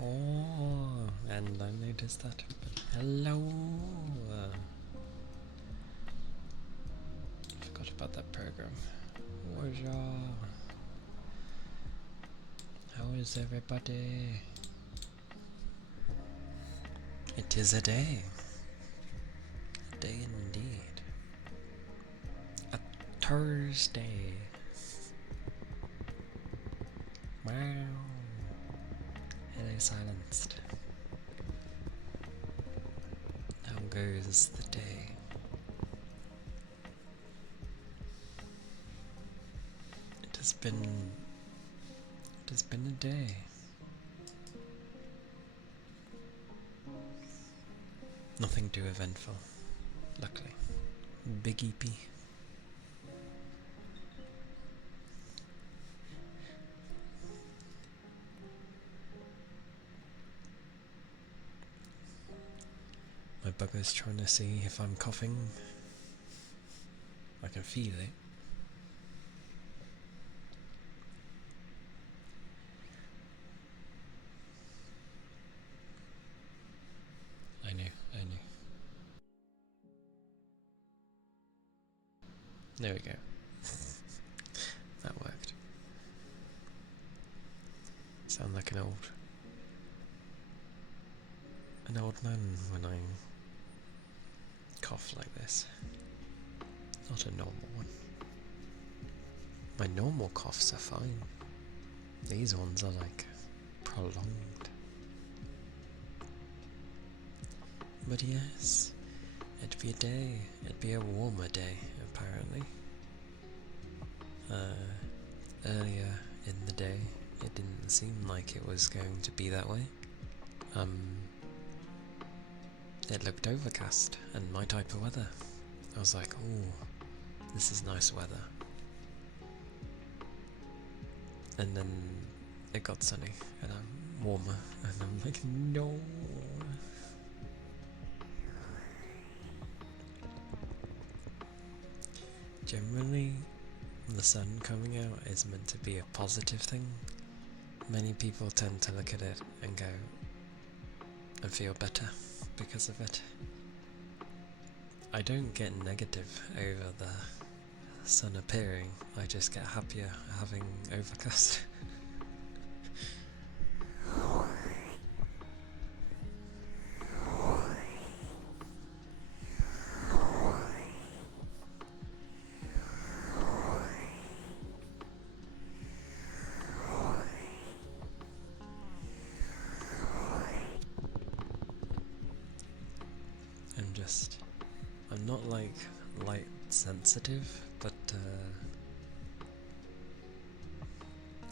Oh, and I noticed that. But hello. Forgot about that program. Bonjour. How is everybody? It is a day. A day indeed. A Turrrsday. Wow. Hello, silenced. How goes the day? It has been a day. Nothing too eventful, luckily. Big EP. My bugger's trying to see if I'm coughing. I can feel it. I know. There we go. That worked. Sound like an old man when I cough like this. Not a normal one. My normal coughs are fine. These ones are like prolonged. But yes, it'd be a day. It'd be a warmer day, apparently. Earlier in the day, it didn't seem like it was going to be that way. It looked overcast and my type of weather. I was like, oh, this is nice weather. And then it got sunny and I'm warmer and I'm like, no. Generally, the sun coming out is meant to be a positive thing. Many people tend to look at it and go and feel better because of it. I don't get negative over the sun appearing, I just get happier having overcast. I'm not like light sensitive, but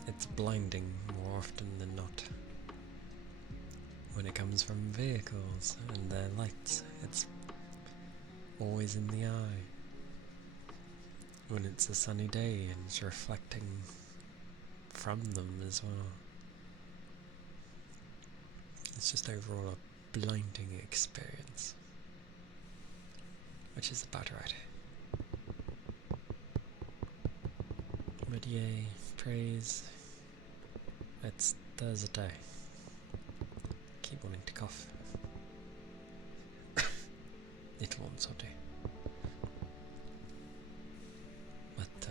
it's blinding more often than not. When it comes from vehicles and their lights, it's always in the eye. When it's a sunny day and it's reflecting from them as well. It's just overall a blinding experience. Which is about right. But yay, praise. It's Thursday. Keep wanting to cough. It won't so do. But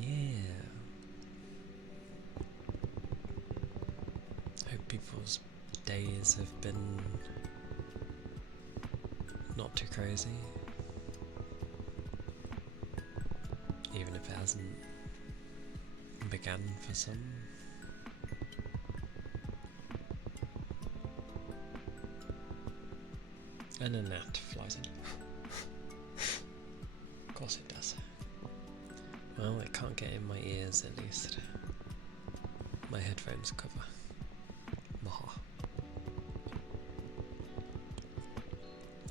yeah. Hope people's days have been not too crazy, even if it hasn't begun for some. And a gnat flies in. Of course it does. Well, it can't get in my ears at least. My headphones cover. Maha.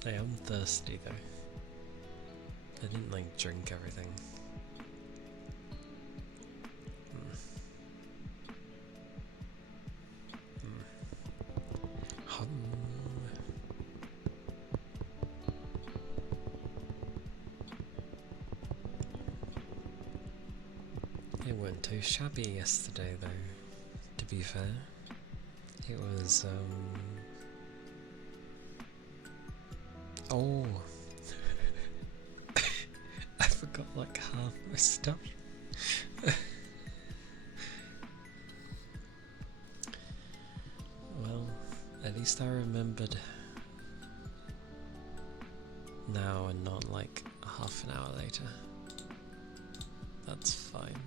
I am thirsty though. I didn't like drink everything. It weren't too shabby yesterday though, to be fair. It was oh, I forgot like half my stuff. Well, at least I remembered now and not like half an hour later. That's fine.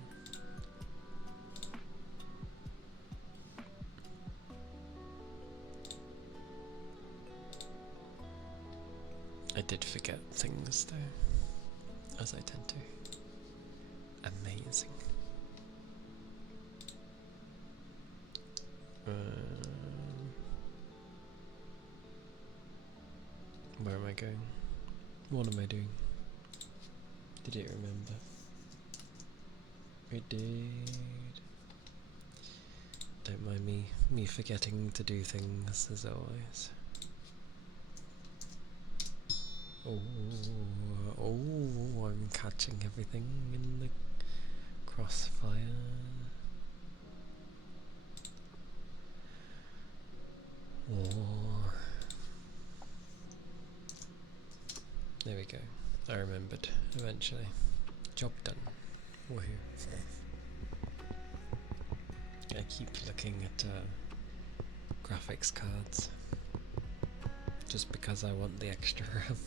I did forget things though, as I tend to. Amazing. Where am I going? What am I doing? Did it remember? It did. Don't mind me forgetting to do things as always. Oh, I'm catching everything in the crossfire. Oh. There we go. I remembered eventually. Job done. Woohoo. I keep looking at graphics cards just because I want the extra RAM.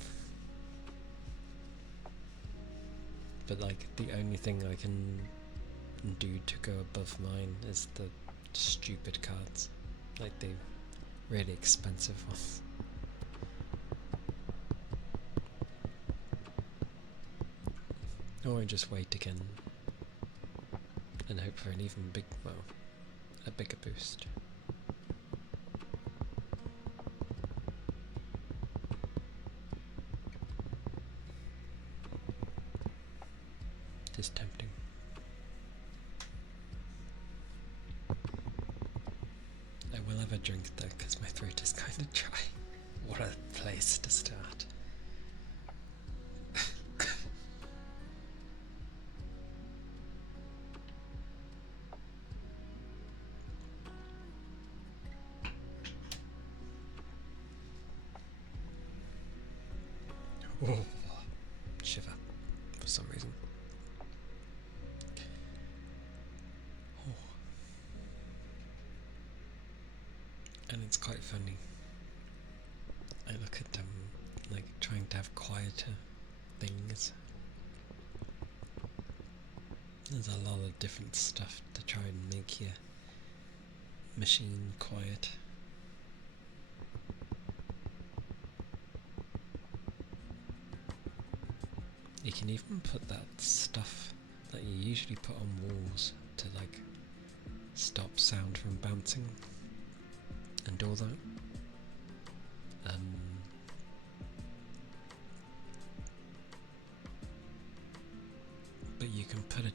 But like the only thing I can do to go above mine is the stupid cards, like the really expensive ones. Or I just wait again and hope for an even a bigger boost. It is tempting. I will have a drink though, because my throat is kind of dry. What a place to start. Oh, shiver for some reason. Oh. And it's quite funny. I look at them like trying to have quieter things. There's a lot of different stuff to try and make your machine quiet. You can even put that stuff that you usually put on walls to like stop sound from bouncing and all that. But you can put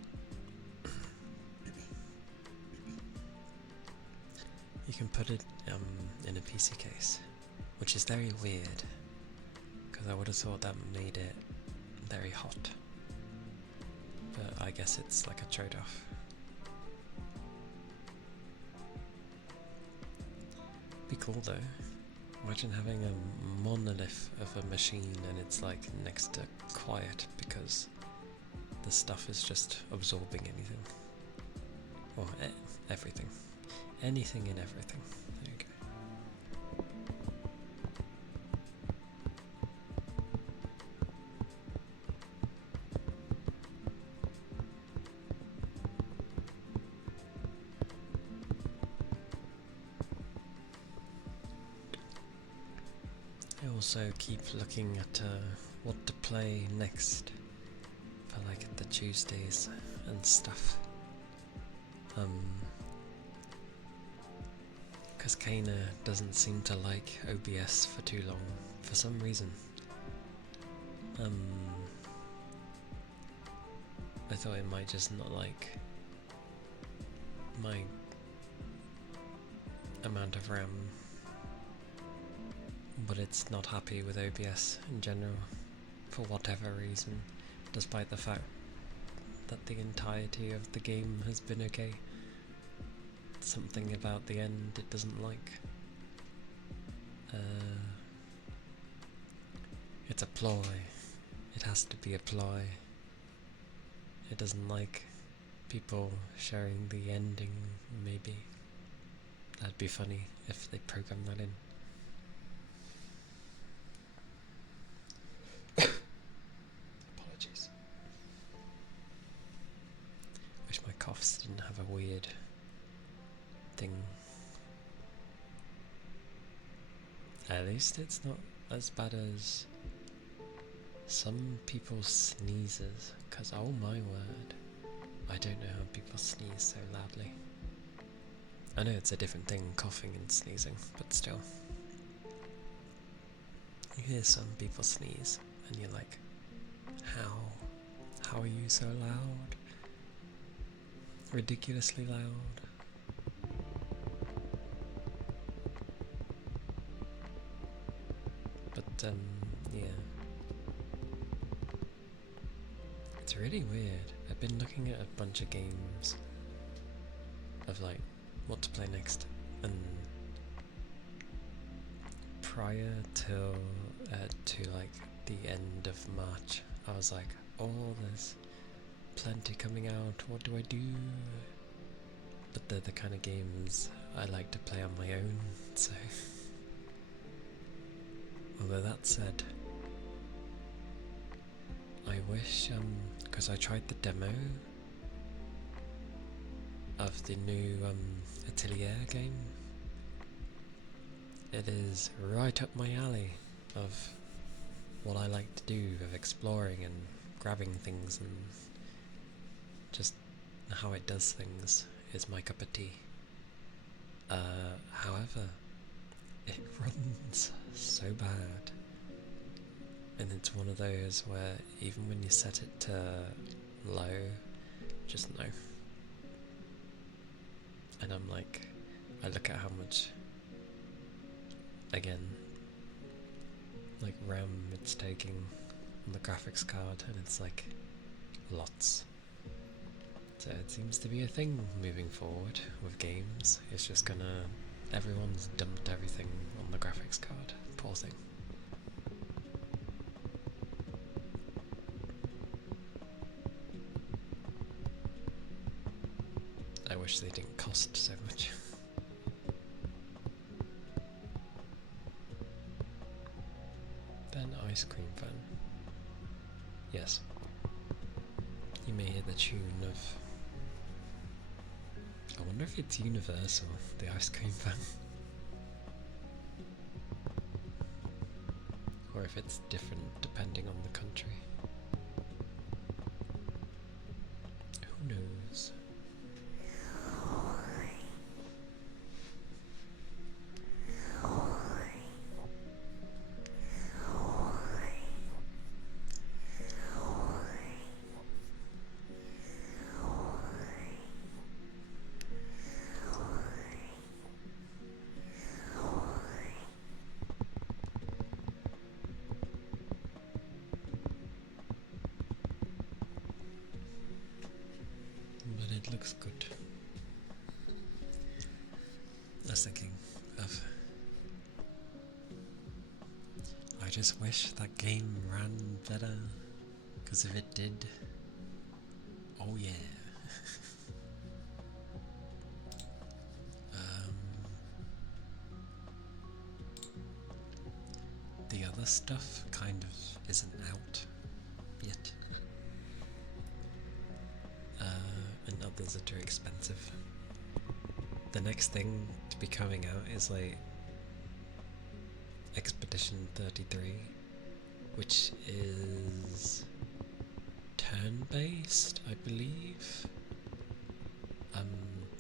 it in a PC case, which is very weird because I would have thought that made it very hot, but I guess it's like a trade-off. Be cool though. Imagine having a monolith of a machine and it's like next to quiet because the stuff is just absorbing anything. Or everything. Anything and everything. There you go. I also keep looking at what to play next for like the Tuesdays and stuff. Because Kana doesn't seem to like OBS for too long for some reason. I thought it might just not like my amount of RAM, but it's not happy with OBS in general for whatever reason, despite the fact that the entirety of the game has been okay. Something about the end it doesn't like. It's a ploy. It has to be a ploy. It doesn't like people sharing the ending, maybe. That'd be funny if they program that in. Apologies. Wish my coughs didn't have a weird thing. At least it's not as bad as some people's sneezes, because oh my word, I don't know how people sneeze so loudly. I know it's a different thing, coughing and sneezing, but still. You hear some people sneeze and you're like, how are you so loud? Ridiculously loud. But yeah. It's really weird. I've been looking at a bunch of games of like what to play next, and prior to like the end of March, I was like, oh, there's plenty coming out, what do I do? But they're the kind of games I like to play on my own, so... Although that said, I wish, because I tried the demo of the new Atelier game. It is right up my alley of what I like to do, of exploring and grabbing things, and just how it does things is my cup of tea. However, it runs so bad, and it's one of those where even when you set it to low, just no. And I'm like, I look at how much, again, like RAM it's taking on the graphics card, and it's like lots. So it seems to be a thing moving forward with games. It's just gonna, everyone's dumped everything on the graphics card. Poor thing. I wish they didn't cost so much. Ben Ice Cream Fan. Yes. You may hear the tune of... I wonder if it's Universal, the Ice Cream Fan. Or if it's different depending on the country. Who knows? But it looks good. I was thinking of... I just wish that game ran better, because if it did, oh yeah. The other stuff kind of isn't out yet. And others are too expensive. The next thing to be coming out is like Expedition 33, which is turn-based, I believe.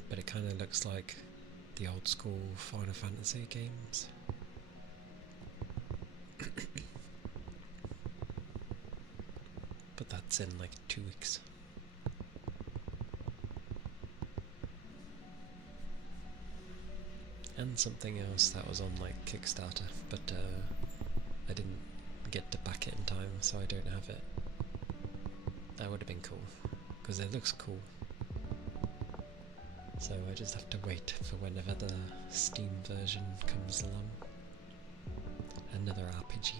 But it kind of looks like the old school Final Fantasy games. But that's in like 2 weeks. And something else that was on like Kickstarter, but I didn't get to back it in time, so I don't have it. That would have been cool, because it looks cool. So I just have to wait for whenever the Steam version comes along. Another RPG.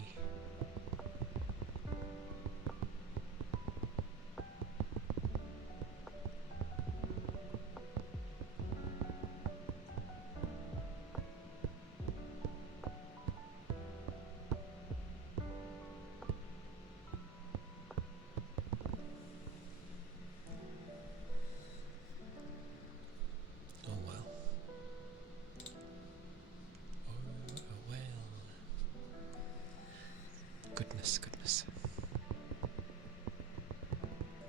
Goodness.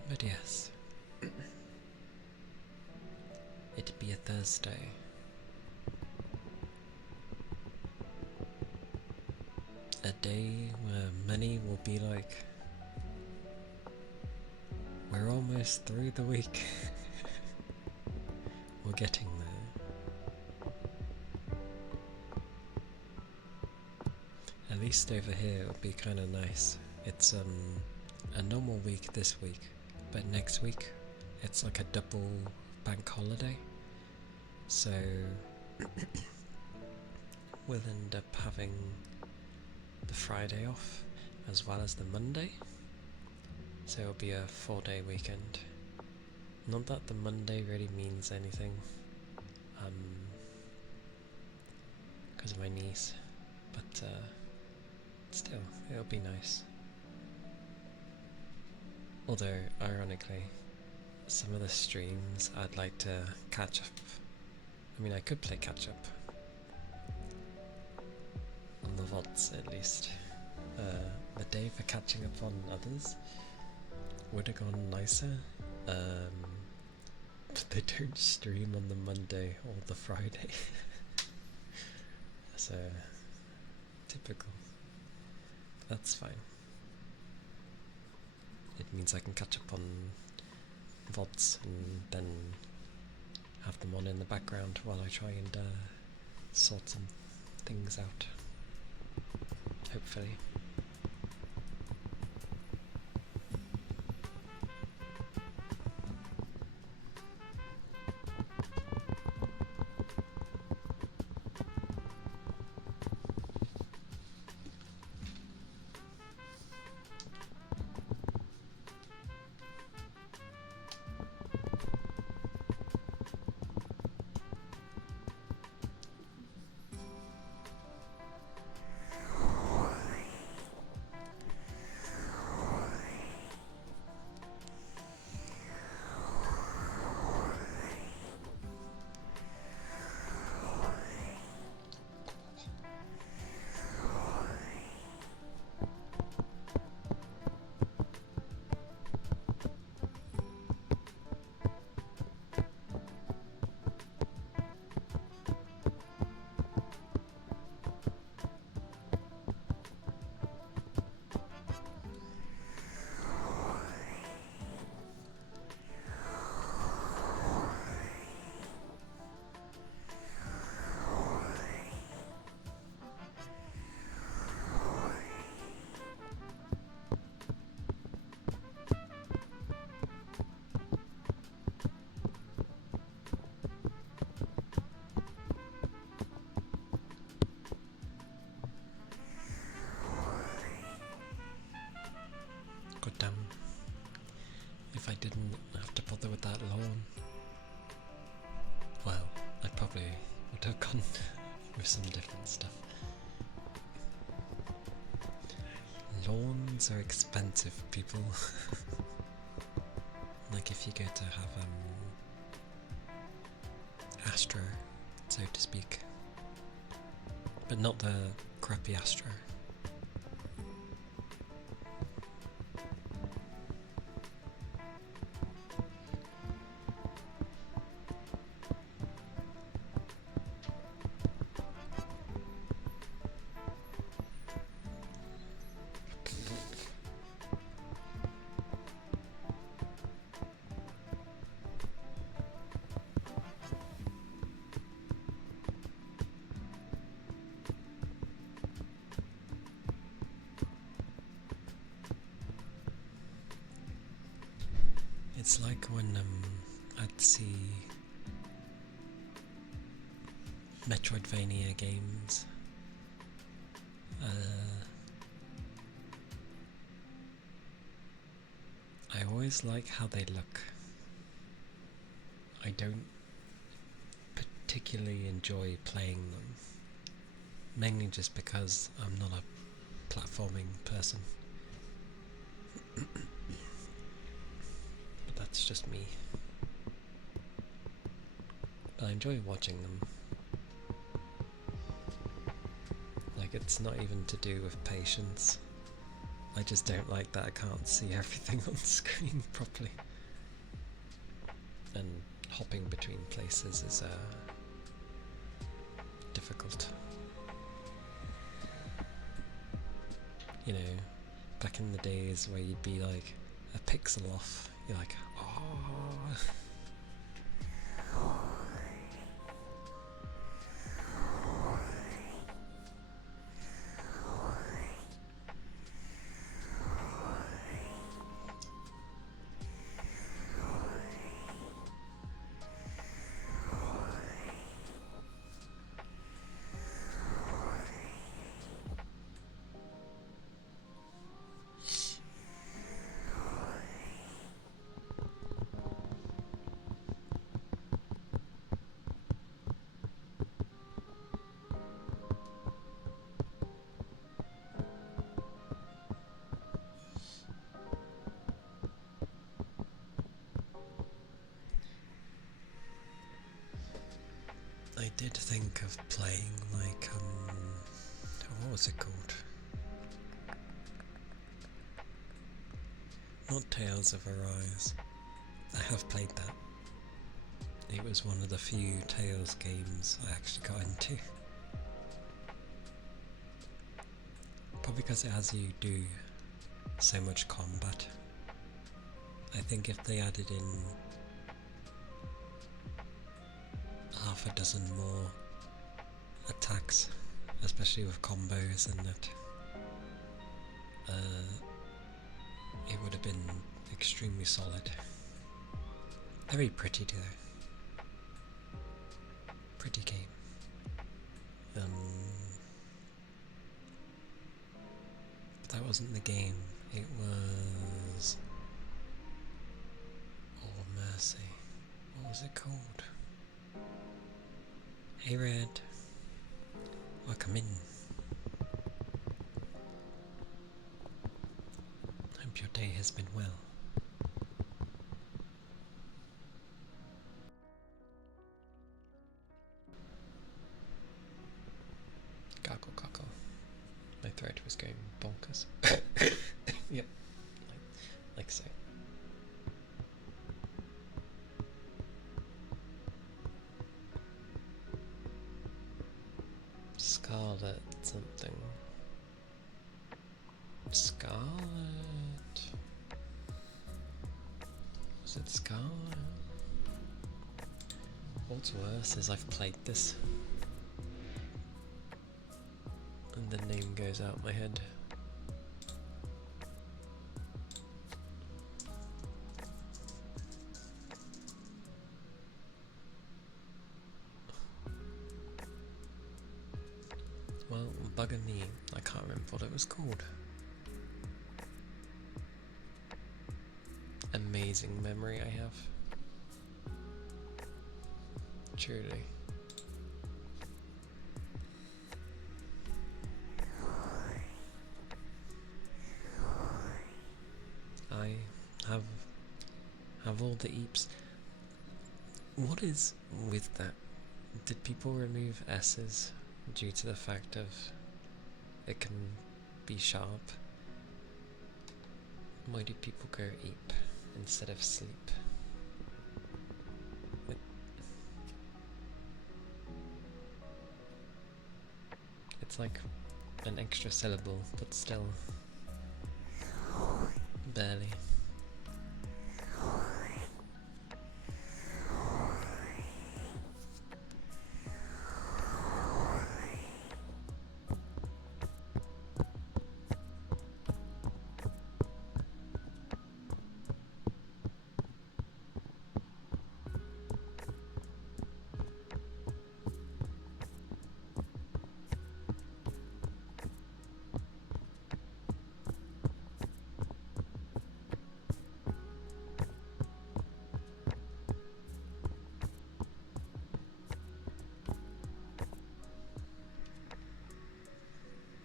But yes. It'd be a Thursday. A day where many will be like, we're almost through the week. We're getting there. At least over here it'll be kind of nice. It's a normal week this week, but next week it's like a double bank holiday, so we'll end up having the Friday off as well as the Monday, so it'll be a 4-day weekend, Not that the Monday really means anything, because of my niece, but still, it'll be nice. Although, ironically, some of the streams I'd like to catch up. I mean, I could play catch up on the VODs at least. The day for catching up on others would have gone nicer, but they don't stream on the Monday or the Friday. So, typical. That's fine. It means I can catch up on VODs and then have them on in the background while I try and sort some things out. Hopefully. God damn. If I didn't have to bother with that lawn, well, I probably would have gone with some different stuff. Lawns are expensive, people. Like if you go to have Astro, so to speak. But not the crappy Astro. It's like when I'd see Metroidvania games. I always like how they look. I don't particularly enjoy playing them, mainly just because I'm not a platforming person. But that's just me. But I enjoy watching them. Like, it's not even to do with patience. I just don't like that I can't see everything on screen properly. And hopping between places is difficult. You know, back in the days where you'd be like a pixel off, you're like, oh. I did think of playing like, what was it called? Not Tales of Arise. I have played that. It was one of the few Tales games I actually got into. Probably because it has you do so much combat. I think if they added in half a dozen more attacks, especially with combos and that, it would have been extremely solid. Very pretty though. Pretty game. But that wasn't the game. It was... Oh mercy. What was it called? Hey Red. Welcome in. Hope your day has been well. Gargle, gargle. My throat was going bonkers. Yep, like so. Scarlet something. Scarlet. Was it Scarlet? What's worse is I've played this and the name goes out my head. Well, bugger me, I can't remember what it was called. Amazing memory I have. Truly. I have all the eeps. What is with that? Did people remove S's due to the fact of it can be sharp? Why do people go eep instead of sleep? It's like an extra syllable, but still barely.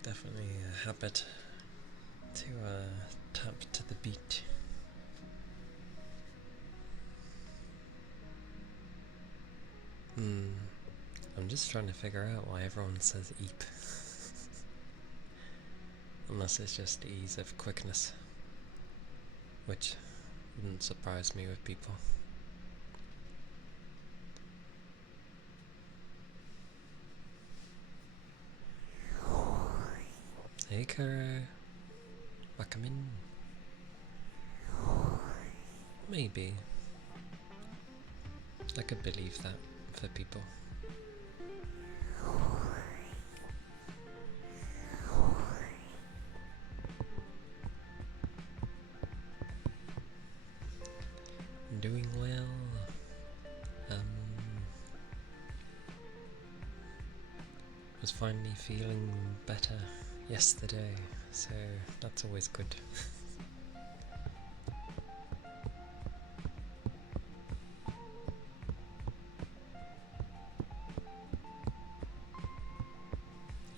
Definitely a habit to tap to the beat. I'm just trying to figure out why everyone says eep. Unless it's just ease of quickness, which wouldn't surprise me with people. Hey Kuro, welcome in. Maybe. I could believe that for people. I'm doing well. Was finally feeling better yesterday, so that's always good.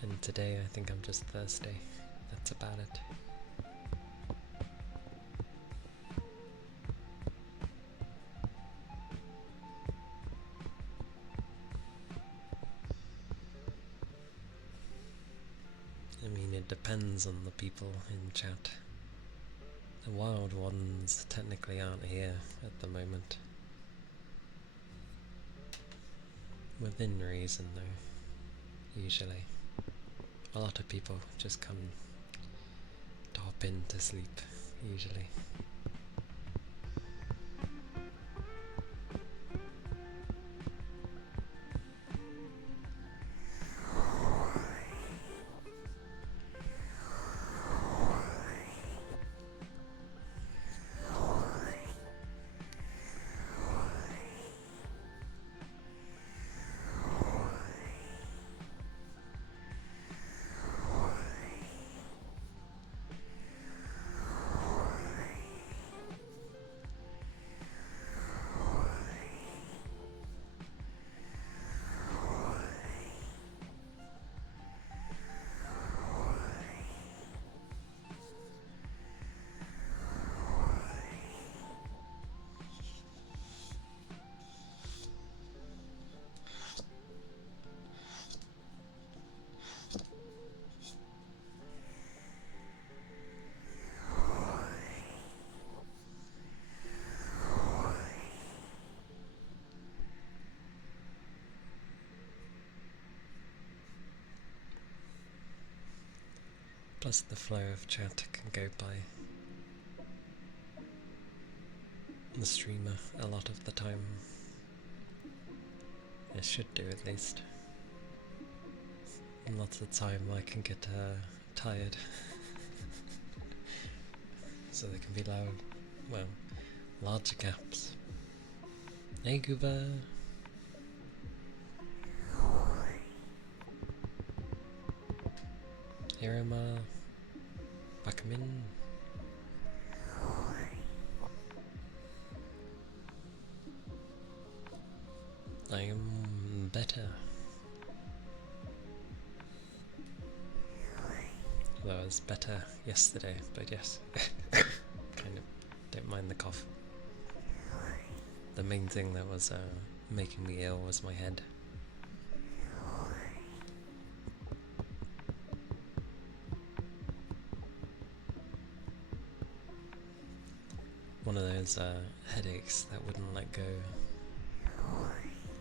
And today I think I'm just thirsty. That's about it. it depends on the people in chat. The wild ones technically aren't here at the moment. Within reason though, usually. A lot of people just come to hop in to sleep, usually. Plus the flow of chat can go by the streamer a lot of the time. It should do at least. And lots of the time I can get tired. So they can be loud, well, larger gaps. Hey Gooba! Irma, Bakamin. I am better. Although I was better yesterday, but yes. Kind of don't mind the cough. The main thing that was making me ill was my head. One of those headaches that wouldn't let go.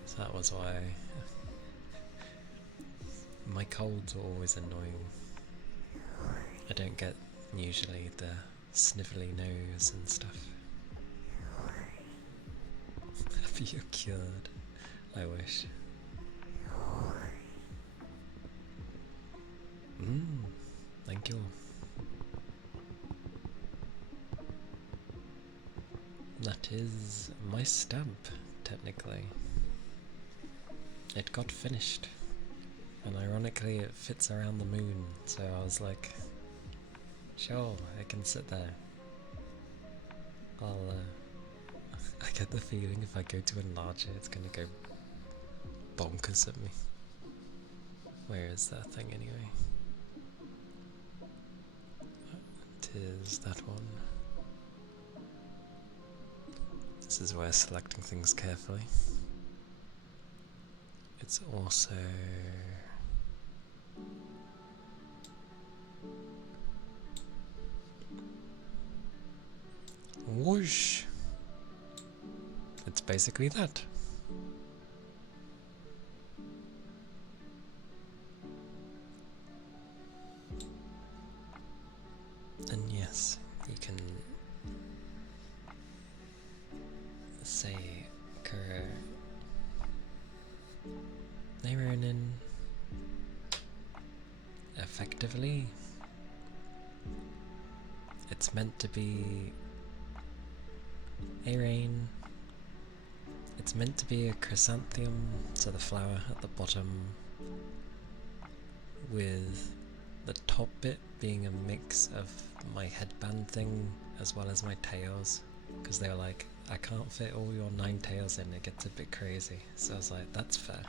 So that was why my colds are always annoying. I don't get usually the snivelly nose and stuff. Happy you're cured. I wish. Thank you. That is my stamp, technically. It got finished. And ironically it fits around the moon, so I was like, sure, I can sit there. I get the feeling if I go to enlarge it, it's gonna go bonkers at me. Where is that thing anyway? It is that one. This is where selecting things carefully. It's also whoosh. It's basically that. And yes, you can say Naironin effectively. It's meant to be a rain. It's meant to be a chrysanthemum, so the flower at the bottom, with the top bit being a mix of my headband thing as well as my tails, because they were like, I can't fit all your 9 tails in, it gets a bit crazy. So I was like, that's fair.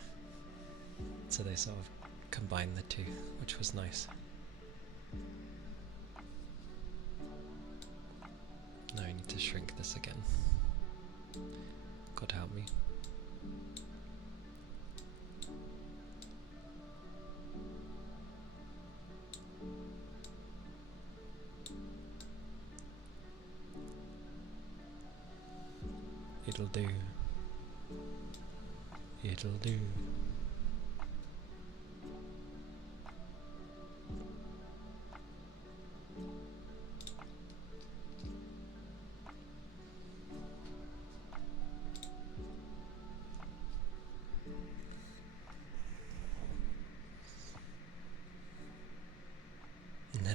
So they sort of combined the two, which was nice. Now I need to shrink this again. God help me. It'll do. It'll do.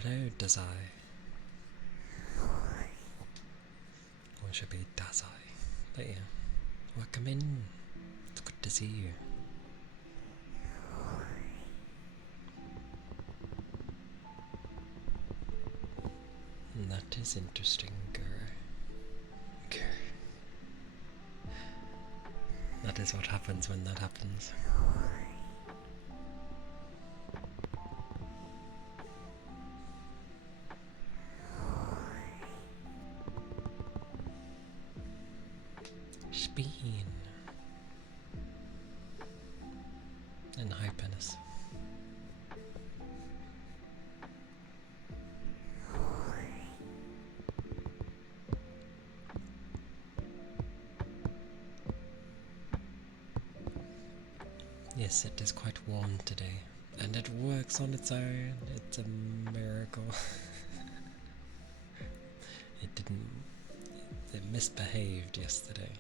Hello, does I? Or it should be does I? But yeah, welcome in. It's good to see you. That is interesting, grr. That is what happens when that happens. Speen and hyperness. Yes, it is quite warm today, and it works on its own. It's a miracle. It misbehaved yesterday.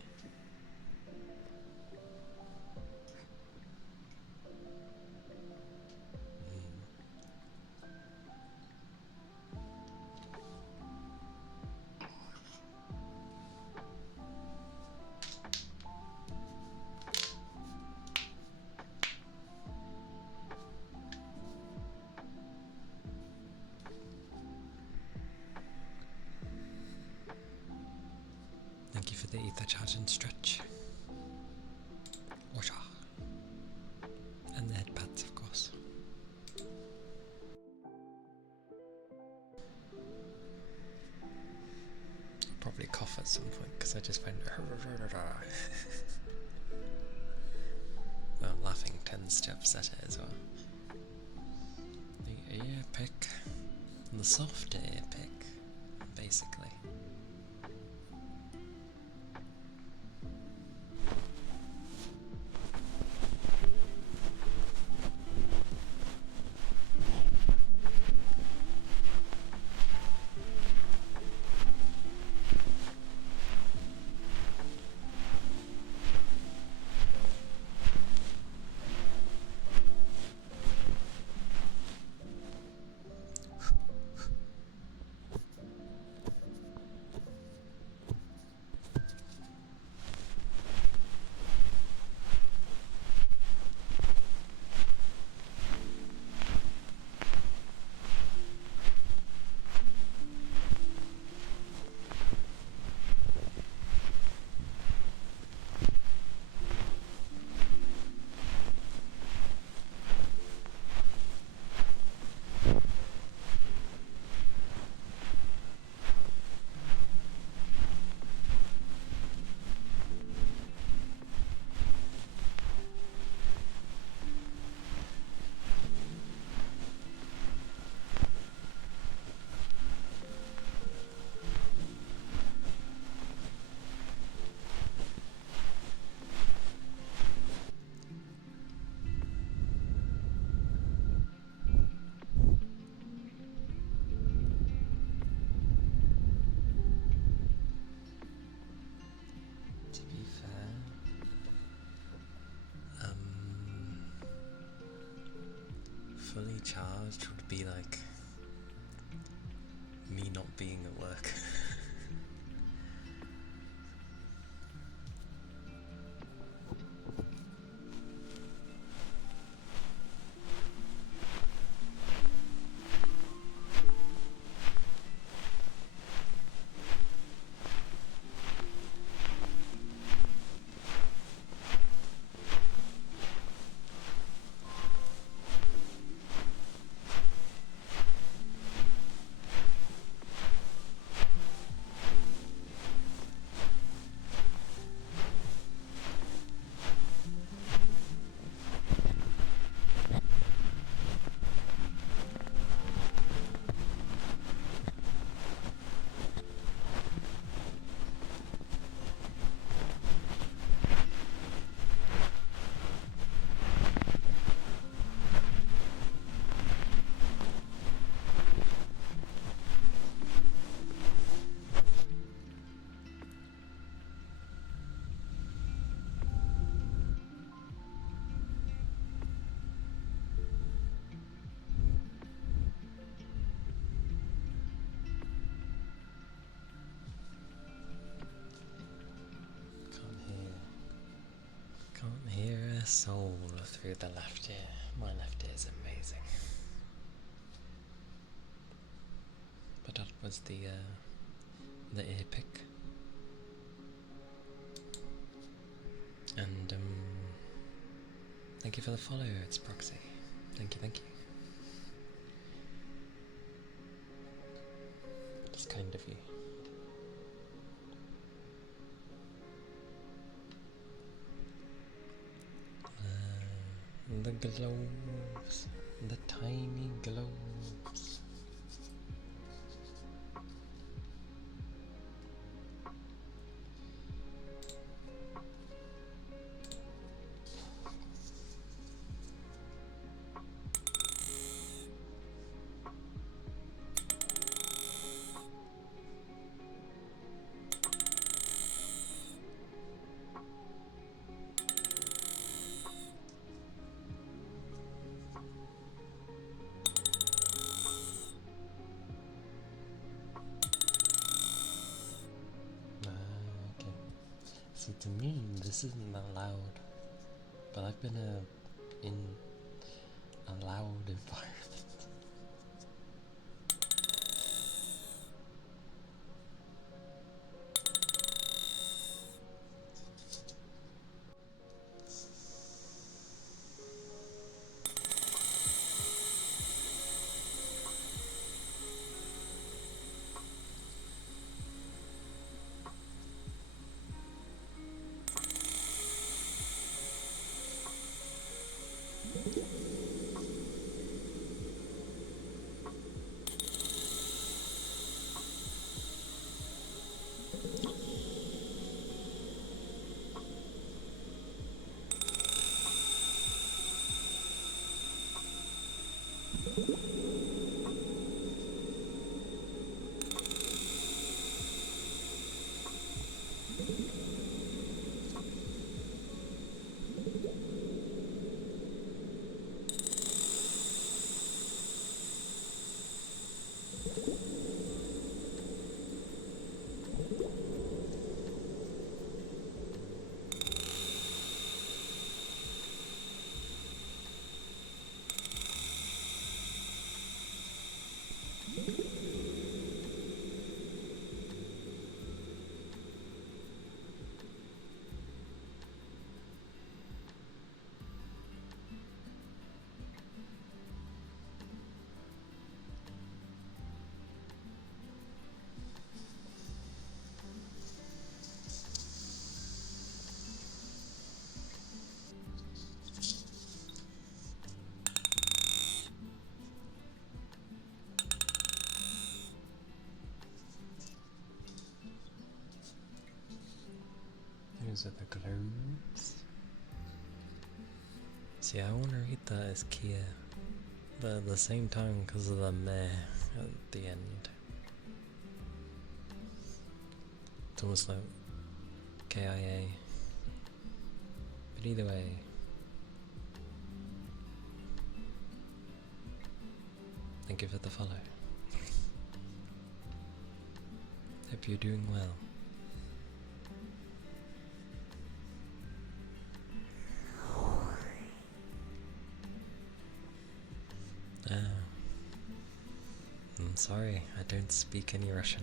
Thank you for the ether charge and stretch. Washa. And the headpads, of course. I'll probably cough at some point because I just went. Well, laughing tends to upset it as well. The ear pick. The soft ear pick, basically. Fully charged would be like me not being at work. Clear soul through the left ear. My left ear is amazing. But that was the ear pick. And thank you for the follow, it's Proxy. Thank you, thank you. It's kind of you. The globes, the tiny globes. See, to me, this isn't that loud, but I've been in a loud environment. Those are the globes. See, I want to read that as Kia, but at the same time, because of the meh at the end, it's almost like KIA. But either way, thank you for the follow. Hope you're doing well. I'm sorry, I don't speak any Russian.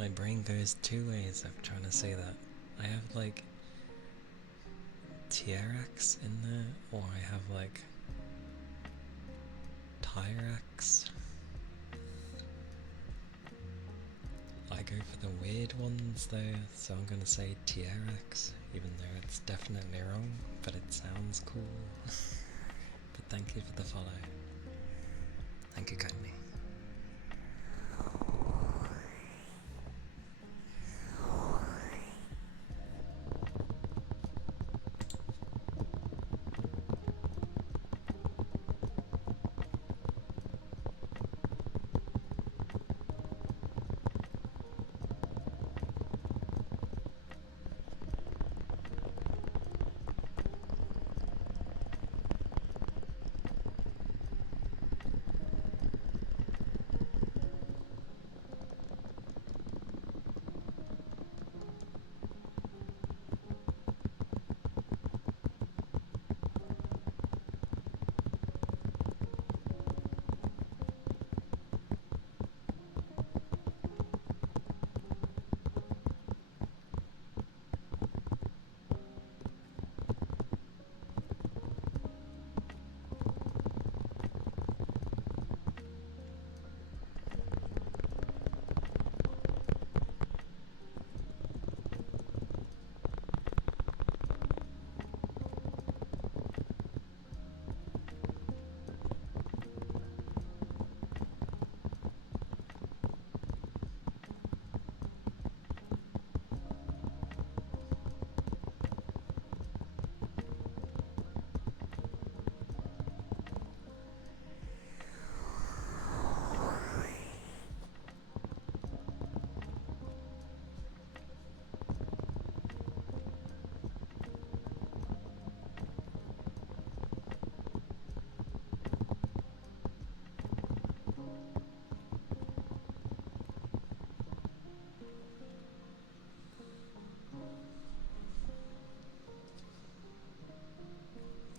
My brain goes two ways of trying to say that. I have like TRX in there, or I have like Tyrex. I go for the weird ones though, so I'm gonna say TRX, even though it's definitely wrong, but it sounds cool. But thank you for the follow. Thank you kindly.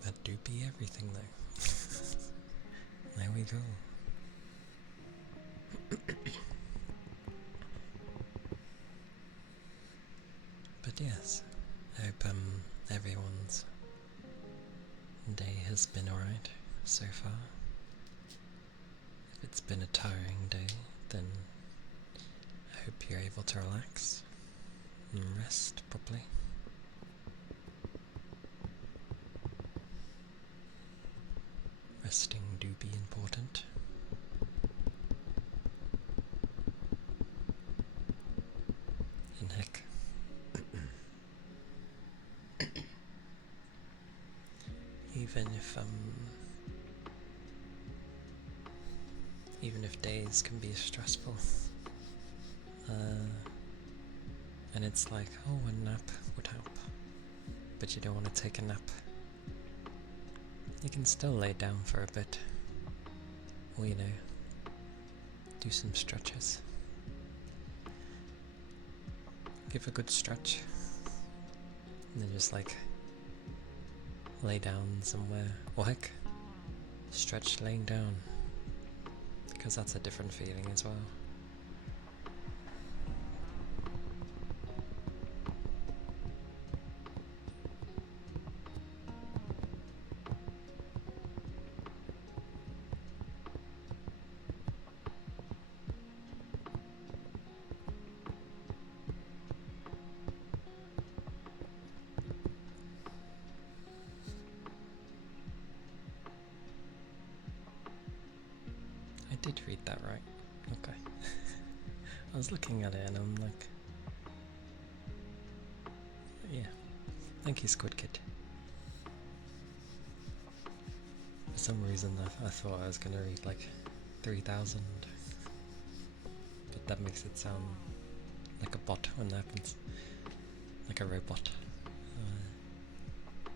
That do be everything though. There we go. But yes, I hope everyone's day has been alright so far. If it's been a tiring day, then I hope you're able to relax and rest properly. Resting do be important. And heck, even if days can be stressful, and it's like, oh, a nap would help, but you don't want to take a nap, you can still lay down for a bit, or do some stretches. Give a good stretch, and then just like lay down somewhere, or heck, stretch laying down, because that's a different feeling as well. I did read that right. Okay. I was looking at it and I'm like, yeah. Thank you, Squid Kid. For some reason I thought I was gonna read like 3,000. But that makes it sound like a bot when that happens. Like a robot.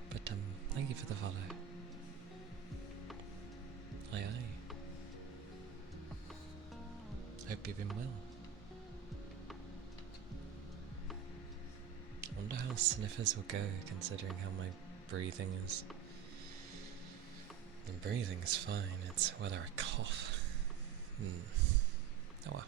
But thank you for the follow. Aye aye. Hope you've been well. I wonder how sniffers will go considering how my breathing is. The breathing is fine, it's whether I cough. Oh well.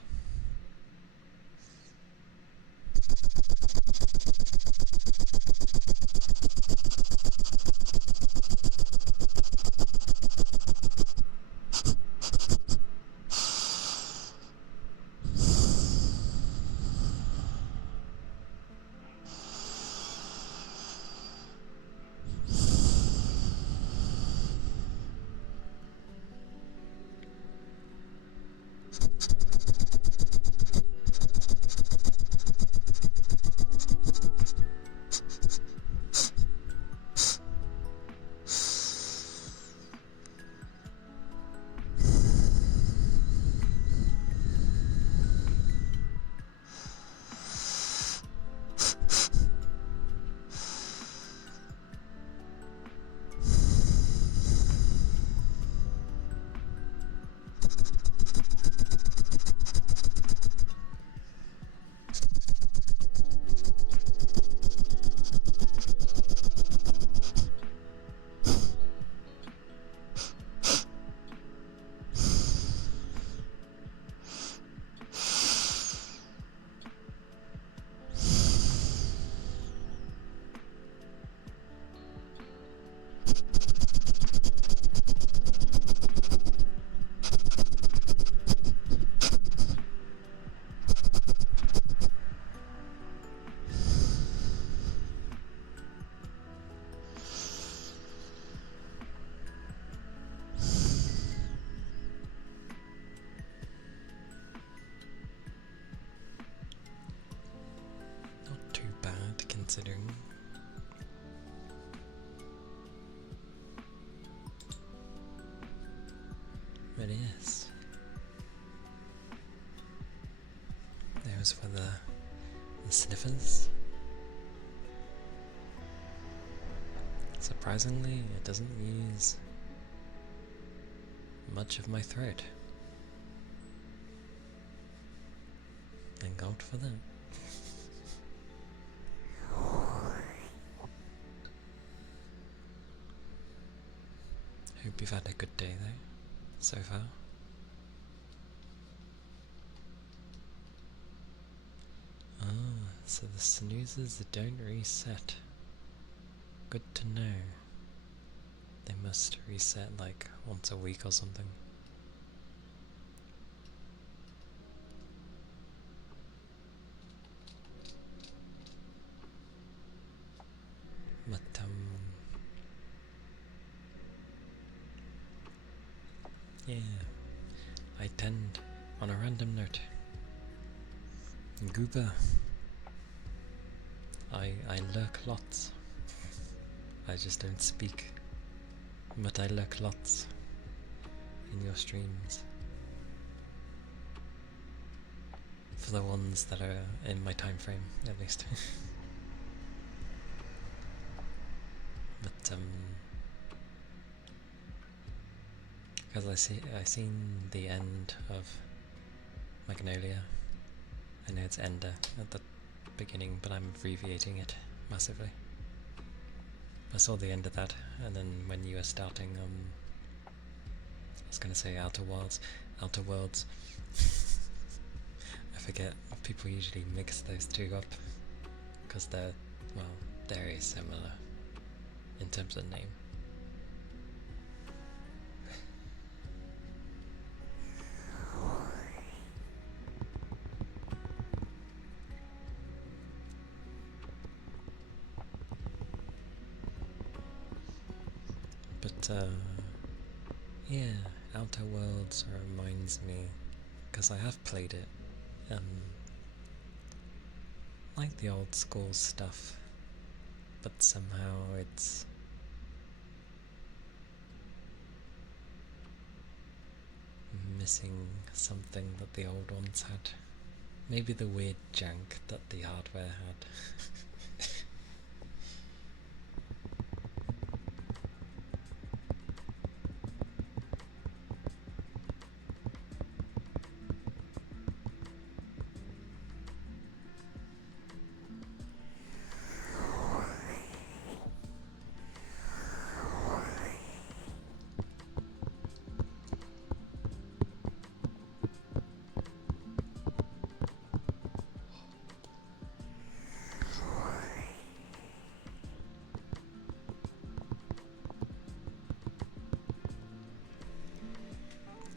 considering. But yes, those were the sniffers. Surprisingly, it doesn't use much of my throat. Thank God for that. Hope you've had a good day though, so far. Ah, so the snoozers don't reset. Good to know. They must reset like once a week or something. But yeah, I tend, on a random note, Goober, I lurk lots. I just don't speak, but I lurk lots in your streams. For the ones that are in my time frame, at least. But because I seen the end of Magnolia. I know it's Ender at the beginning, but I'm abbreviating it massively. I saw the end of that, and then when you were starting, I was going to say Outer Worlds. I forget, people usually mix those two up, because they're, well, very similar in terms of name. But, yeah, Outer Worlds reminds me, because I have played it, like the old school stuff, but somehow it's missing something that the old ones had. Maybe the weird jank that the hardware had.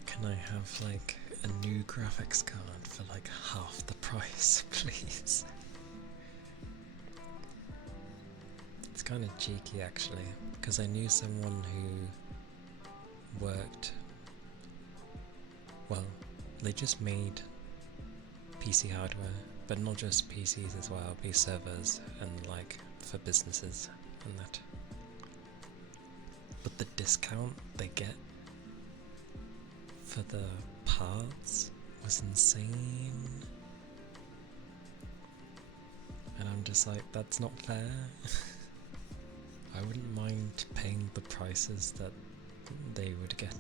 Can I have like a new graphics card for like half the price, please? It's kind of cheeky actually, because I knew someone who worked, well, they just made PC hardware, but not just PCs as well, be servers and like for businesses and that. But the discount they get for the parts was insane. And I'm just like, that's not fair. I wouldn't mind paying the prices that they would get.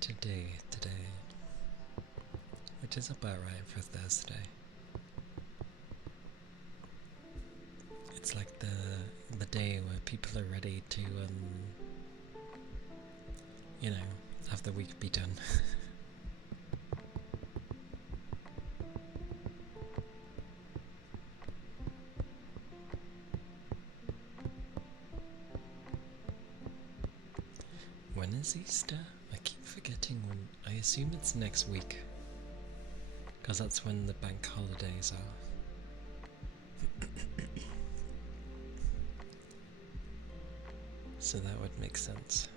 to-do today, which is about right for Thursday. It's like the day where people are ready to, have the week be done. When is Easter? I keep forgetting when. I assume it's next week, because that's when the bank holidays are. So that would make sense.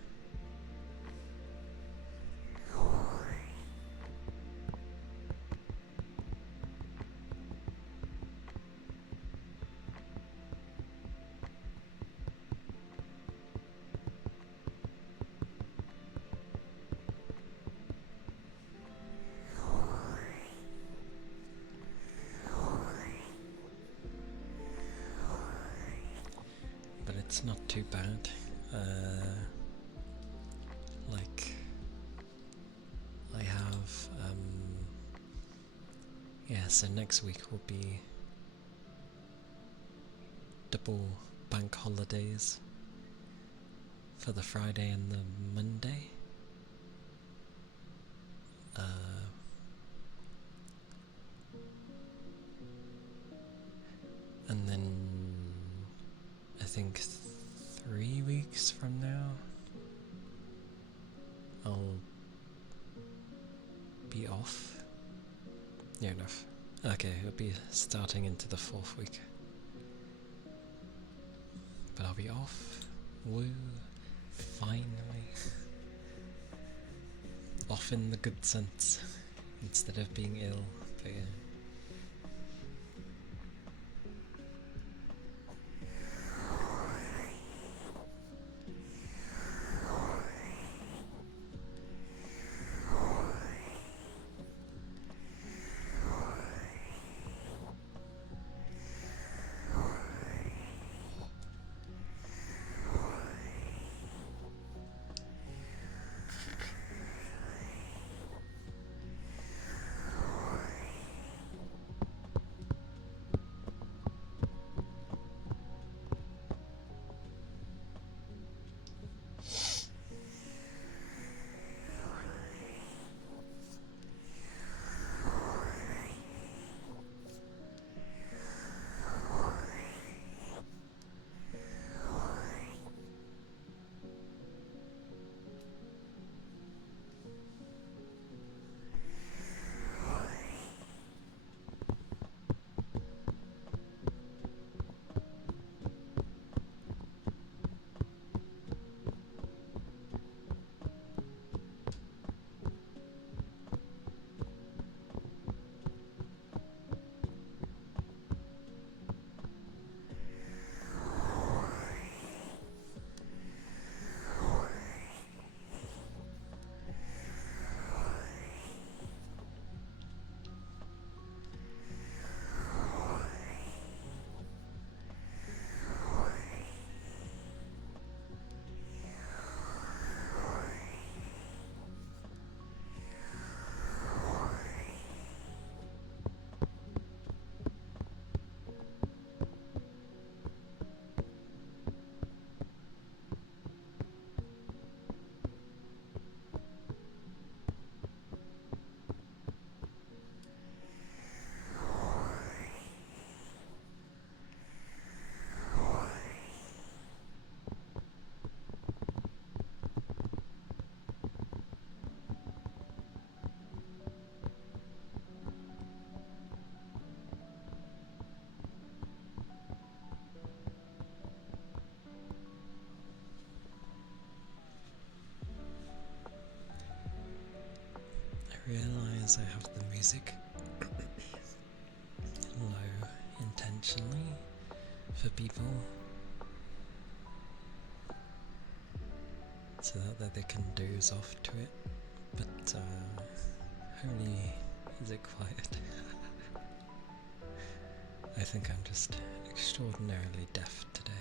But it's not too bad. I have, so next week will be double bank holidays for the Friday and the Monday. And then I think 3 weeks from now I'll be off. Near enough. Okay, it'll be starting into the 4th week. But I'll be off. Woo. Finally. Off in the good sense. Instead of being ill. But yeah. I realise I have the music low intentionally for people so that they can doze off to it, but only is it quiet. I think I'm just extraordinarily deaf today.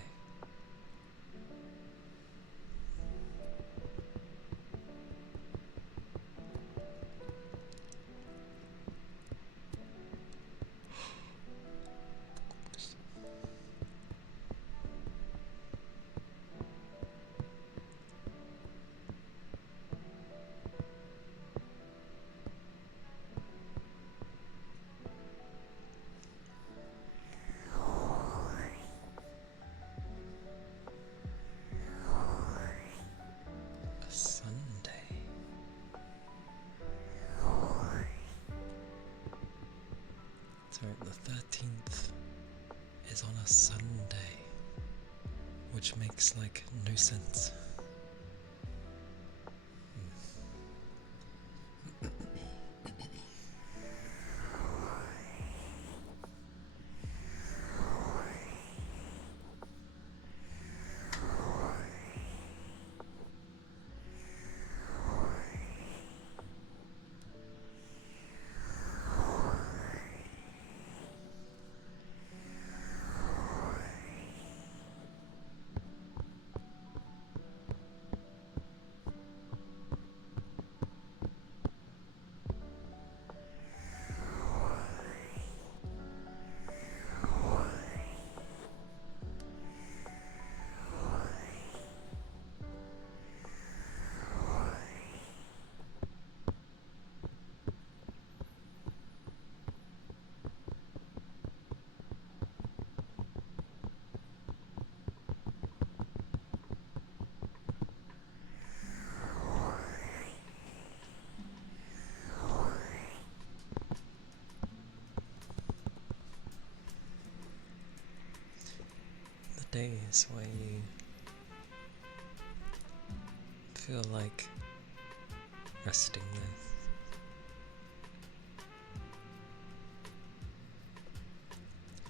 So the 13th is on a Sunday, which makes like no sense. Days where you feel like resting with,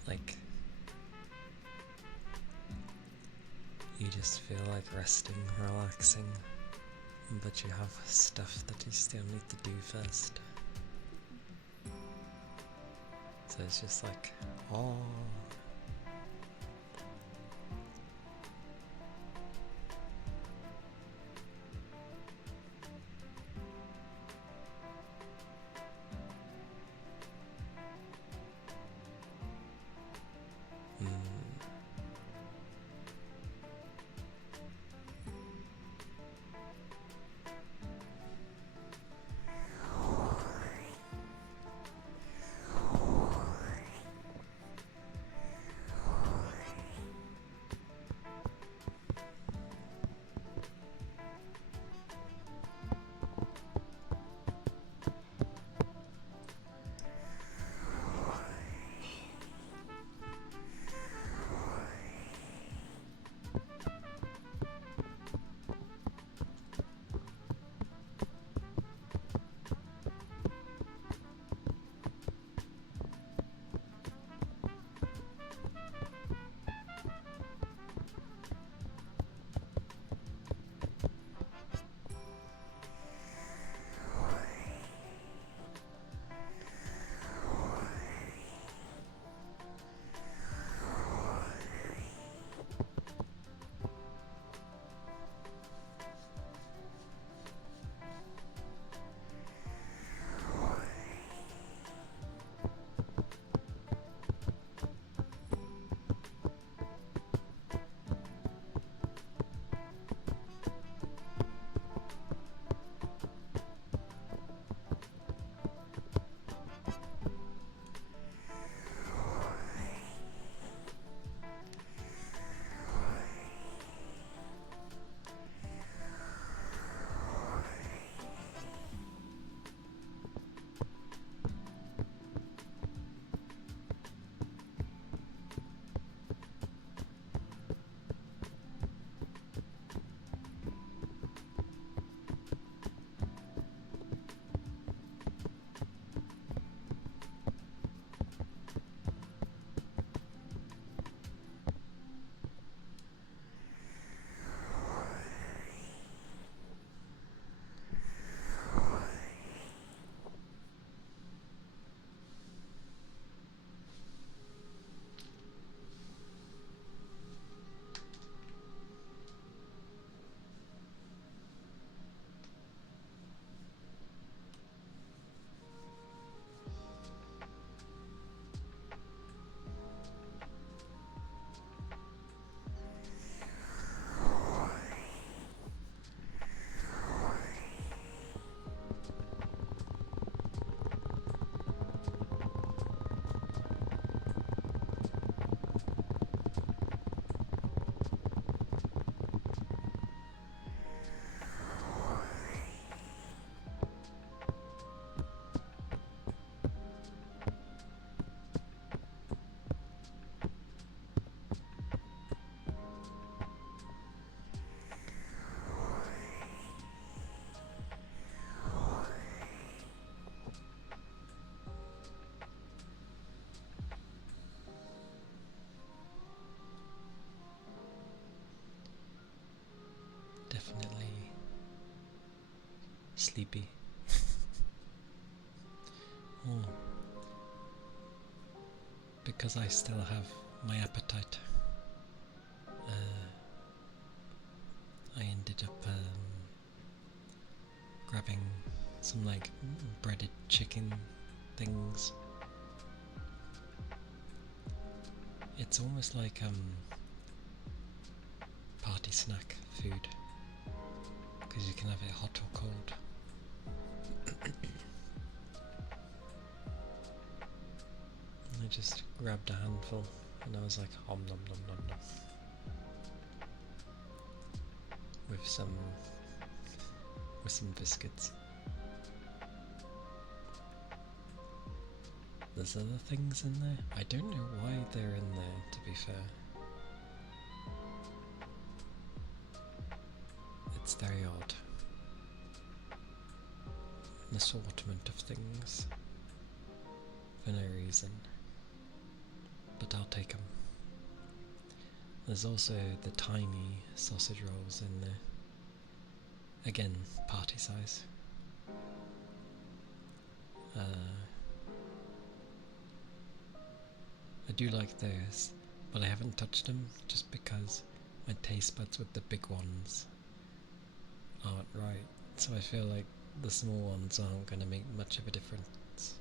like you just feel like resting, relaxing, but you have stuff that you still need to do first. So it's just like, oh. sleepy. Oh, because I still have my appetite. I ended up grabbing some like breaded chicken things. It's almost like party snack food because you can have it hot or cold. I just grabbed a handful and I was like, nom nom nom nom nom. With some biscuits. There's other things in there. I don't know why they're in there, to be fair. It's very odd. An assortment of things for no reason. But I'll take them. There's also the tiny sausage rolls in there. Again, party size. I do like those, but I haven't touched them just because my taste buds with the big ones aren't right. So I feel like the small ones aren't going to make much of a difference.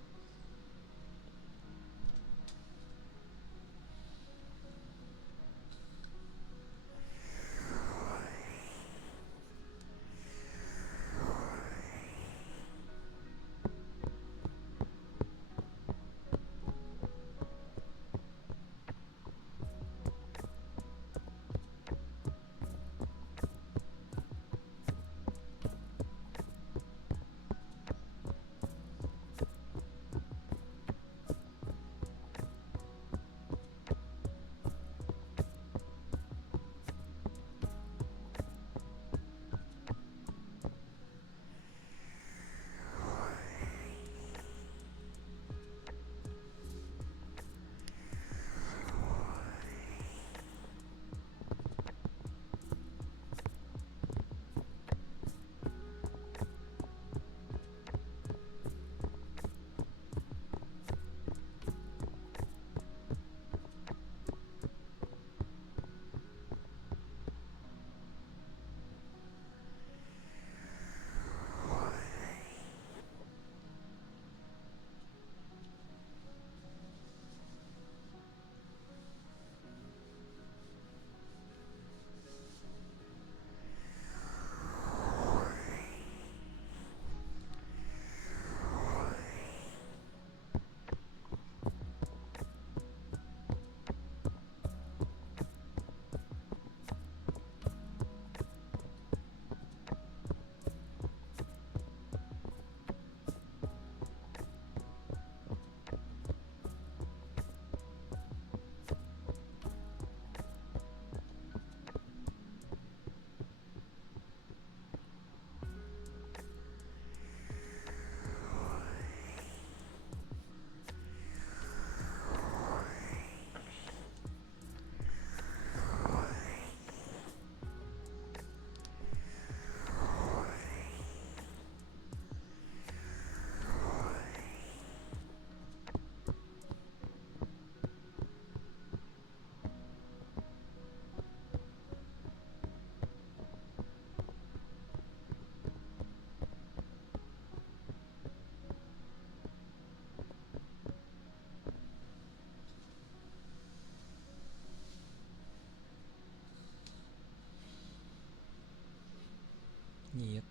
Yep.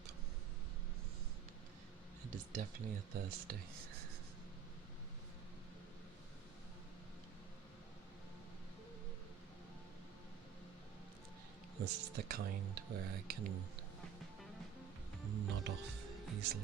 It is definitely a Thursday. This is the kind where I can nod off easily.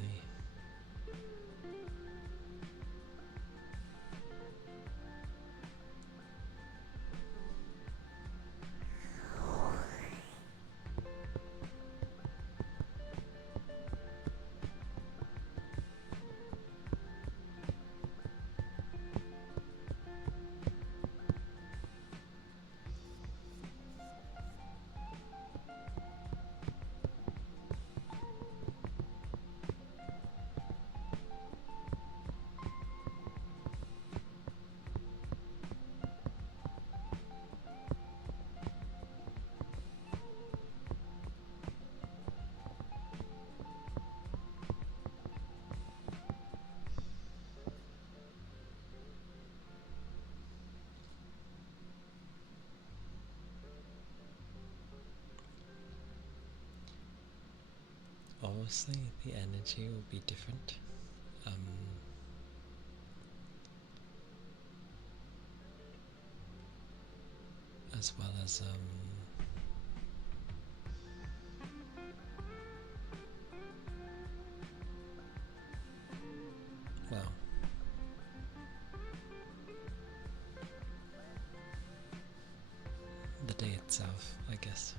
mostly the energy will be different. As well as well, the day itself, I guess.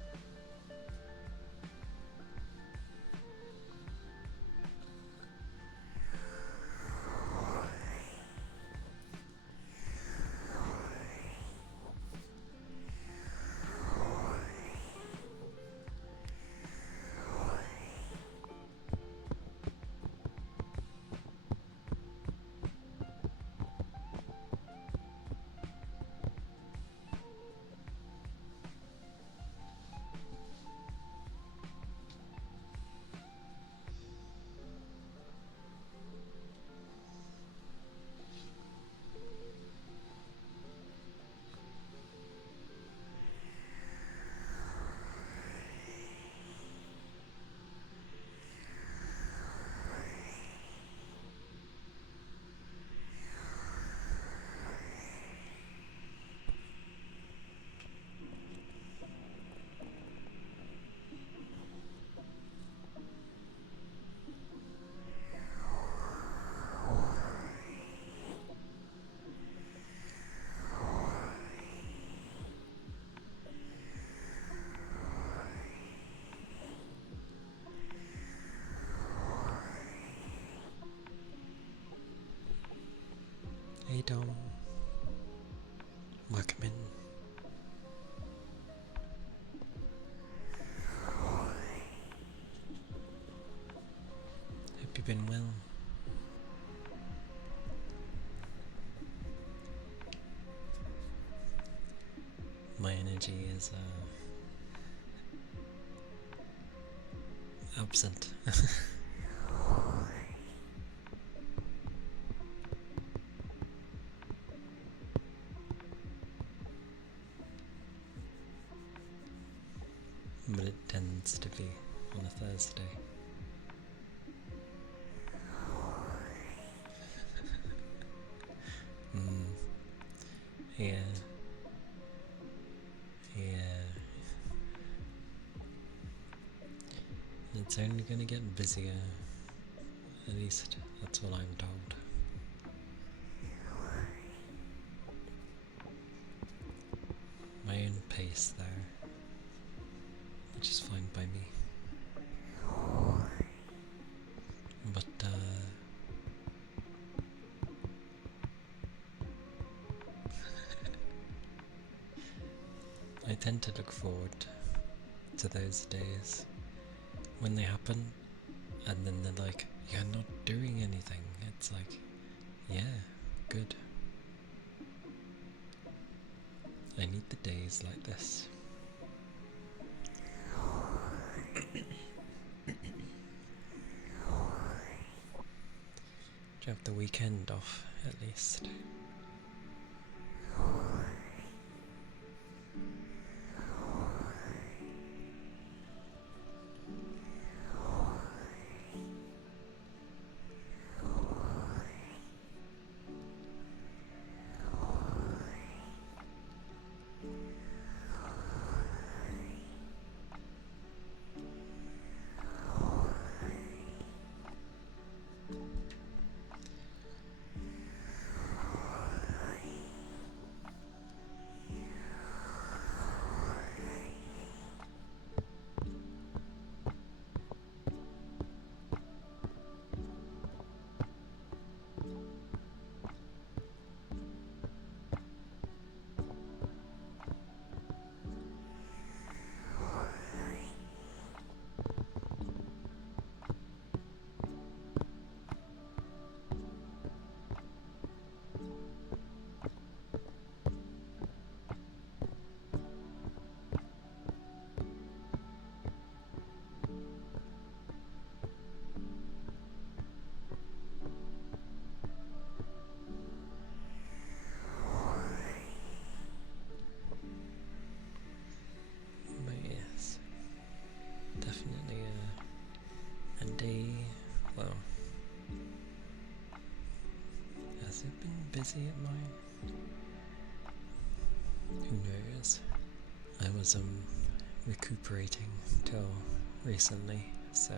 Hey Dom, welcome in. Hope you've been well. My energy is absent. But it tends to be on a Thursday. Yeah. It's only gonna get busier. At least that's what I'm told. My own pace there, which is fine by me. But I tend to look forward to those days when they happen, and then they're like, you're not doing anything. It's like, yeah, good. I need the days like this. To have the weekend off, at least. easy at mine? Who knows? I was recuperating till recently, so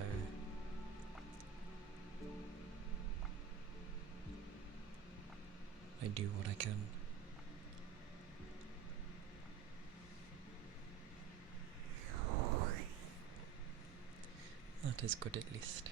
I do what I can. That is good at least.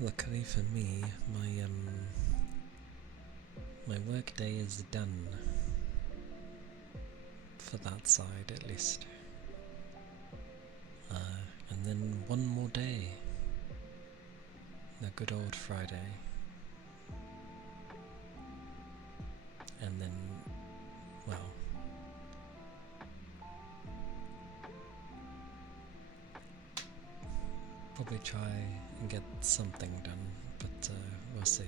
Luckily for me, my work day is done. For that side, at least. And then one more day. The good old Friday. And then, well, probably try and get something done, but we'll see.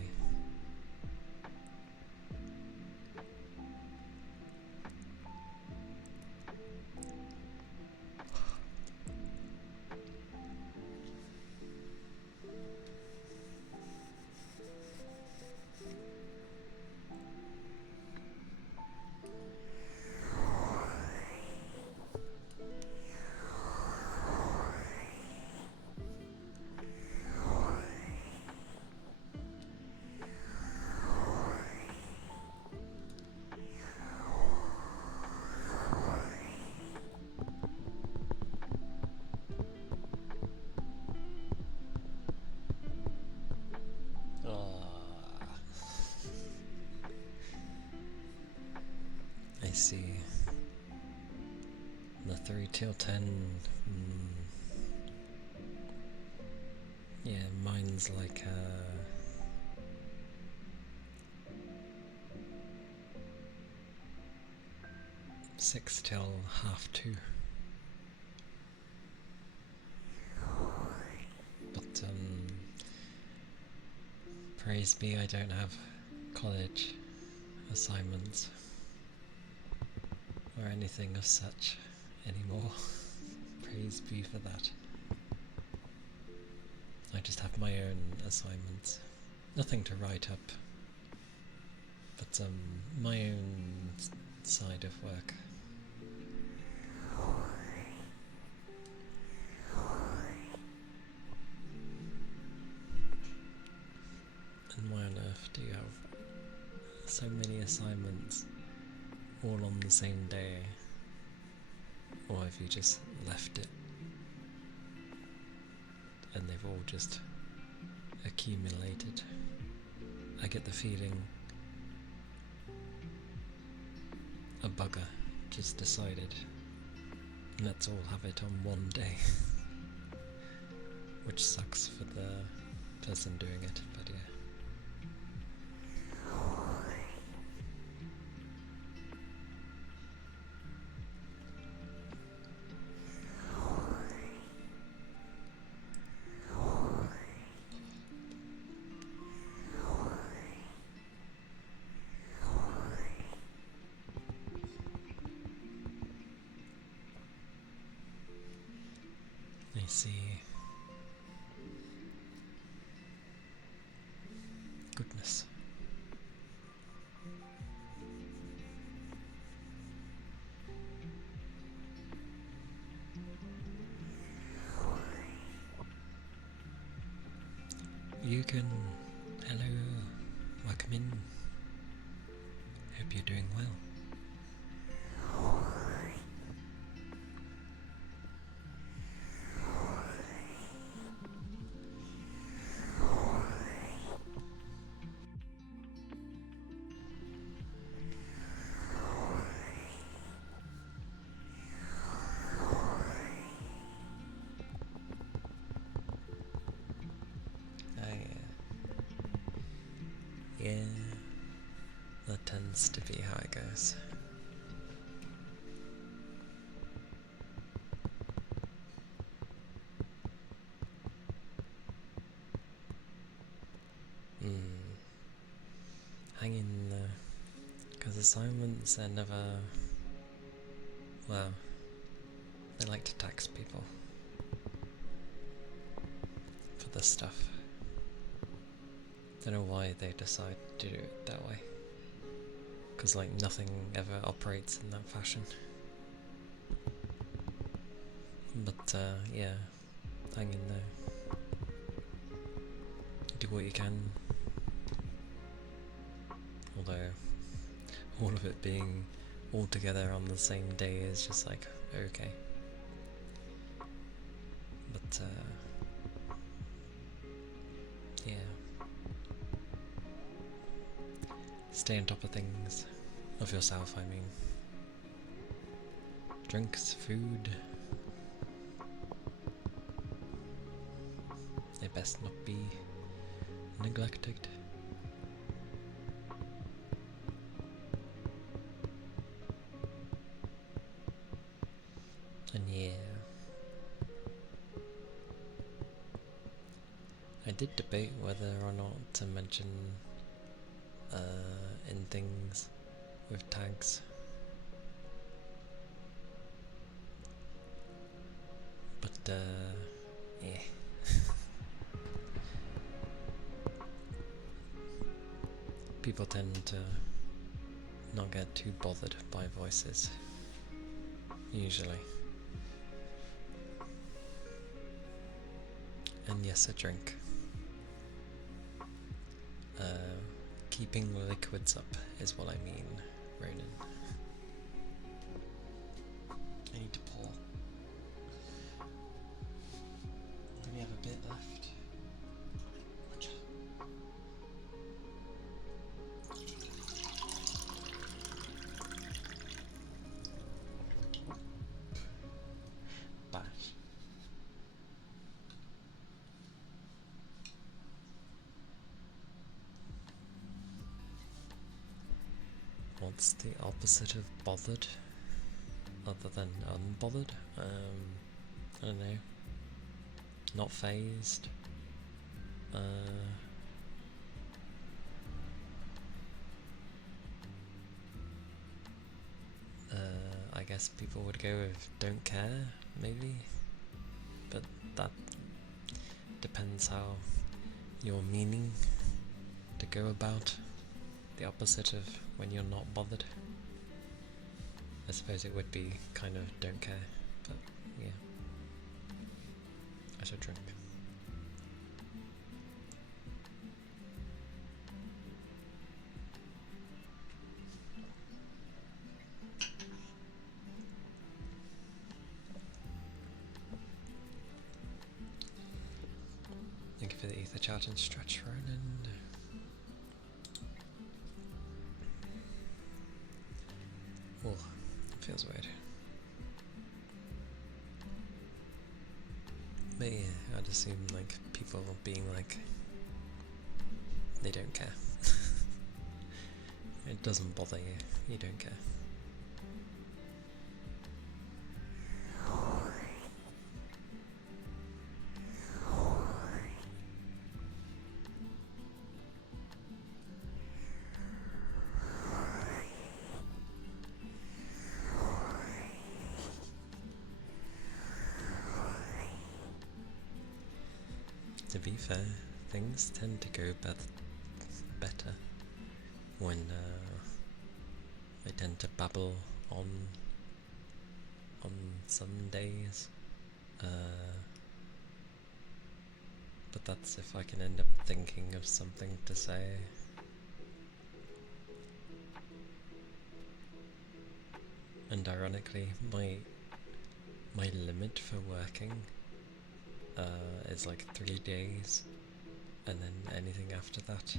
I see. The 3 till 10. Yeah, mine's like 6 till 2:30. But praise be, I don't have college assignments or anything of such anymore. Praise be for that. I just have my own assignments. Nothing to write up, but my own side of work. And why on earth do you have so many assignments all on the same day? Or have you just left it and they've all just accumulated? I get the feeling a bugger just decided, let's all have it on one day. Which sucks for the person doing it, but yeah. I see. Goodness. You can. Hello. Welcome in. Hope you're doing well. yeah, that tends to be how it goes. Hang in there, because assignments are never, well, they like to tax people for this stuff. Don't know why they decide to do it that way, because like nothing ever operates in that fashion. But yeah, hang in there. Do what you can. Although, all of it being all together on the same day is just like, okay. But yeah. Stay on top of things. Of yourself, I mean. Drinks, food. They best not be neglected. And yeah, I did debate whether or not to mention in things with tags, but yeah. People tend to not get too bothered by voices, usually. And yes, a drink. Keeping liquids up is what I mean, Ronan. I need to pour. Do we have a bit left? Bash. What's the opposite of bothered? Other than unbothered? I don't know. Not phased. I guess people would go with don't care, maybe? But that depends how you're meaning to go about the opposite of when you're not bothered. I suppose it would be kind of don't care, but yeah. I should drink. Thank you for the ether charge and stretch, Ronan. Oh, it feels weird. But yeah, I'd assume like people being like, they don't care. It doesn't bother you, you don't care. To be fair, things tend to go better when I tend to babble on some days, but that's if I can end up thinking of something to say. And ironically, my limit for working is like 3 days, and then anything after that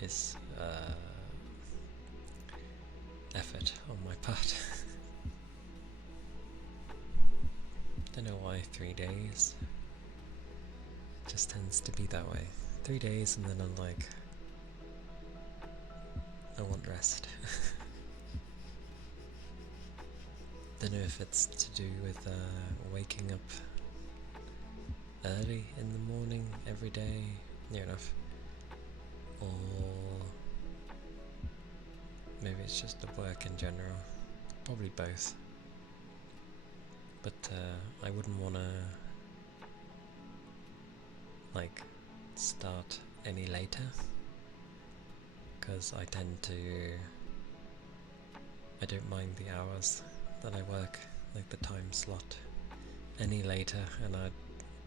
is effort on my part. Don't know why 3 days. It just tends to be that way. 3 days and then I'm like, I want rest. Don't know if it's to do with waking up early in the morning every day, near enough, or maybe it's just the work in general. Probably both. But I wouldn't want to like start any later, because I don't mind the hours that I work, like the time slot, any later, and I'd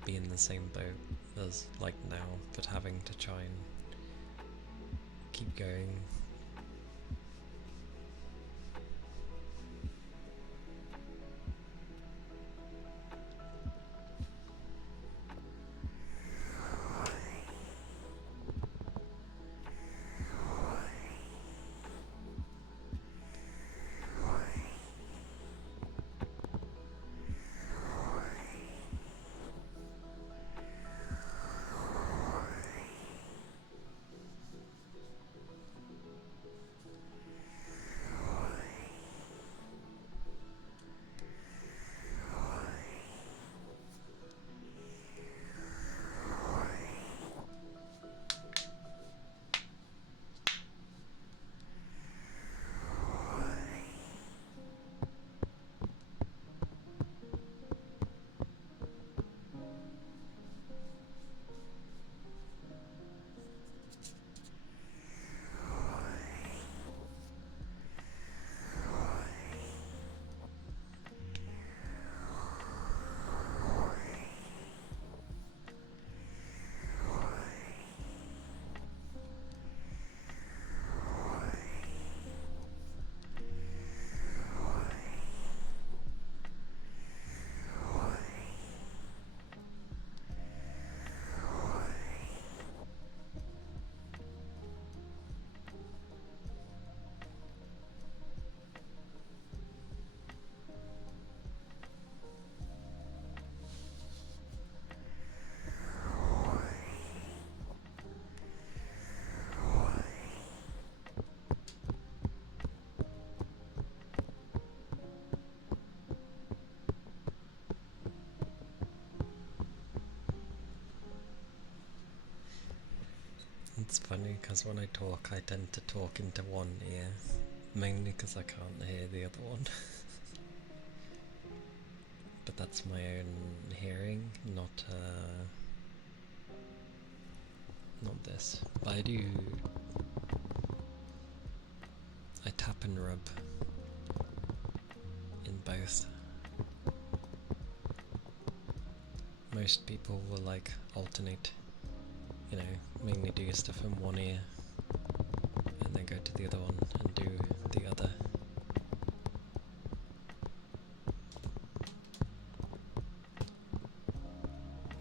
be in the same boat as like now, but having to try and keep going. It's funny because when I talk, I tend to talk into one ear, mainly because I can't hear the other one. But that's my own hearing, not this. But I tap and rub in both. Most people will like alternate, mainly do stuff in one ear and then go to the other one and do the other.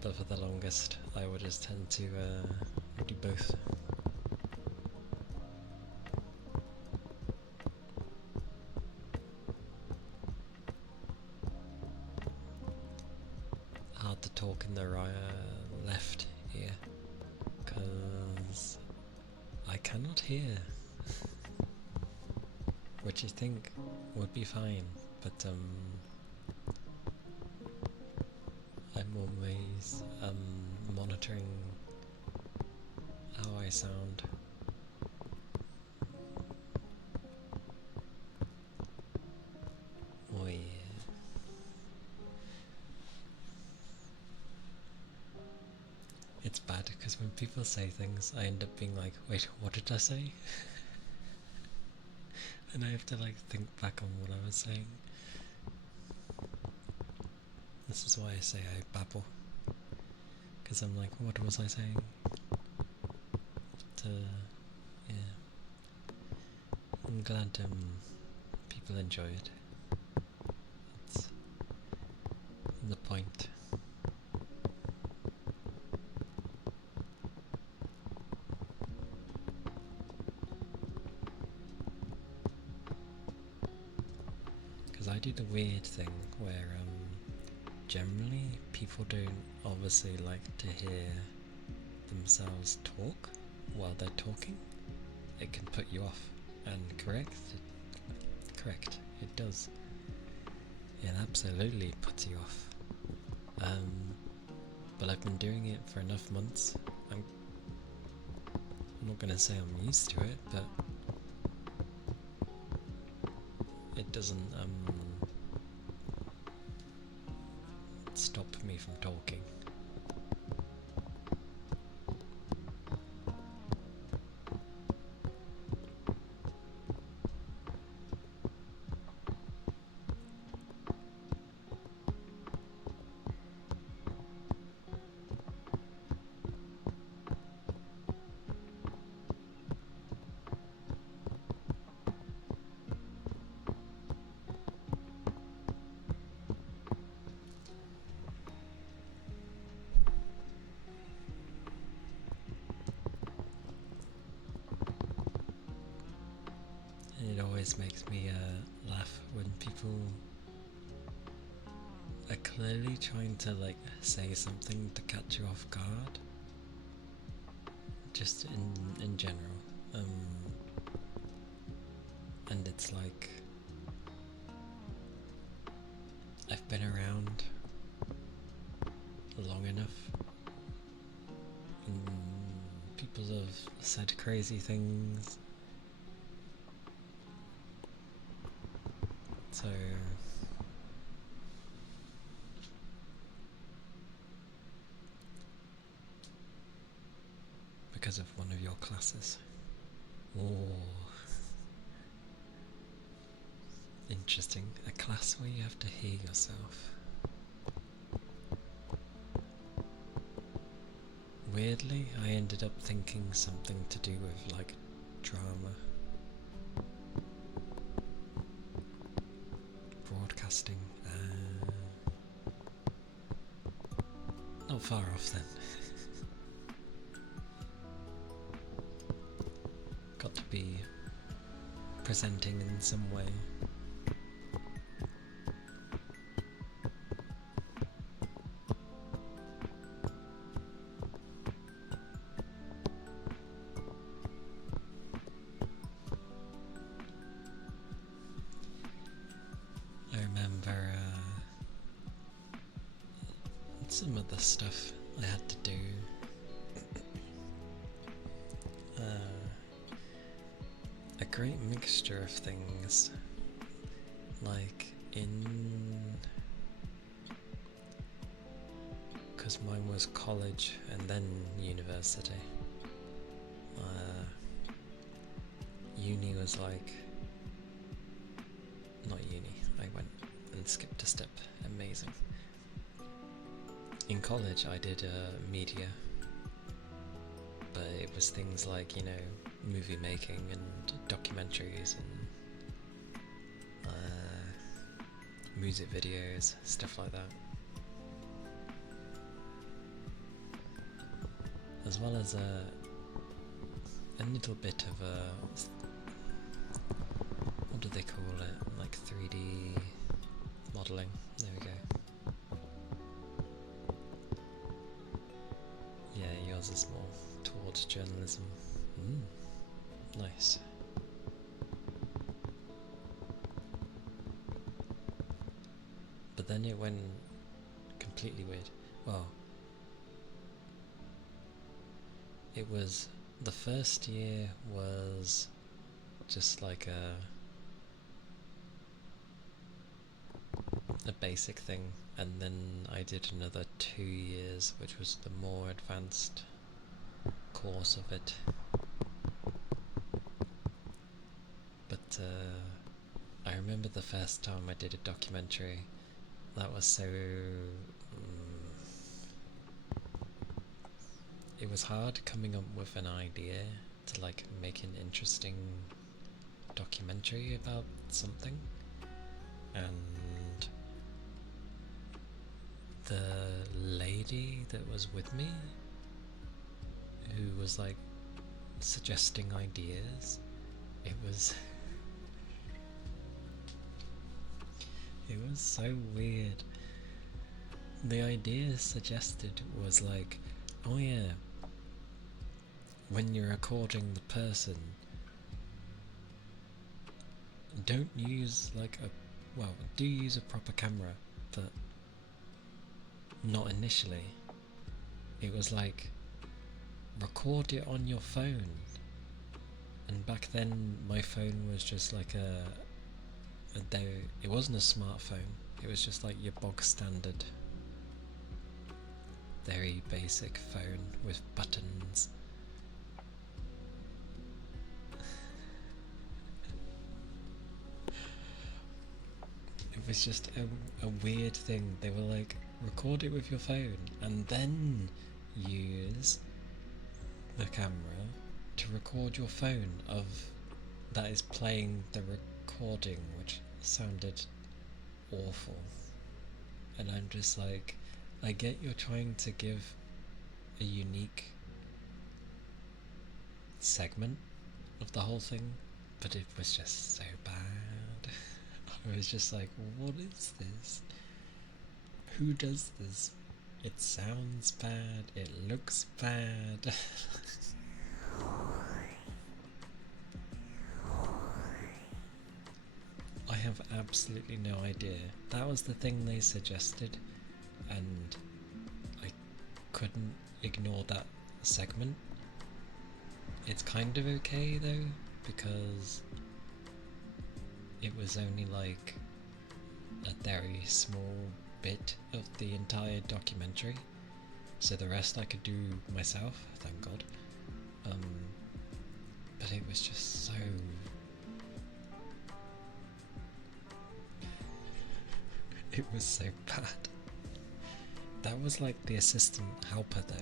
But for the longest, I would just tend to do both. Hard to talk in the left ear, because I cannot hear, which I think would be fine, but I'm always monitoring how I sound. Oh yeah. It's bad because when people say things, I end up being like, wait, what did I say? And I have to like think back on what I was saying. This is why I say I babble, because I'm like, what was I saying? But, yeah. I'm glad people enjoy it. That's the point. Because I do the weird thing where generally people don't obviously like to hear themselves talk while they're talking. It can put you off. And correct, it does. It absolutely puts you off. But I've been doing it for enough months. I'm not gonna say I'm used to it, but it doesn't stop me from talking. It always makes me laugh when people are clearly trying to like say something to catch you off guard. Just in general, and it's like I've been around long enough, and people have said crazy things. So because of one of your classes. Oh, interesting. A class where you have to hear yourself. Weirdly, I ended up thinking something to do with like drama. Broadcasting. Not far off then. Got to be presenting in some way. I remember some of the stuff I had to do. A great mixture of things, like because mine was college and then university. Uni was like, not uni, I went and skipped a step, amazing. In college I did media, but it was things like, you know, movie making and documentaries and music videos, stuff like that. As well as a little bit of what do they call it? Like 3D modelling. There we go. Yeah, yours is more towards journalism. Nice. But then it went completely weird. Well, it was, the first year was just like a basic thing, and then I did another 2 years, which was the more advanced course of it. But I remember the first time I did a documentary, that was so it was hard coming up with an idea to like make an interesting documentary about something, and the lady that was with me, who was like suggesting ideas, it was so weird. The idea suggested was like, oh yeah, when you're recording the person, don't use like a, well, do use a proper camera, but not initially. It was like, record it on your phone. And back then my phone was just like it wasn't a smartphone, it was just like your bog standard, very basic phone with buttons. It was just a weird thing. They were like, record it with your phone and then use the camera to record your phone of that is playing the recording, which sounded awful. And I'm just like, I get you're trying to give a unique segment of the whole thing, but it was just so bad. I was just like, what is this? Who does this? It sounds bad, it looks bad. I have absolutely no idea. That was the thing they suggested, and I couldn't ignore that segment. It's kind of okay though, because it was only like a very small bit of the entire documentary, so the rest I could do myself, thank God. But it was just so... it was so bad. That was like the assistant helper though,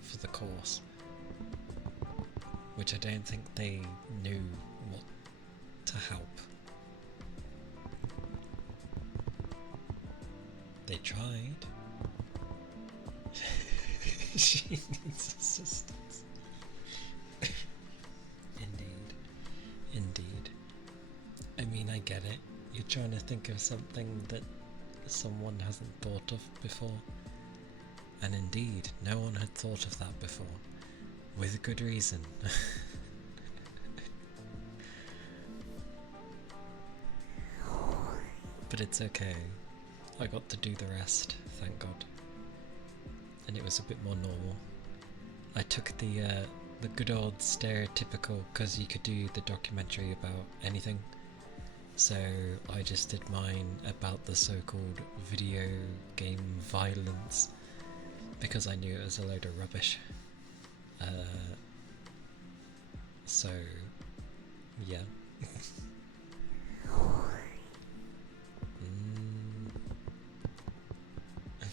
for the course, which I don't think they knew what to help. They tried. She needs assistance. Indeed. I mean, I get it. You're trying to think of something that someone hasn't thought of before. And indeed, no one had thought of that before. With good reason. But it's okay. I got to do the rest, thank God. And it was a bit more normal. I took the good old stereotypical, because you could do the documentary about anything. So I just did mine about the so-called video game violence, because I knew it was a load of rubbish. So, yeah.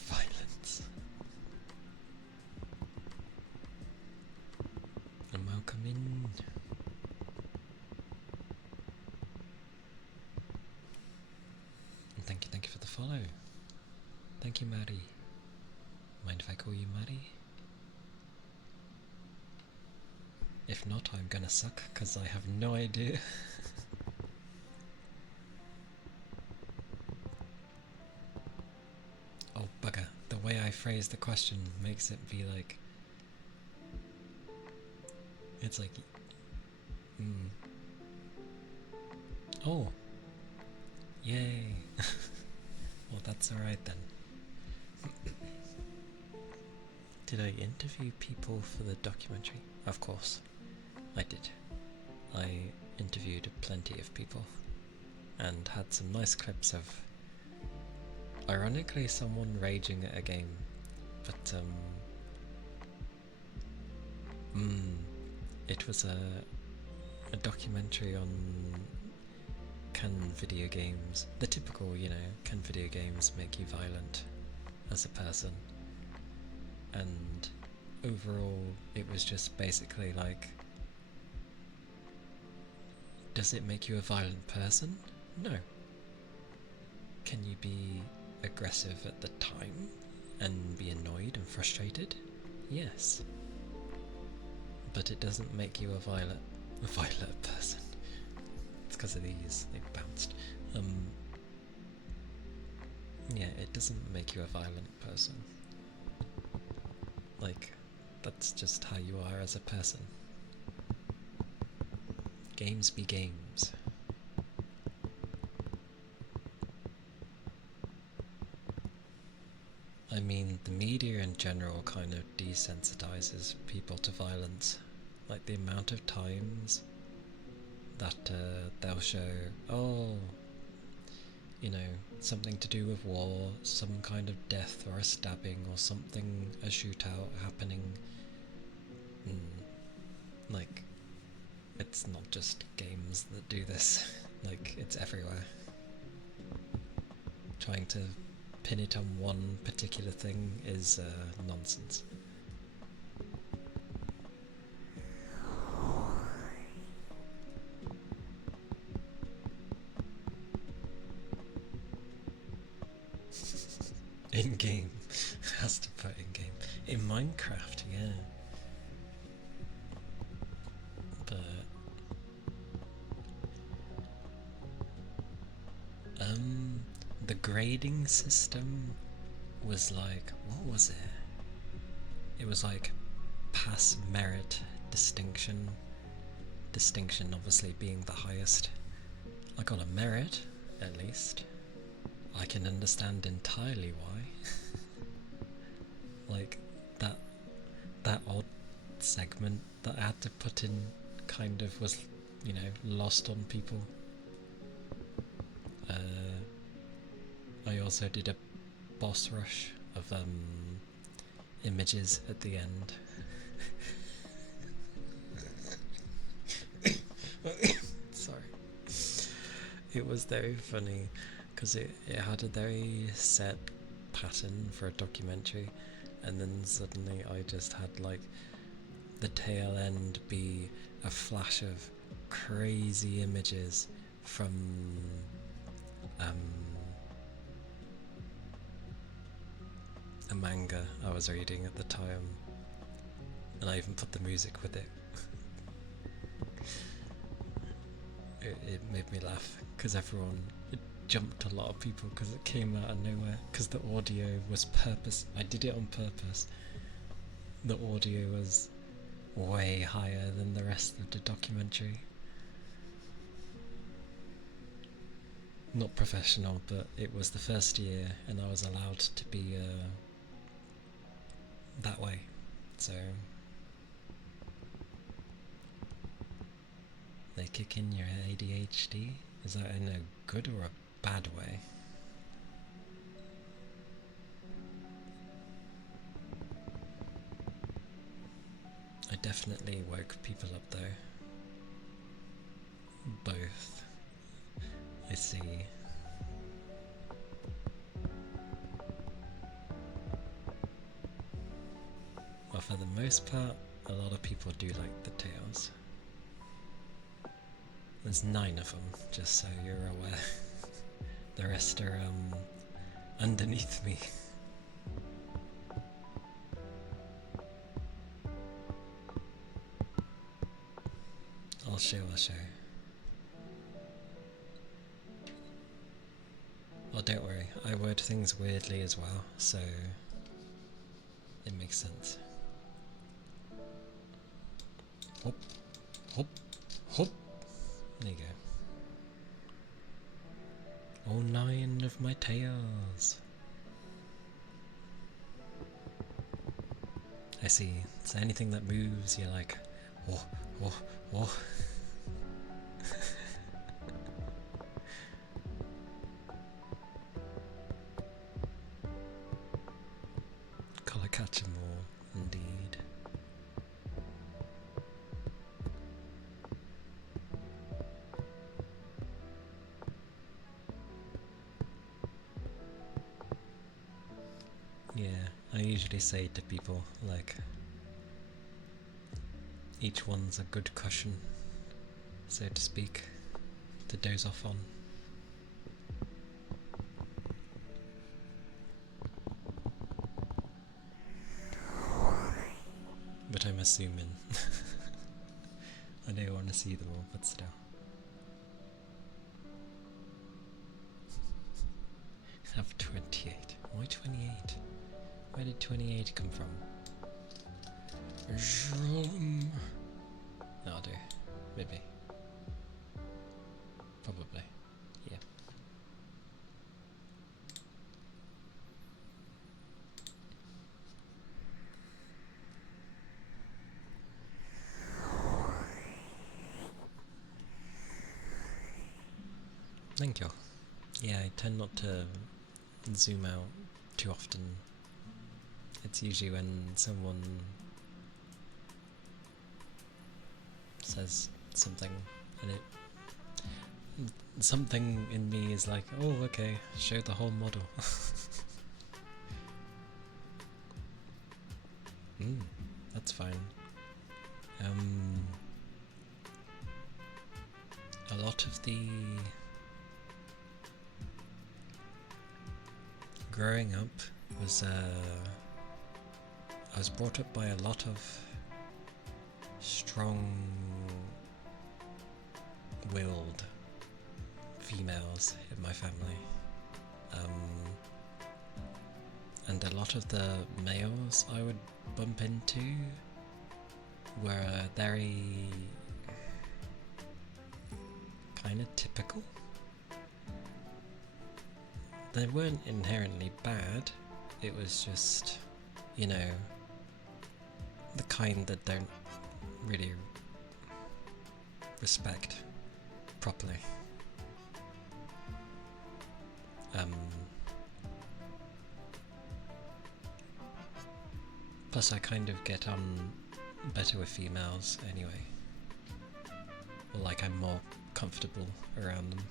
Violence. And welcome in. And thank you for the follow. Thank you, Maddie. Mind if I call you Maddie? If not, I'm gonna suck, because I have no idea. Oh, bugger. The way I phrase the question makes it be like... it's like... Oh! Yay! Well, that's alright then. Did I interview people for the documentary? Of course, I did. I interviewed plenty of people and had some nice clips of, ironically, someone raging at a game, but it was a documentary on can video games, the typical, can video games make you violent as a person? And overall, it was just basically like, does it make you a violent person? No. Can you be aggressive at the time and be annoyed and frustrated? Yes. But it doesn't make you a violent person. It's because of these, they bounced. Yeah, it doesn't make you a violent person. Like, that's just how you are as a person. Games be games. I mean, the media in general kind of desensitizes people to violence. Like the amount of times that they'll show, oh, you know, something to do with war, some kind of death or a stabbing or something, a shootout happening. Like, it's not just games that do this, like, it's everywhere. Trying to pin it on one particular thing is nonsense. In game. Has to put in game. In Minecraft, yeah. But the grading system was like, what was it? It was like pass, merit, distinction. Distinction obviously being the highest. I got a merit, at least. I can understand entirely why. Like, that odd segment that I had to put in kind of was, you know, lost on people. I also did a boss rush of images at the end. Sorry. It was very funny because it had a very set pattern for a documentary, and then suddenly I just had like the tail end be a flash of crazy images from a manga I was reading at the time, and I even put the music with it. It made me laugh because it jumped a lot of people because it came out of nowhere, because the audio was I did it on purpose. The audio was way higher than the rest of the documentary. Not professional, but it was the first year and I was allowed to be that way, so they kick in your ADHD. Is that in a good or a bad way? I definitely woke people up though. Both. I see. Well, for the most part, a lot of people do like the tails. There's 9 of them, just so you're aware. The rest are underneath me. I'll show. Well, don't worry, I word things weirdly as well, so it makes sense. Hop, hop, hop. There you go. All 9 of my tails. I see. So anything that moves, you're like, oh, oh, oh. Gotta catch 'em all, indeed. Yeah, I usually say to people, like, each one's a good cushion, so to speak, to doze off on. But I'm assuming. I don't want to see them all, but still. I have 28. Why 28? Where did 28 come from? That'll do. Maybe. Probably. Yeah. Thank you. Yeah, I tend not to zoom out too often. It's usually when someone says something and something in me is like, oh, okay, show the whole model. That's fine. A lot of the growing up was I was brought up by a lot of strong-willed females in my family, and a lot of the males I would bump into were very kind of typical. They weren't inherently bad, it was just, you know, the kind that don't really respect properly. Plus I kind of get on better with females anyway. Or like I'm more comfortable around them.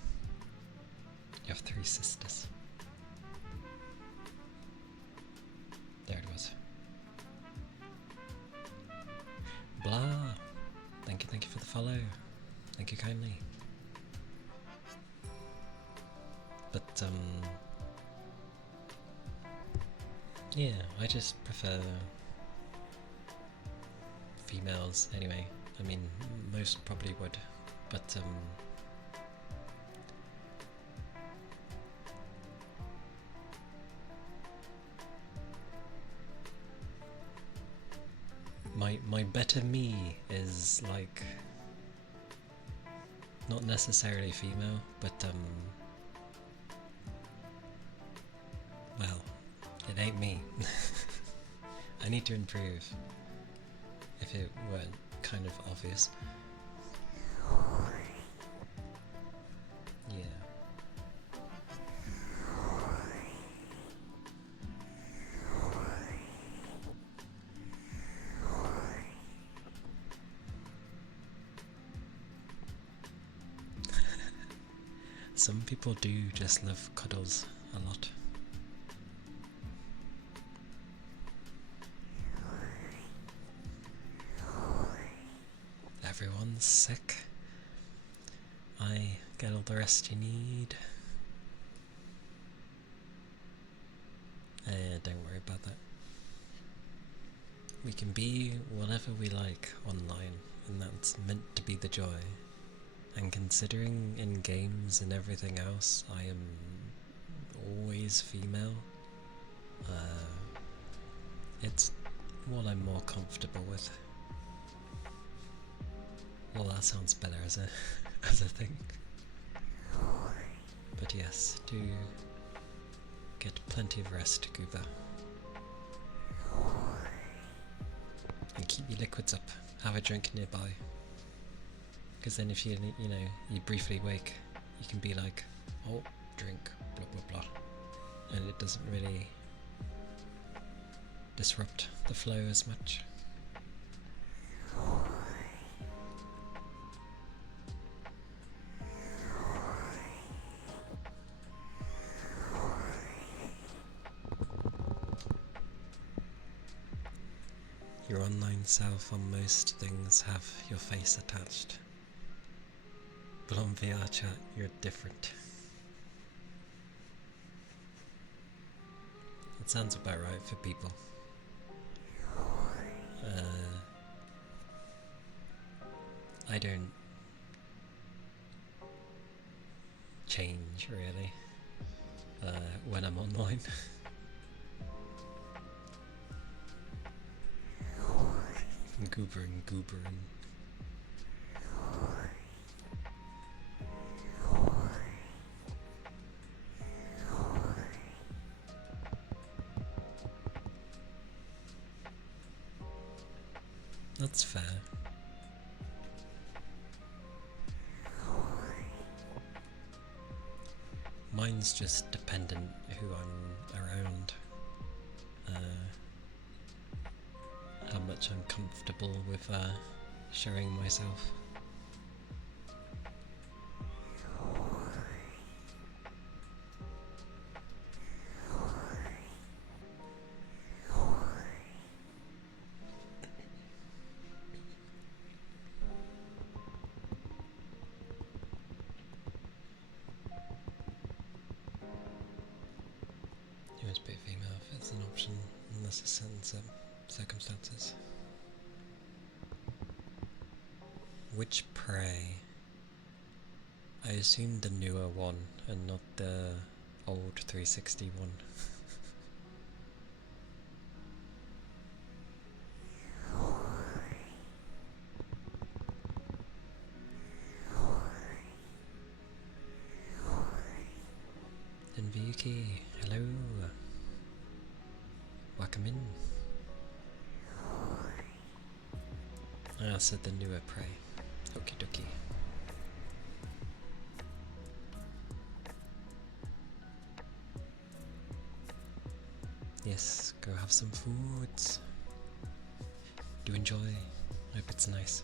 You have 3 sisters. There it was. Blah! Thank you for the follow. Thank you kindly. But, yeah, I just prefer females anyway. I mean, most probably would, but, my better me is like not necessarily female, but well, it ain't me. I need to improve, if it weren't kind of obvious. Yeah. Some people do just love cuddles a lot. Everyone's sick. I get all the rest you need. Don't worry about that. We can be whatever we like online, and that's meant to be the joy. And considering in games and everything else, I am always female. It's what I'm more comfortable with. Well, that sounds better as a as a thing. But yes, do get plenty of rest, Goober. And keep your liquids up. Have a drink nearby. Because then if you briefly wake, you can be like, oh, drink, blah blah blah. And it doesn't really disrupt the flow as much. Your online self on most things have your face attached. But on VR chat, you're different. It sounds about right for people. I don't change really when I'm online. Goobering. That's fair. Mine's just dependent who I'm around, how much I'm comfortable with showing myself. You must be a female if it's an option, unless it's certain circumstances. Which prey? I assume the newer one and not the old 360 one. Viyuki, hello. Welcome in. Ah, so the newer prey. Okie dokie. Yes, go have some food. Do enjoy. Hope it's nice.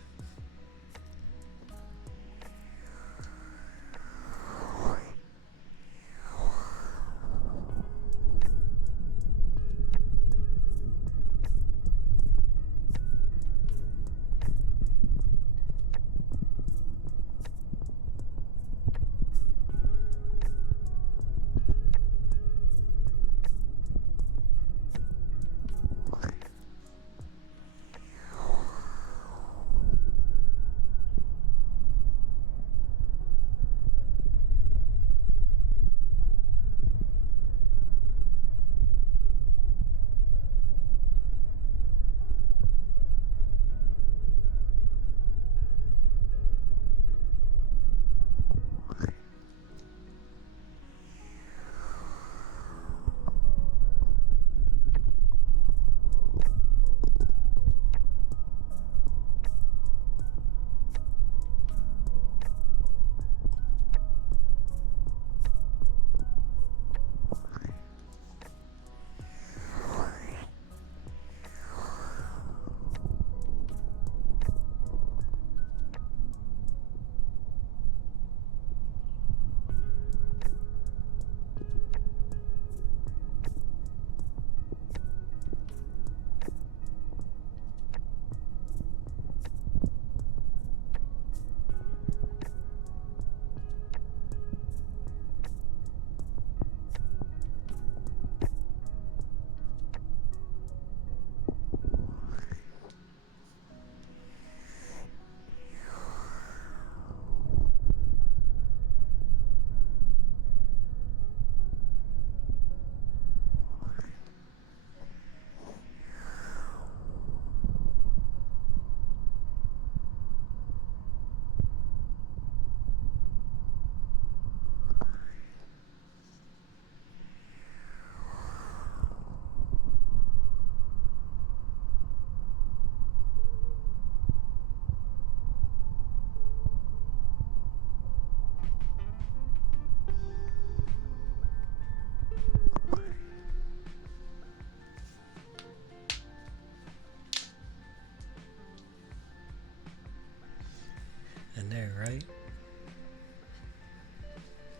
I know, right?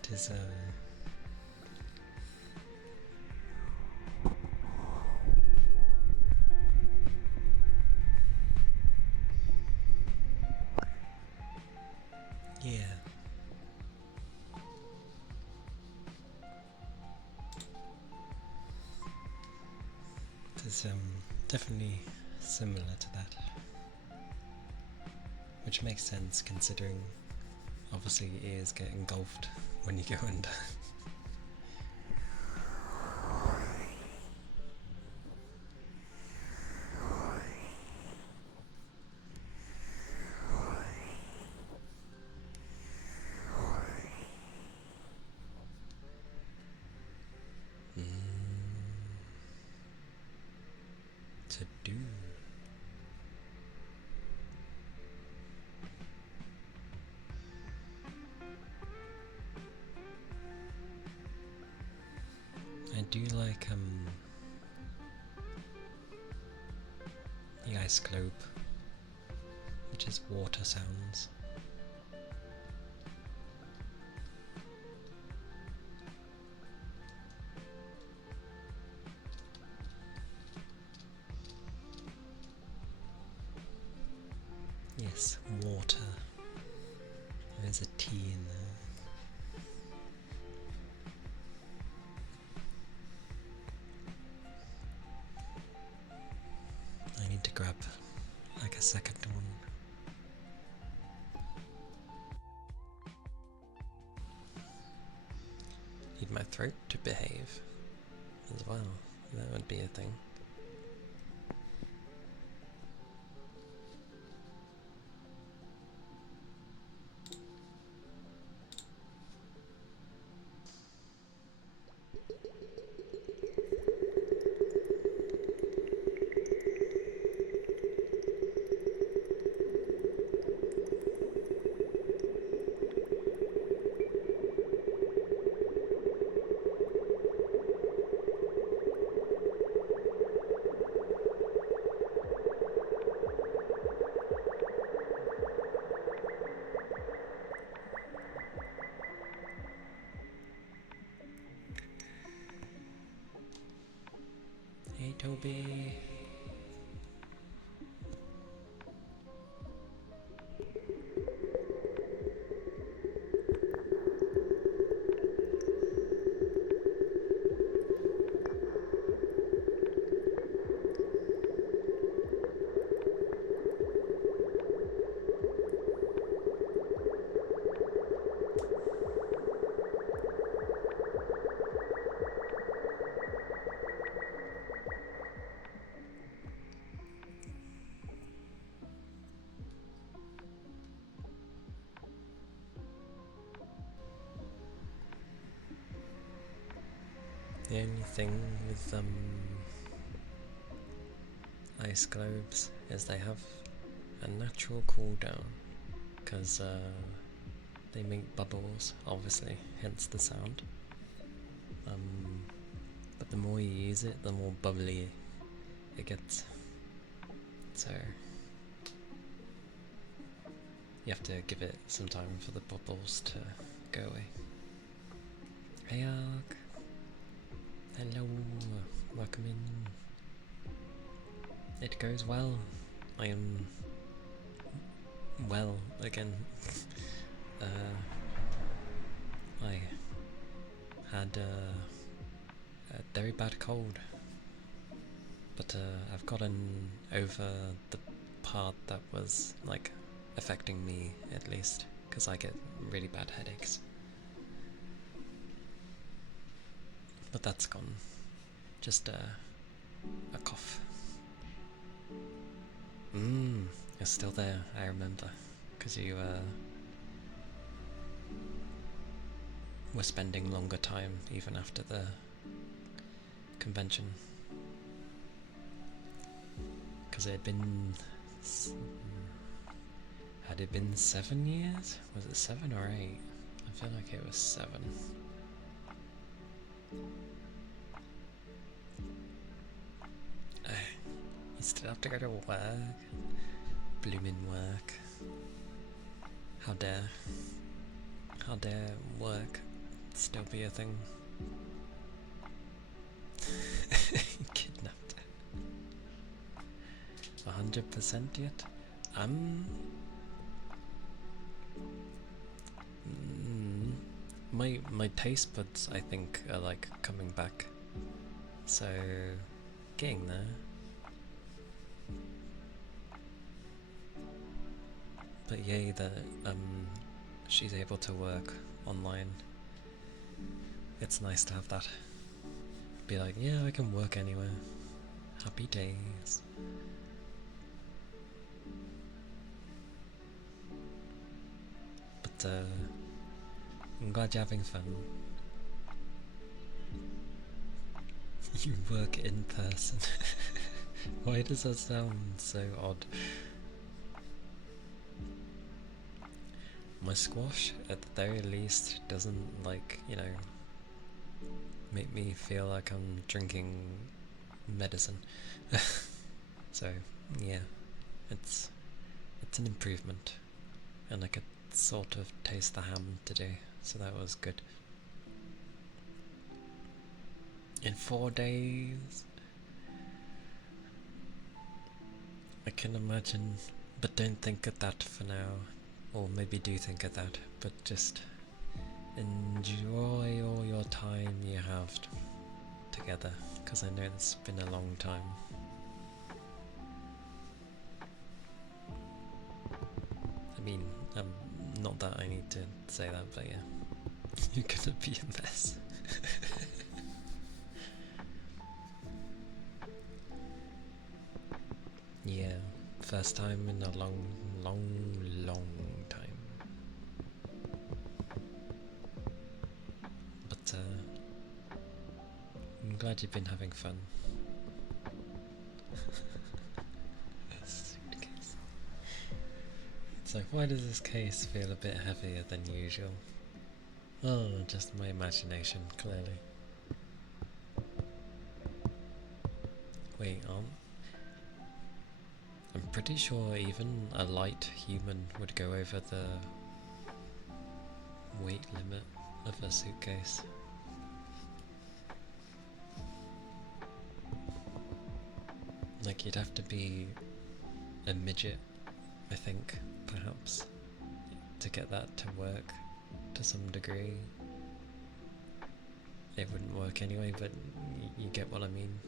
It is yeah. It's definitely similar to that. Which makes sense considering obviously your ears get engulfed when you go under. To do. do like the ice globe, which is water sounds. Yes, water. There's a T in there. I need to grab like a second one. Need my throat to behave as well. That would be a thing. Hey Toby. The only thing with ice globes is they have a natural cooldown, because they make bubbles, obviously, hence the sound. But the more you use it, the more bubbly it gets. So you have to give it some time for the bubbles to go away. Hey Ark! Hello, welcome in. It goes well. I am well again. I had a very bad cold, but I've gotten over the part that was like affecting me, at least, because I get really bad headaches. But that's gone. Just a cough. It's still there, I remember, because you were spending longer time even after the convention. Because it had it been 7 years? Was it 7 or 8? I feel like it was 7. You still have to go to work? Bloomin' work. How dare work still be a thing? Kidnapped. 100% yet? My taste buds, I think, are like coming back. So getting there. But yay that she's able to work online. It's nice to have that. Be like, yeah, I can work anywhere. Happy days. But I'm glad you're having fun. You work in person. Why does that sound so odd? My squash, at the very least, doesn't, like, you know, make me feel like I'm drinking medicine. So yeah, it's an improvement, and I could sort of taste the ham today, so that was good. In 4 days, I can imagine, but don't think of that for now, or maybe do think of that, but just enjoy all your time you have together, because I know it's been a long time. I mean, not that I need to say that, but yeah, you're gonna be a mess. Yeah, first time in a long time. But I'm glad you've been having fun. Suitcase. It's like, why does this case feel a bit heavier than usual? Oh, just my imagination, clearly. Wait, I'm pretty sure even a light human would go over the weight limit of a suitcase. Like, you'd have to be a midget, I think, perhaps, to get that to work to some degree. It wouldn't work anyway, but you get what I mean.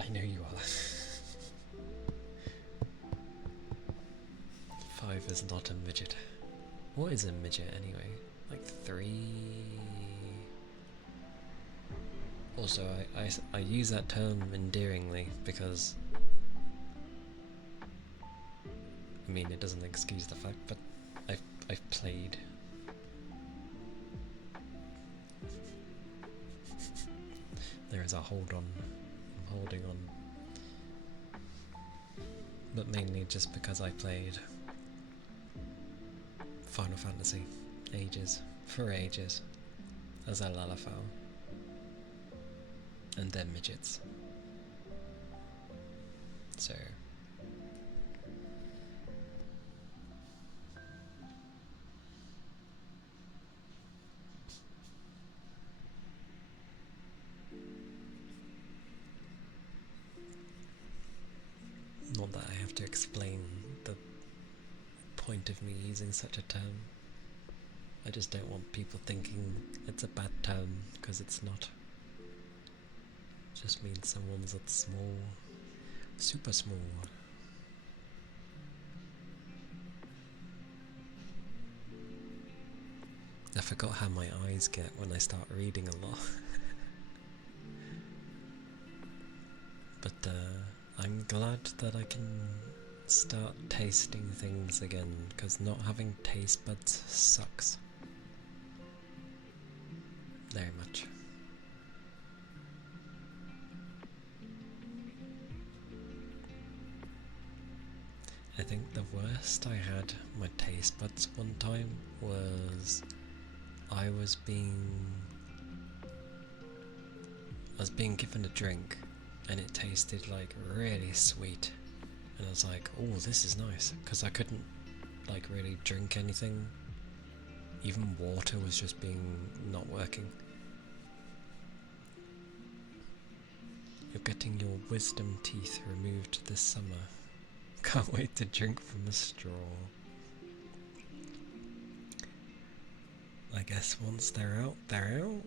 I know you are. 5 is not a midget. What is a midget anyway? Like 3? Also, I use that term endearingly because, I mean, it doesn't excuse the fact, but I've played. There is a hold on. I'm holding on. But mainly just because I played Final Fantasy for ages, as a Lalafell. And they're midgets. So not that I have to explain the point of me using such a term. I just don't want people thinking it's a bad term, because it's not. It just means someone's that's small, super small. I forgot how my eyes get when I start reading a lot. But I'm glad that I can start tasting things again, because not having taste buds sucks. Very much. I think the worst I had my taste buds one time was I was being given a drink and it tasted like really sweet, and I was like, oh, this is nice, because I couldn't like really drink anything. Even water was just not working. You're getting your wisdom teeth removed this summer. Can't wait to drink from a straw. I guess once they're out, they're out.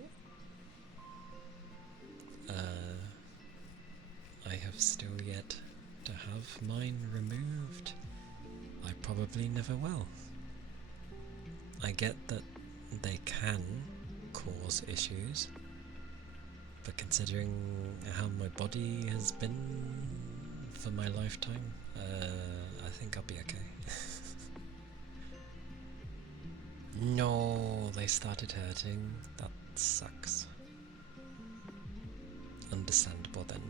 I have still yet to have mine removed. I probably never will. I get that they can cause issues, but considering how my body has been for my lifetime, I think I'll be okay. No, they started hurting. That sucks. Understandable then.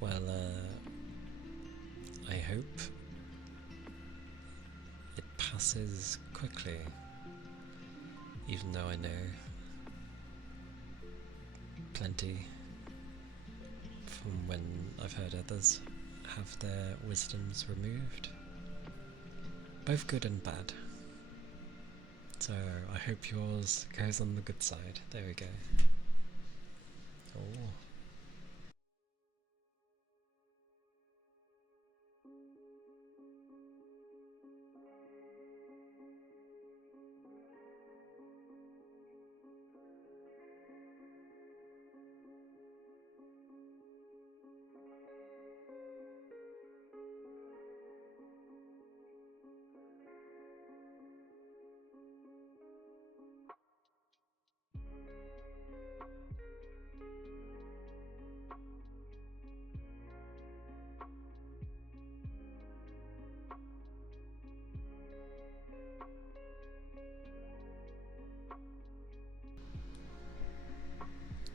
Well, I hope it passes quickly. even though I know plenty from when I've heard others have their wisdoms removed. Both good and bad. So I hope yours goes on the good side. There we go. Oh.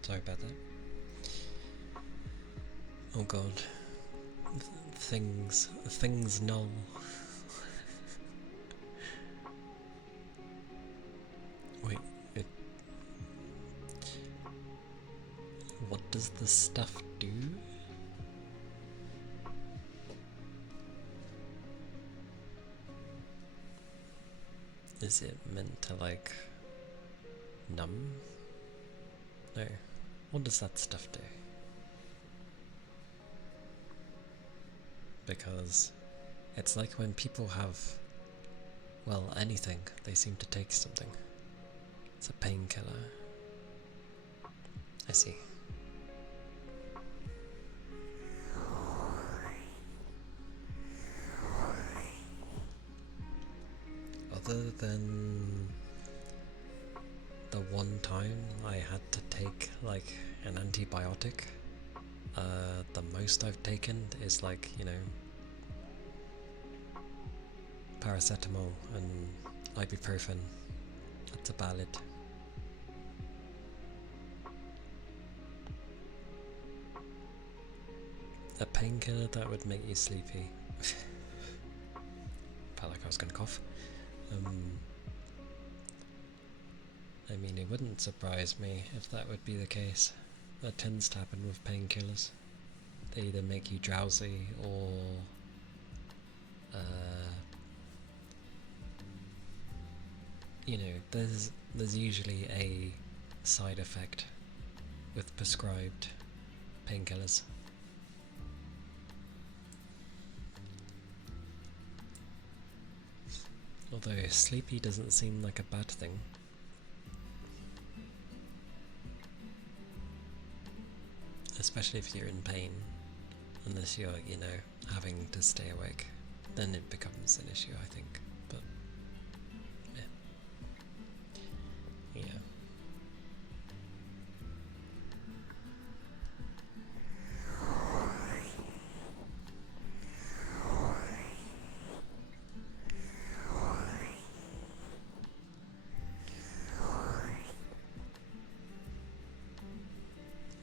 Sorry about that. Oh god. Things null. Wait, what does the stuff do? Is it meant to like numb? No. What does that stuff do? Because it's like when people have, well, anything, they seem to take something. It's a painkiller. I see. Other than the one time I had to take like an antibiotic, the most I've taken is like, you know, paracetamol and ibuprofen. That's about it. A painkiller that would make you sleepy. Felt like I was gonna cough. I mean, it wouldn't surprise me if that would be the case. That tends to happen with painkillers. They either make you drowsy or you know, there's usually a side effect with prescribed painkillers. Although sleepy doesn't seem like a bad thing. Especially if you're in pain. Unless you're, you know, having to stay awake. Then it becomes an issue, I think. But, yeah. Yeah.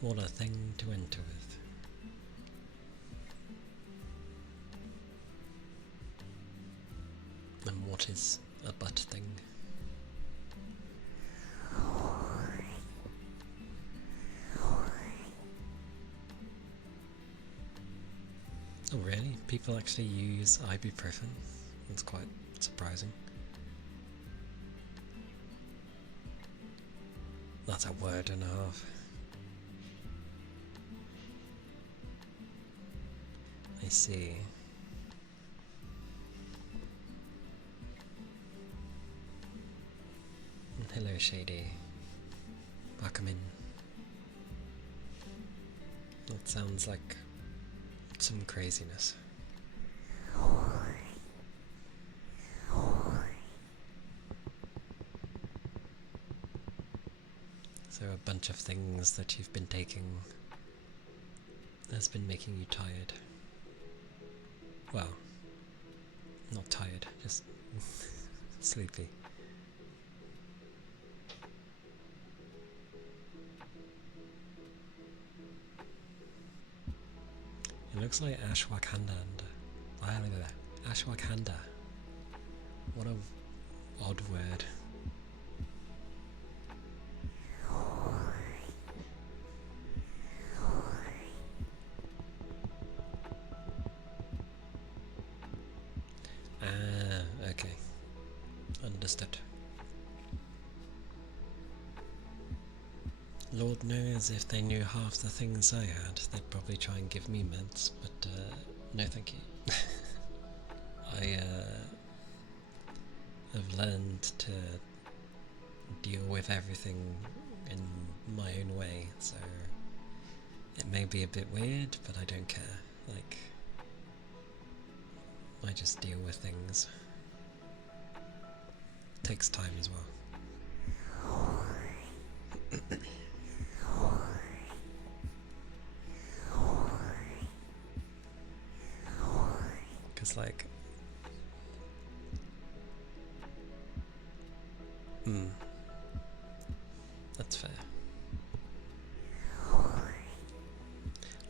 What a thing to enter with. And what is a butt thing? Oh really? People actually use ibuprofen? That's quite surprising. That's a word and a half. I see. Hello Shady. Welcome in. That sounds like some craziness. So a bunch of things that you've been taking has been making you tired. Well, not tired, just sleepy. It looks like ashwagandha and ashwagandha. What a odd word. Understood. Lord knows if they knew half the things I had, they'd probably try and give me meds, but no thank you. I have learned to deal with everything in my own way, so it may be a bit weird, but I don't care. Like, I just deal with things. Takes time as well. Because, like, that's fair.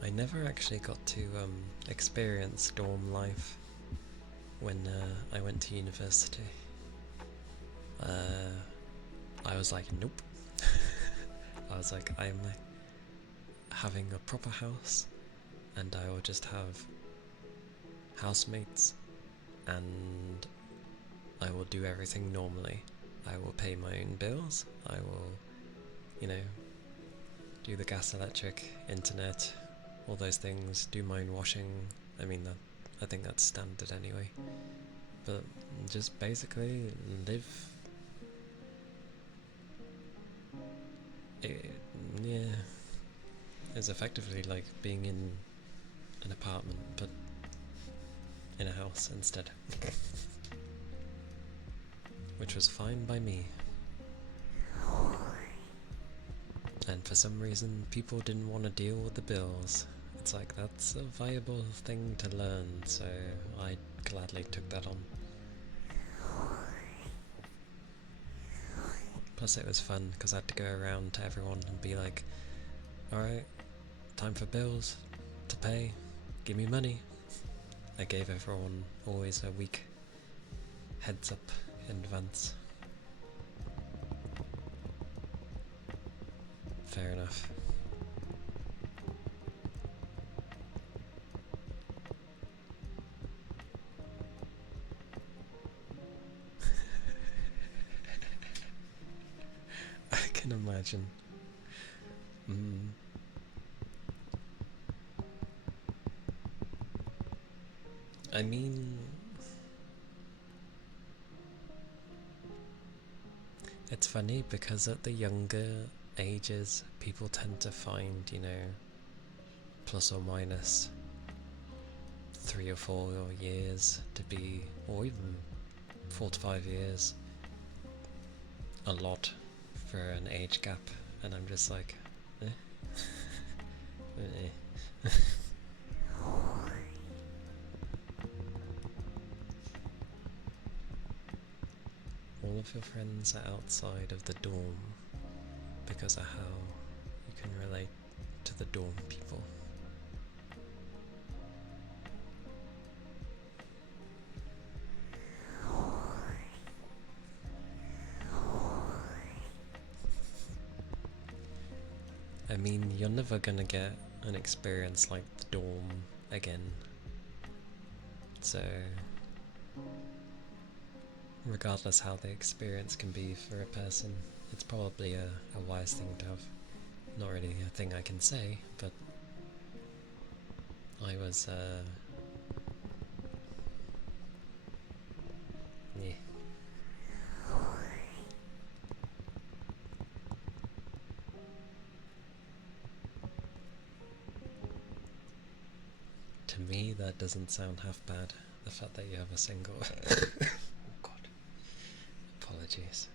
I never actually got to experience dorm life when I went to university. I was like, nope. I was like, I'm having a proper house, and I will just have housemates, and I will do everything normally. I will pay my own bills. I will, you know, do the gas, electric, internet, all those things, do my own washing. I mean, I think that's standard anyway. But just basically live. Yeah, it's effectively like being in an apartment, but in a house instead. Which was fine by me. And for some reason, people didn't want to deal with the bills. It's like, that's a viable thing to learn, so I gladly took that on. Plus it was fun, because I had to go around to everyone and be like, alright, time for bills to pay, give me money. I gave everyone always a week heads up in advance. Fair enough. I can imagine. I mean, it's funny because at the younger ages, people tend to find, you know, plus or minus 3 or 4 years to be, or even 4 to 5 years, a lot for an age gap, and I'm just like, eh? All of your friends are outside of the dorm because of how you can relate to the dorm people. I mean, you're never gonna get an experience like the dorm again, so regardless how the experience can be for a person, it's probably a wise thing to have. Not really a thing I can say, but I was, yeah. To me, that doesn't sound half bad, the fact that you have a single... Oh god. Apologies.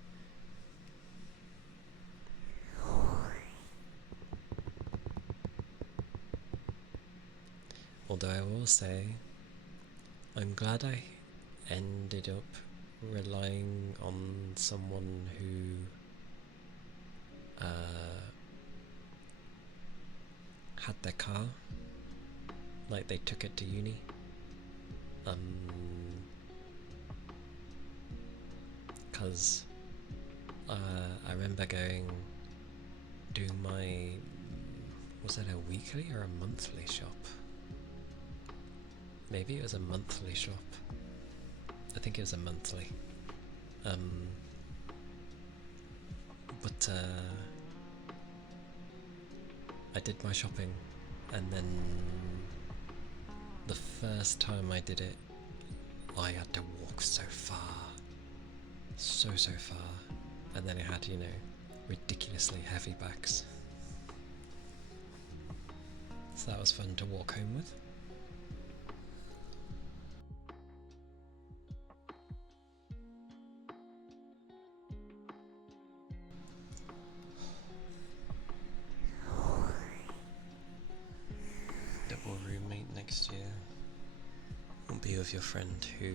Although I will say, I'm glad I ended up relying on someone who had their car, like they took it to uni. Because I remember doing my, was it a weekly or a monthly shop? Maybe it was a monthly shop. I think it was a monthly. Um, but I did my shopping, and then the first time I did it, I had to walk so far. So far. And then I had, ridiculously heavy bags. So that was fun to walk home with. Double roommate next year. Will be with your friend who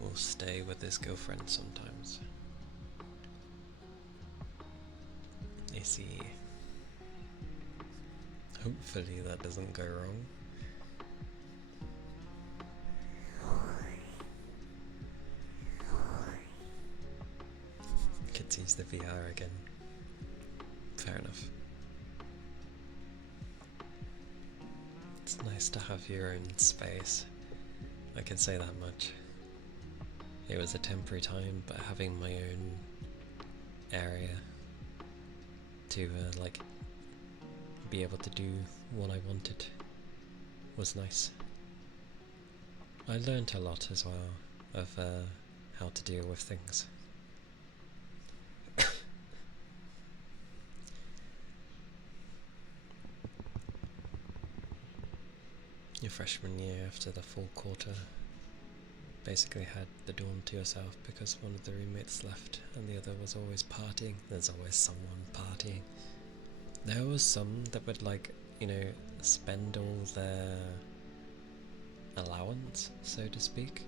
will stay with his girlfriend sometimes. I see. Hopefully that doesn't go wrong. Could use the VR again. Fair enough. It's nice to have your own space. I can say that much. It was a temporary time, but having my own area to be able to do what I wanted was nice. I learnt a lot as well of how to deal with things. Your freshman year, after the full quarter, basically had the dorm to yourself because one of the roommates left and the other was always partying. There's always someone partying. There was some that would spend all their allowance, so to speak.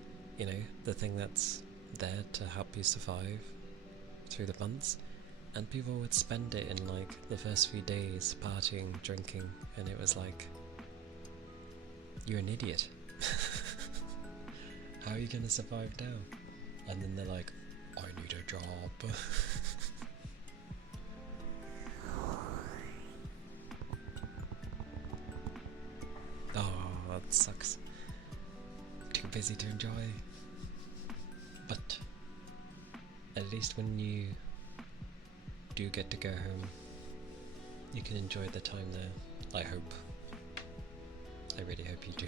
The thing that's there to help you survive through the months. And people would spend it in the first few days partying, drinking, and it was like, you're an idiot. How are you gonna survive now? And then they're like, I need a job. Oh, that sucks. Too busy to enjoy. But at least when you do get to go home, you can enjoy the time there. I hope. I really hope you do.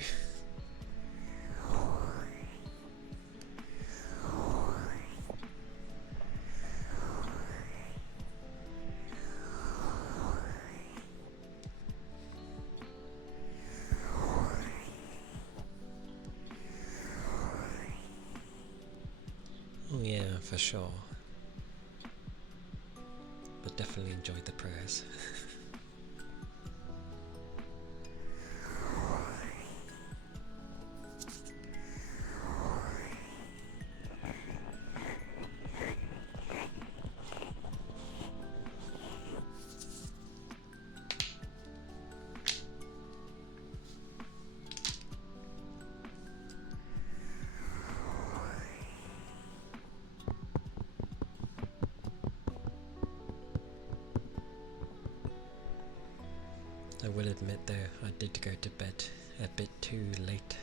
Oh yeah, for sure. But definitely enjoyed the prayers. I will admit though, I did go to bed a bit too late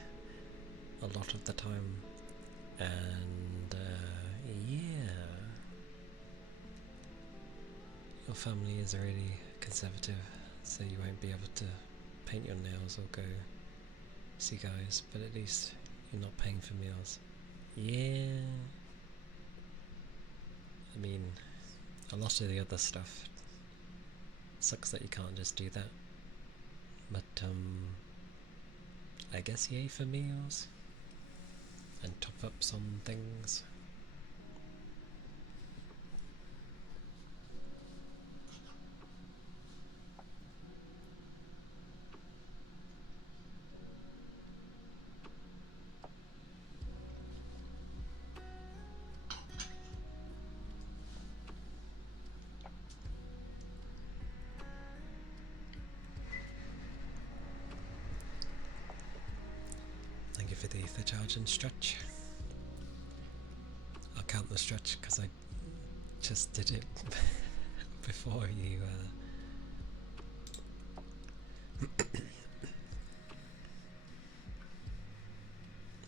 a lot of the time, and yeah, your family is really conservative, so you won't be able to paint your nails or go see guys, but at least you're not paying for meals. Yeah, I mean, a lot of the other stuff sucks that you can't just do that. But I guess yay for meals and top-ups on things. Thank you for the ether charge and stretch. I'll count the stretch because I just did it before you.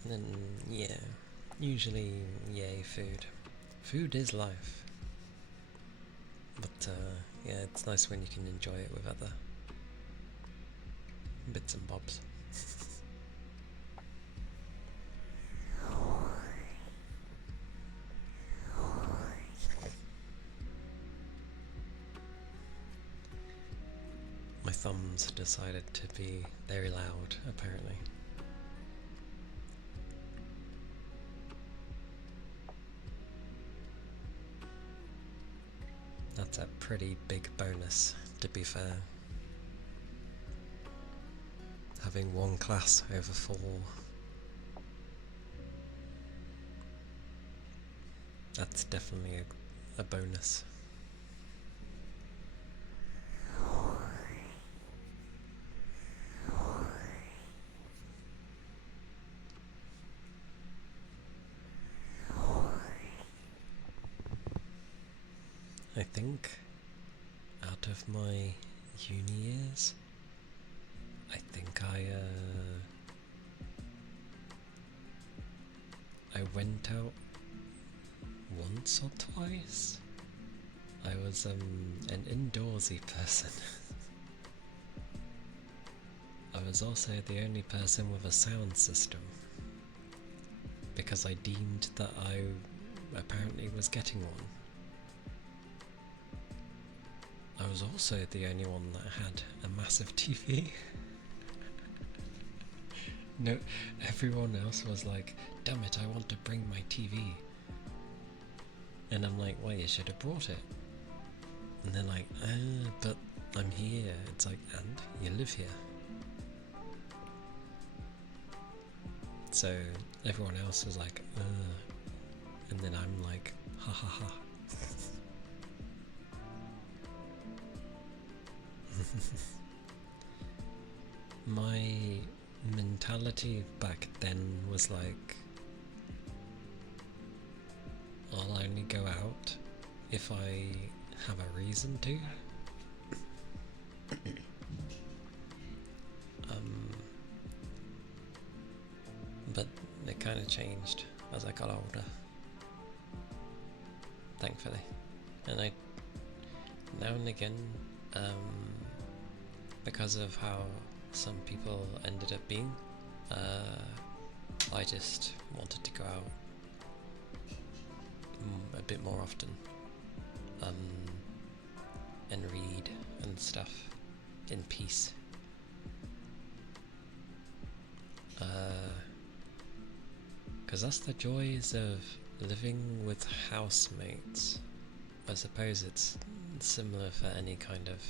And yeah, usually yay food. Food is life. But yeah, it's nice when you can enjoy it with other bits and bobs. My thumbs decided to be very loud, apparently. That's a pretty big bonus, to be fair. Having one class over 4. That's definitely a bonus. I think out of my uni years, I think I went out once or twice. I was an indoorsy person. I was also the only person with a sound system, because I deemed that I apparently was getting one. I was also the only one that had a massive TV. No, everyone else was like, damn it, I want to bring my TV. And I'm like, well, you should have brought it. And they're like, but I'm here. It's like, and you live here. So everyone else was like, and then I'm like, ha ha ha. My mentality back then was like, I'll only go out if I have a reason to. But it kind of changed as I got older, thankfully. And I, now and again, because of how some people ended up being, I just wanted to go out a bit more often, and read and stuff in peace. Because that's the joys of living with housemates. I suppose it's similar for any kind of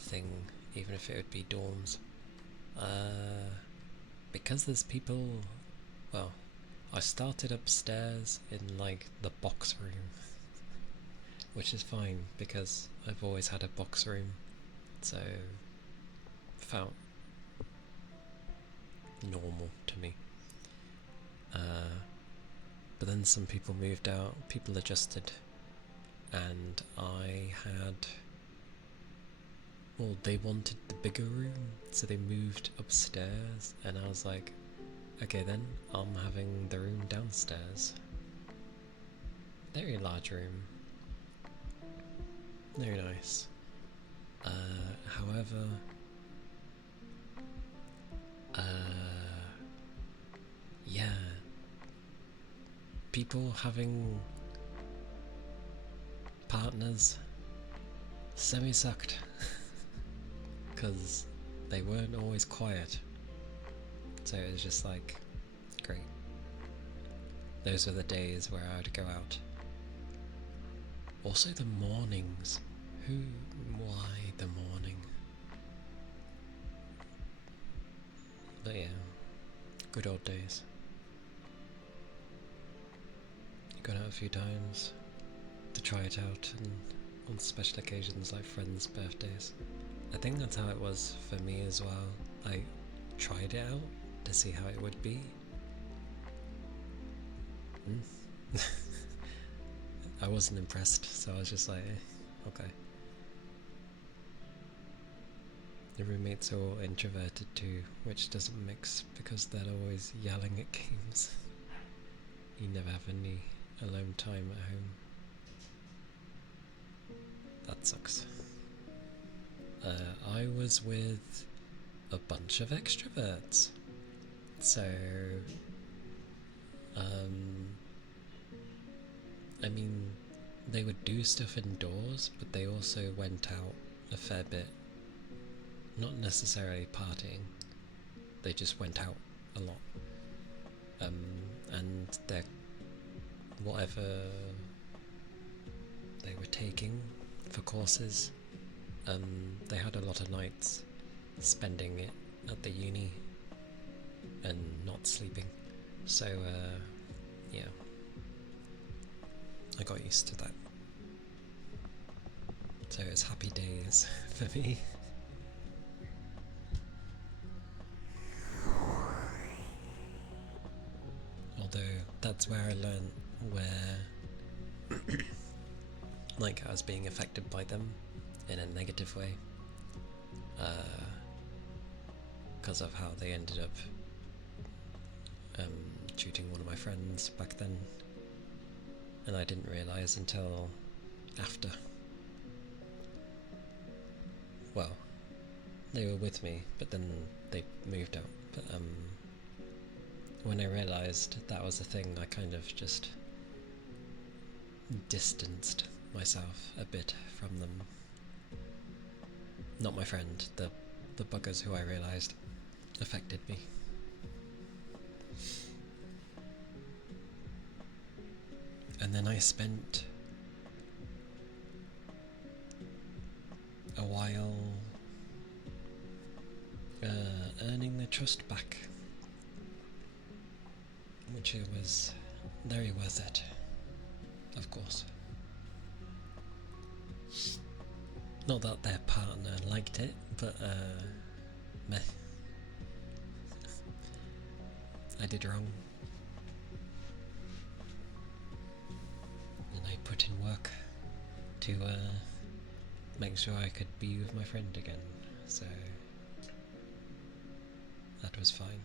thing, even if it would be dorms. Because there's people, well, I started upstairs in like the box room, which is fine because I've always had a box room, so felt normal to me. But then some people moved out, people adjusted, and I had, well, they wanted the bigger room, so they moved upstairs, and I was like, okay then, I'm having the room downstairs. Very large room. Very nice. However, yeah, people having partners semi-sucked because they weren't always quiet, so it was just like, great. Those were the days where I would go out. Also the mornings. Why the morning? But yeah, good old days. Gone out a few times to try it out, and on special occasions like friends' birthdays. I think that's how it was for me as well. I tried it out to see how it would be. I wasn't impressed, so I was just like, okay. The roommates are all introverted too, which doesn't mix because they're always yelling at games. You never have any alone time at home. That sucks. I was with a bunch of extroverts. So, I mean, they would do stuff indoors, but they also went out a fair bit. Not necessarily partying, they just went out a lot. And their whatever they were taking for courses, they had a lot of nights spending it at the uni and not sleeping. So, yeah, I got used to that. So it's happy days for me. Although that's where I learned where like I was being affected by them in a negative way, because of how they ended up shooting one of my friends back then, and I didn't realise until after. Well, they were with me, but then they moved out. But when I realised that was the thing, I kind of just distanced myself a bit from them. Not my friend, the buggers who I realised affected me. And then I spent a while earning their trust back, which it was very worth it, of course. Not that their partner liked it, but meh. I did wrong. And I put in work to make sure I could be with my friend again, so that was fine.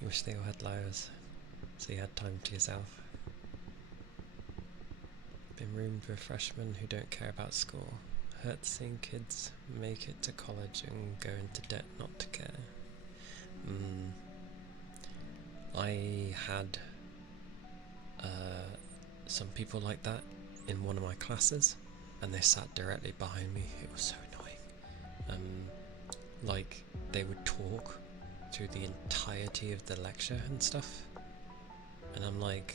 You wish they all had lives, so you had time to yourself. Been roomed with freshmen who don't care about school. Hurts seeing kids make it to college and go into debt not to care. I had some people like that in one of my classes, and they sat directly behind me. It was so annoying. Like, they would talk through the entirety of the lecture and stuff, and I'm like,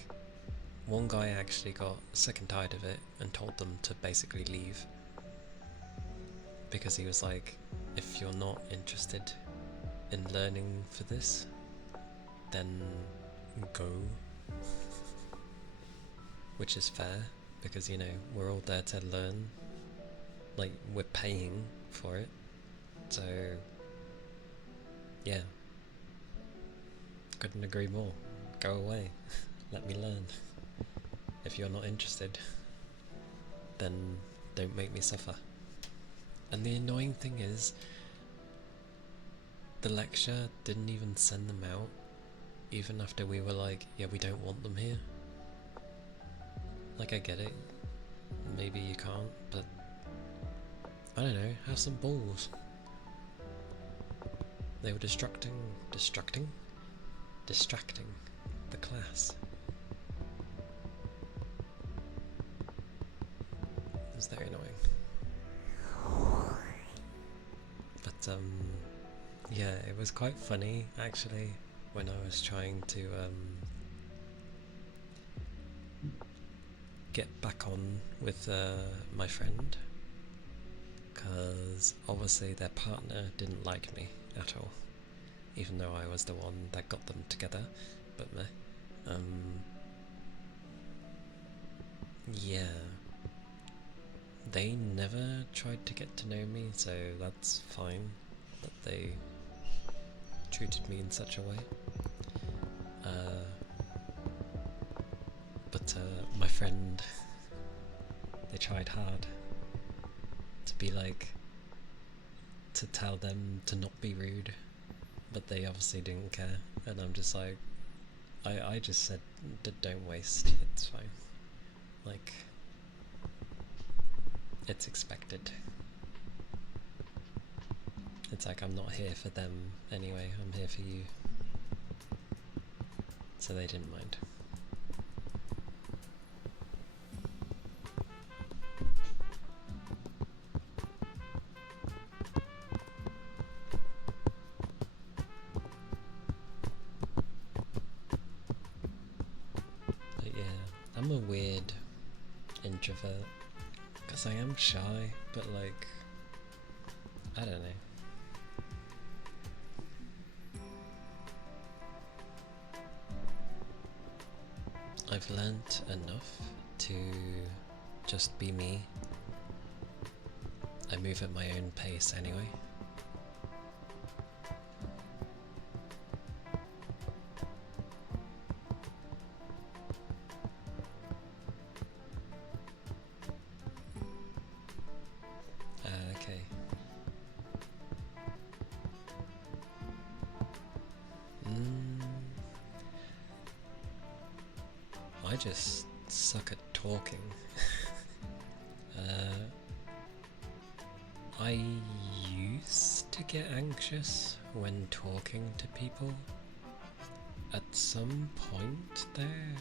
one guy actually got sick and tired of it and told them to basically leave, because he was like, if you're not interested in learning for this, then go. Which is fair, because, you know, we're all there to learn, like, we're paying for it, so yeah, couldn't agree more. Go away. Let me learn. If you're not interested, then don't make me suffer. And the annoying thing is, the lecturer didn't even send them out, even after we were like, yeah, we don't want them here. Like, I get it, maybe you can't, but I don't know, have some balls. They were distracting the class. It was very annoying. But yeah, it was quite funny actually when I was trying to get back on with my friend, because obviously their partner didn't like me at all, even though I was the one that got them together, but meh. Yeah, they never tried to get to know me, so that's fine that they treated me in such a way. But my friend, they tried hard to be like, to tell them to not be rude, but they obviously didn't care, and I'm just like, I just said, don't waste, it's fine. Like, it's expected. It's like, I'm not here for them anyway, I'm here for you. So they didn't mind. But yeah, I'm a weird introvert, because I am shy, but like, I don't know. I've learnt enough to just be me. I move at my own pace anyway. Okay. I just suck at talking. I used to get anxious when talking to people. At some point there.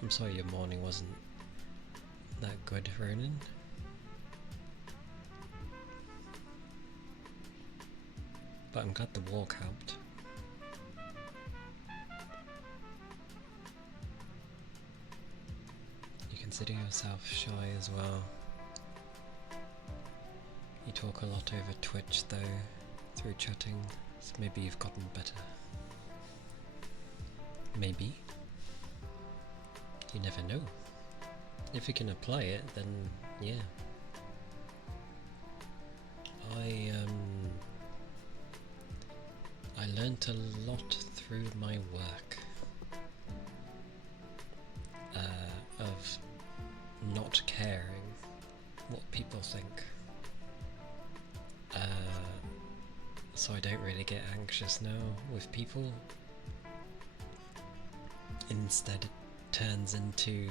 I'm sorry your morning wasn't that good, Ronan. But I'm glad the walk helped. You consider yourself shy as well. You talk a lot over Twitch though, through chatting, so maybe you've gotten better. Maybe. You never know. If you can apply it, then yeah. I learnt a lot through my work of not caring what people think. So I don't really get anxious now with people. Instead it turns into,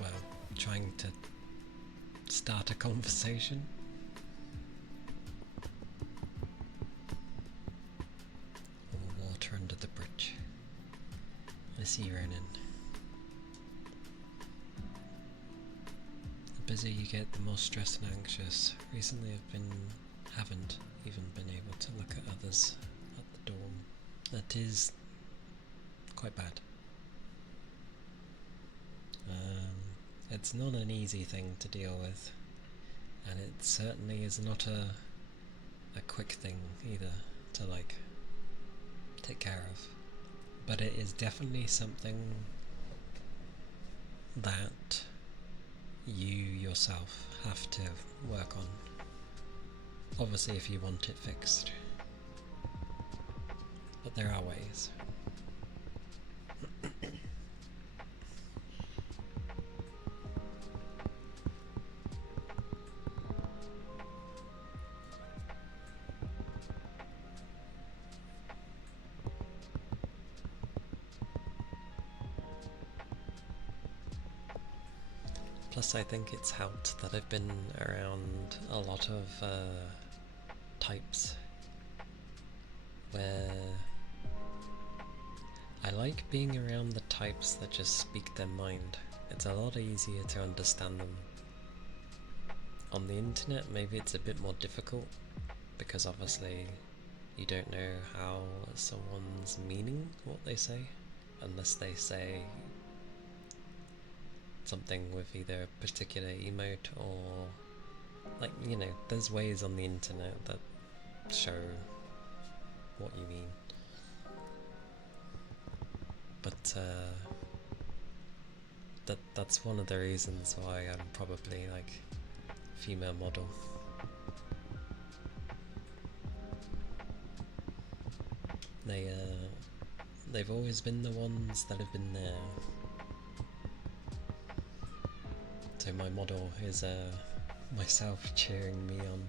well, trying to start a conversation. Or water under the bridge. I see you, Ronan. The busier you get, the more stressed and anxious. Recently haven't even been able to look at others at the dorm. That is quite bad. It's not an easy thing to deal with, and it certainly is not a quick thing either to like take care of, but it is definitely something that you yourself have to work on, obviously if you want it fixed, but there are ways. Plus I think it's helped that I've been around a lot of types where I like being around the types that just speak their mind. It's a lot easier to understand them. On the internet maybe it's a bit more difficult because obviously you don't know how someone's meaning what they say unless they say something with either a particular emote or, like, you know, there's ways on the internet that show what you mean. But that's one of the reasons why I'm probably like female model. They've always been the ones that have been there. So my model is myself cheering me on.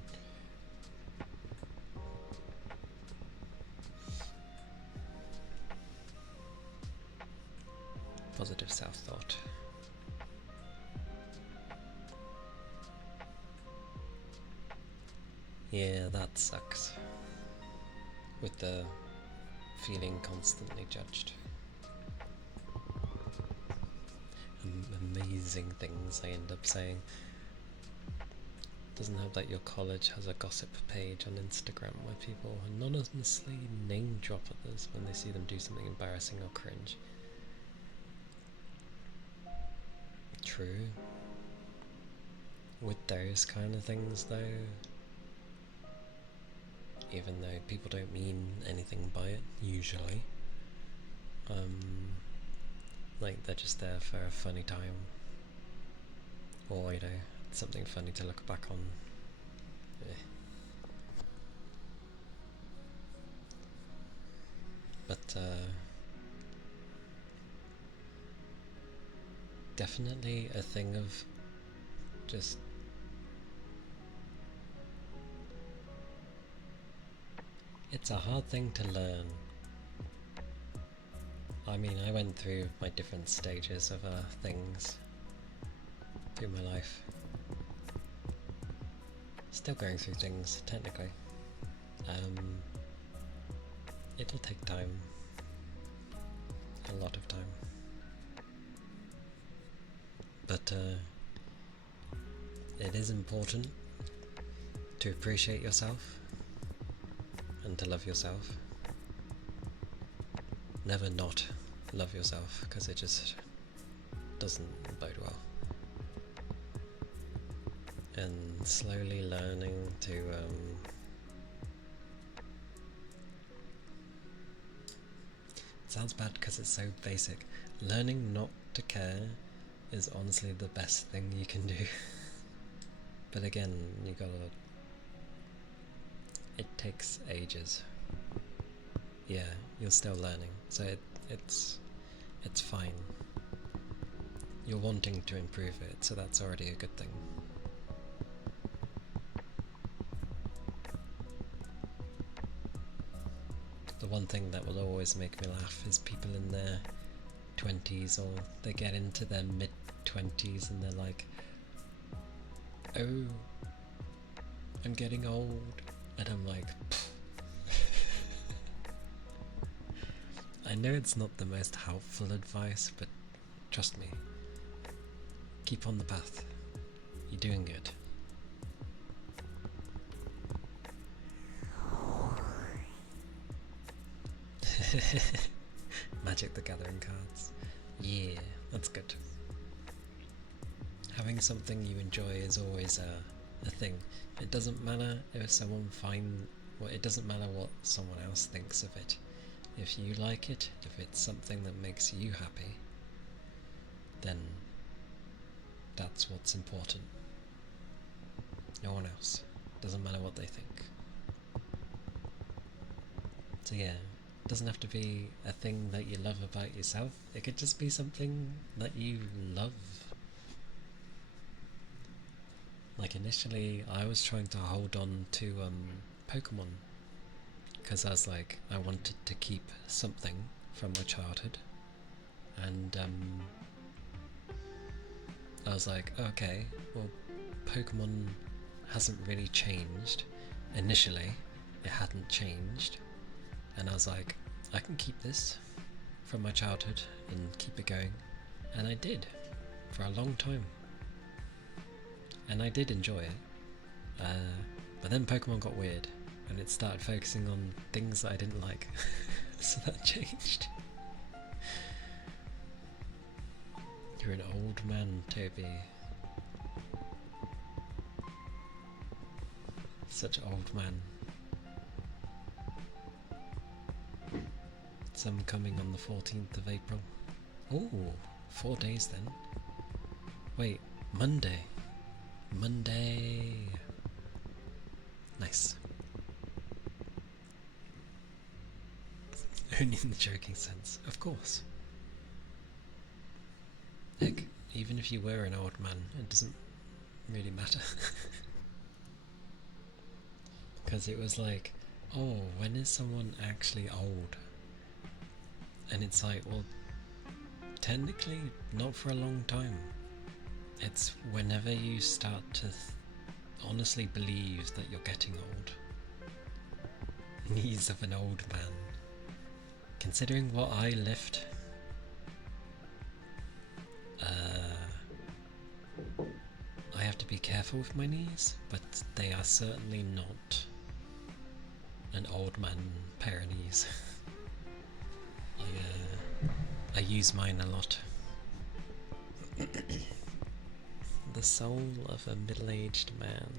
Positive self-thought. Yeah, that sucks. With the feeling constantly judged. Amazing things I end up saying. Doesn't help that your college has a gossip page on Instagram where people anonymously name drop others when they see them do something embarrassing or cringe. True. With those kind of things though, even though people don't mean anything by it, usually, like they're just there for a funny time, or you know, something funny to look back on. But definitely a thing of just it's a hard thing to learn. I mean, I went through my different stages of things through my life. Still going through things, technically. It'll take time. A lot of time. But it is important to appreciate yourself and to love yourself. Never not love yourself, because it just doesn't bode well. And slowly learning to it sounds bad because it's so basic. Learning not to care is honestly the best thing you can do. But again, you gotta... it takes ages. Yeah, you're still learning, so it's fine. You're wanting to improve it, so that's already a good thing. The one thing that will always make me laugh is people in their 20s, or they get into their mid-20s and they're like, oh, I'm getting old, and I'm like, I know it's not the most helpful advice, but trust me, keep on the path, you're doing good. Magic the Gathering cards. Yeah, that's good. Having something you enjoy is always a thing. It doesn't matter if someone it doesn't matter what someone else thinks of it. If you like it, if it's something that makes you happy, then that's what's important. No one else. Doesn't matter what they think. So yeah, it doesn't have to be a thing that you love about yourself. It could just be something that you love. Like initially, I was trying to hold on to Pokemon, because I was like, I wanted to keep something from my childhood, and I was like, okay, well, Pokemon hasn't really changed. Initially, it hadn't changed, and I was like, I can keep this from my childhood and keep it going, and I did, for a long time. And I did enjoy it, but then Pokemon got weird, and it started focusing on things that I didn't like, so that changed. You're an old man, Toby. Such an old man. Some coming on the 14th of April. Ooh, 4 days then. Wait, Monday. Monday. Nice. Only in the joking sense, of course. Heck, even if you were an old man, it doesn't really matter. Because it was like, oh, when is someone actually old? And it's like, well, technically not for a long time. It's whenever you start to honestly believe that you're getting old. Knees of an old man. Considering what I lift, I have to be careful with my knees, but they are certainly not an old man pair of knees. I use mine a lot. The soul of a middle-aged man.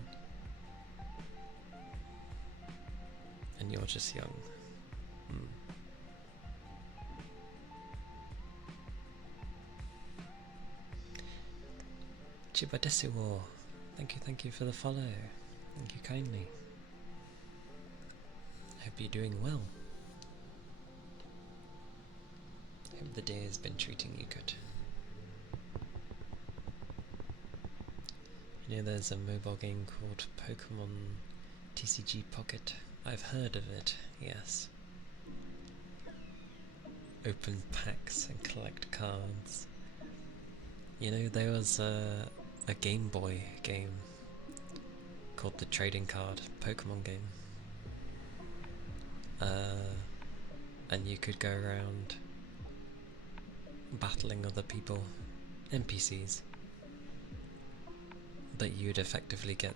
And you're just young. Chibadesuo, thank you for the follow. Thank you kindly. Hope you're doing well. Hope the day has been treating you good. You know, there's a mobile game called Pokemon TCG Pocket. I've heard of it, yes. Open packs and collect cards. You know, there was a Game Boy game called the Trading Card Pokemon game. And you could go around battling other people, NPCs, but you'd effectively get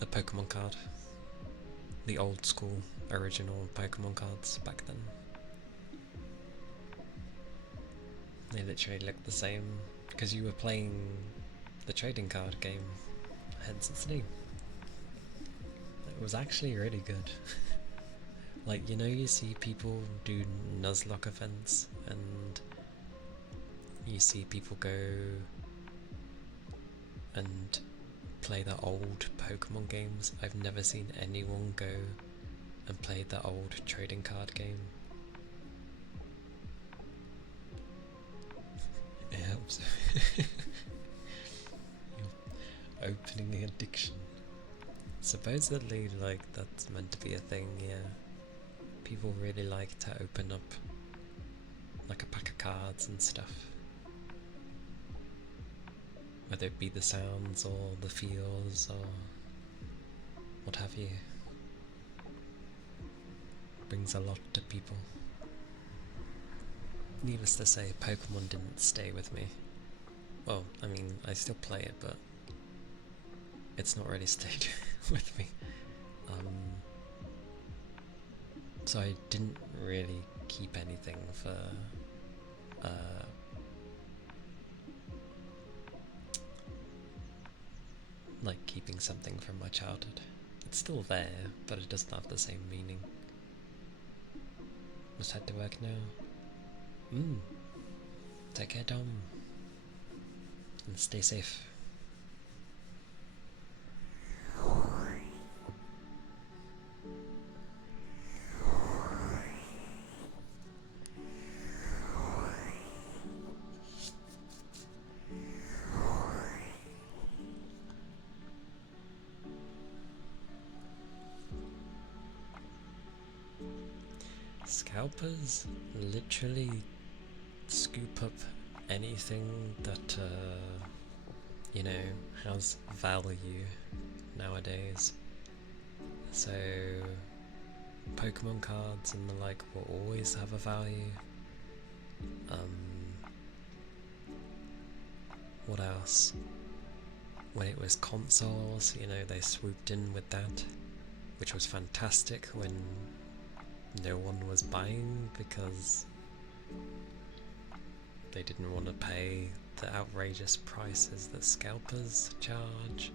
a Pokemon card. The old school, original Pokemon cards back then. They literally looked the same, because you were playing the trading card game, hence its name. It was actually really good. Like, you know, you see people do Nuzlocke events, and you see people go and play the old Pokemon games. I've never seen anyone go and play the old trading card game. It helps. You're opening an addiction. Supposedly, like, that's meant to be a thing, yeah. People really like to open up like a pack of cards and stuff. Whether it be the sounds or the feels or what have you. Brings a lot to people. Needless to say, Pokemon didn't stay with me. Well, I mean, I still play it, but it's not really stayed with me. So I didn't really keep anything for like keeping something from my childhood. It's still there, but it doesn't have the same meaning. Must head to work now. Take care, Dom. And stay safe. Scalpers literally scoop up anything that, you know, has value nowadays. So, Pokemon cards and the like will always have a value. What else? When it was consoles, you know, they swooped in with that, which was fantastic when no one was buying because they didn't want to pay the outrageous prices that scalpers charge.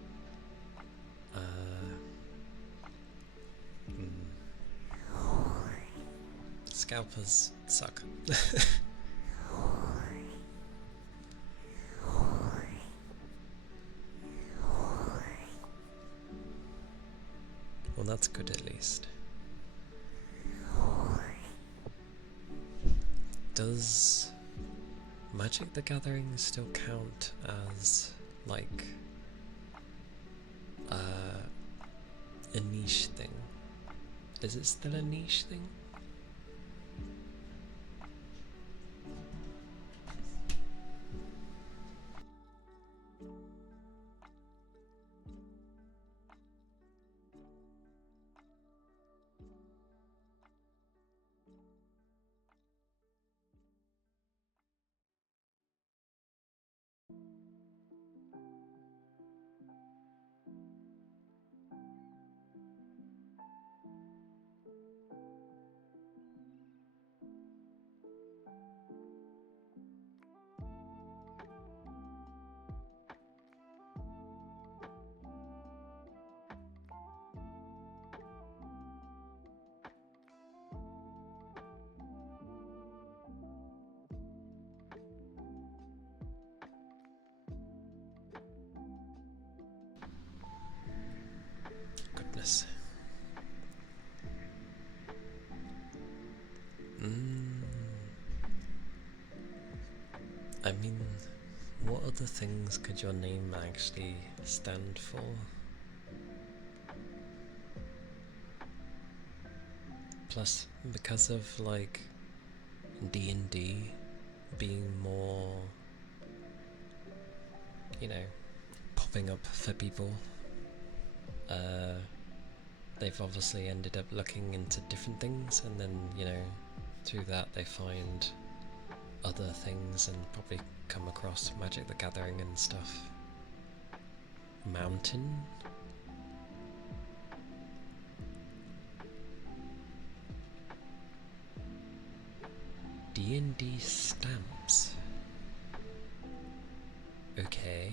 Scalpers suck. Well, that's good at least. Does Magic the Gathering still count as like a niche thing? Is it still a niche thing? Goodness. I mean, what other things could your name actually stand for? Plus, because of like D&D being more, you know, popping up for people, they've obviously ended up looking into different things, and then, you know, through that they find other things and probably come across Magic the Gathering and stuff. Mountain? D&D stamps. Okay.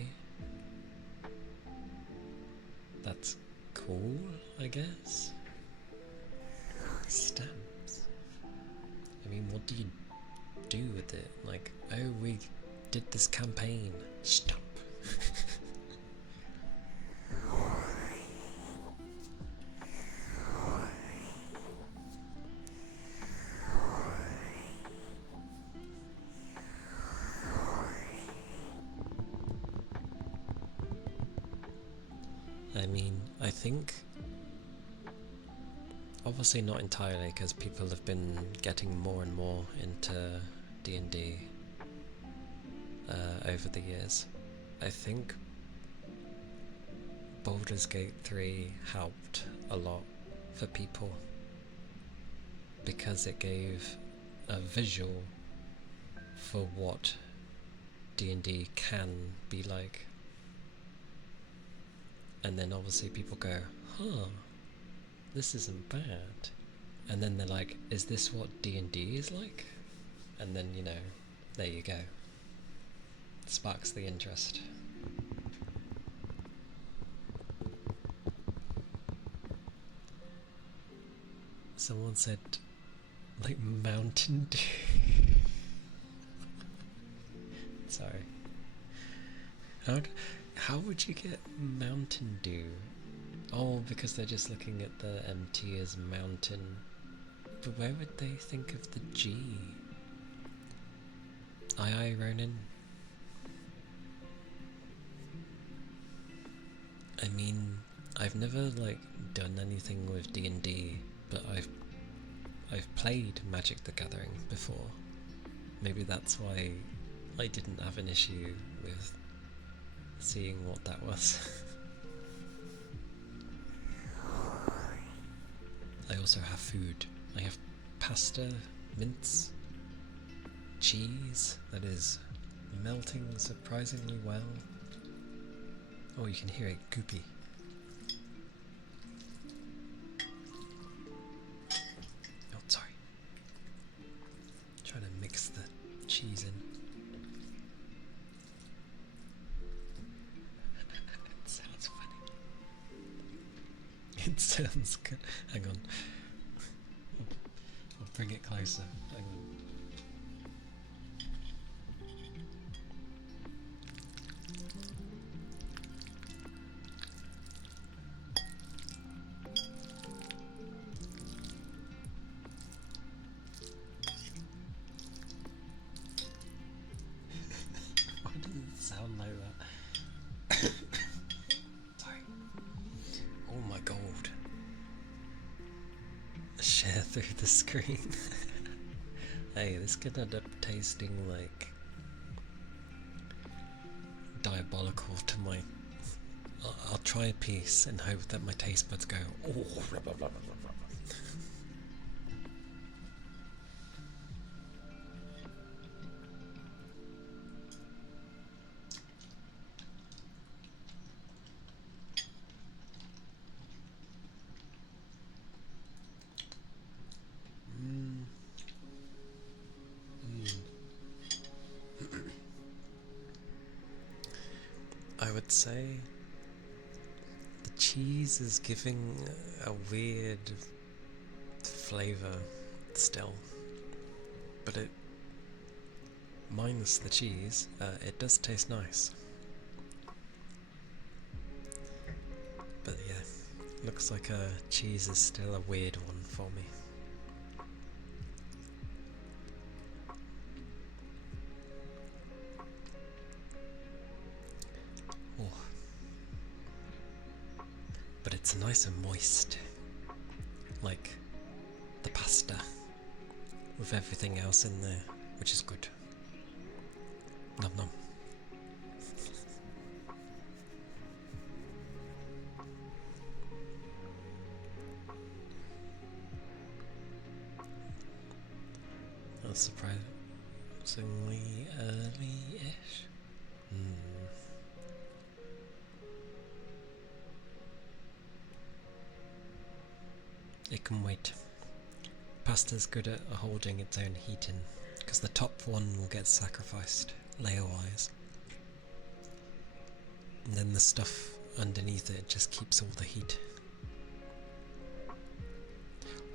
That's cool, I guess. Stamps. I mean, what do you do with it? Like, oh, we did this campaign. Stamp. I mean, I think obviously not entirely, because people have been getting more and more into D&D over the years. I think Baldur's Gate 3 helped a lot for people because it gave a visual for what D&D can be like. And then obviously people go, huh, this isn't bad. And then they're like, is this what D&D is like? And then, you know, there you go. Sparks the interest. Someone said, like, Mountain Dew. Sorry. How would you get Mountain Dew? Oh, because they're just looking at the MT as mountain. But where would they think of the G? Aye, Ronan. I mean, I've never like done anything with D&D, but I've played Magic the Gathering before. Maybe that's why I didn't have an issue with seeing what that was. I also have food. I have pasta, mince, cheese that is melting surprisingly well. Oh, you can hear it goopy. Oh, sorry. Trying to mix the cheese in. It sounds funny. It sounds good. Hang on. I'll bring it closer. Hang on. through the screen. Hey, this could end up tasting like diabolical to my... I'll try a piece and hope that my taste buds go, oh, blah, blah, blah, blah, blah. I would say the cheese is giving a weird flavour still, but it, minus the cheese, it does taste nice. But yeah, looks like cheese is still a weird one for me. Oh. But it's nice and moist, like the pasta, with everything else in there, which is good. Nom nom. That's surprisingly early-ish. It can wait. Pasta's good at holding its own heat in, because the top one will get sacrificed, layer-wise. And then the stuff underneath it just keeps all the heat.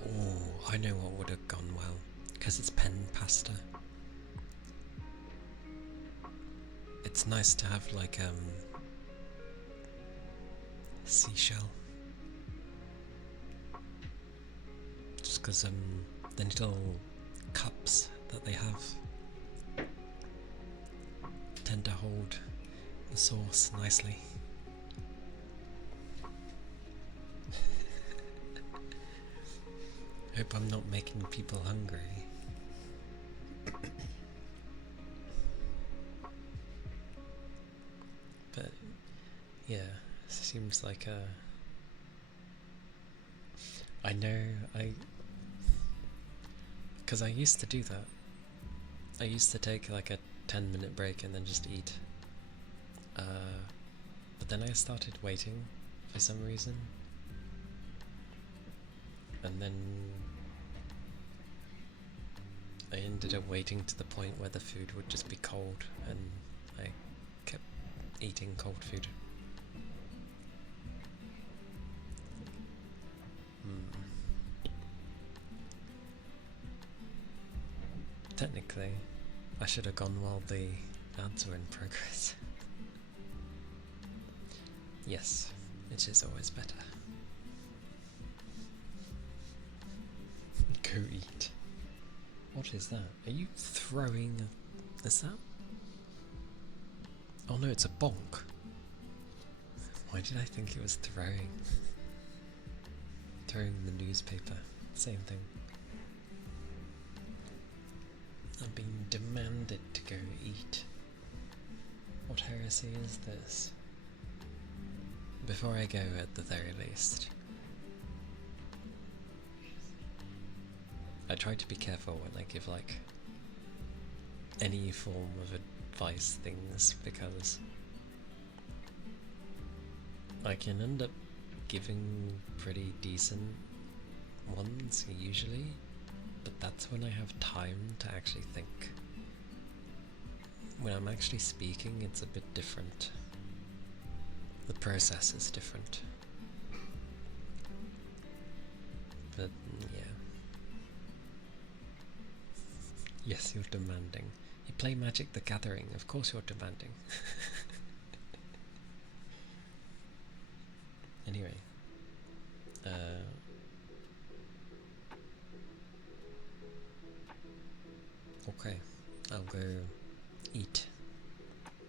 Oh, I know what would have gone well, because it's pen pasta. It's nice to have like seashell. Just because the little cups that they have tend to hold the sauce nicely. Hope I'm not making people hungry. But yeah, seems like I know because I used to do that. I used to take like a 10-minute break and then just eat. But then I started waiting for some reason. And then I ended up waiting to the point where the food would just be cold, and I kept eating cold food. Technically, I should have gone while the ads were in progress. Yes, it is always better. Go eat. What is that? Are you throwing... Is that... Oh no, it's a bonk. Why did I think it was throwing? Throwing the newspaper. Same thing. I'm being demanded to go eat. What heresy is this? Before I go, at the very least, I try to be careful when I give like any form of advice things, because I can end up giving pretty decent ones usually, but that's when I have time to actually think. When I'm actually speaking, it's a bit different. The process is different. But yeah. Yes, you're demanding. You play Magic the Gathering, of course you're demanding. Anyway. Okay, I'll go eat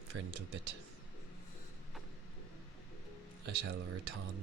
for a little bit. I shall return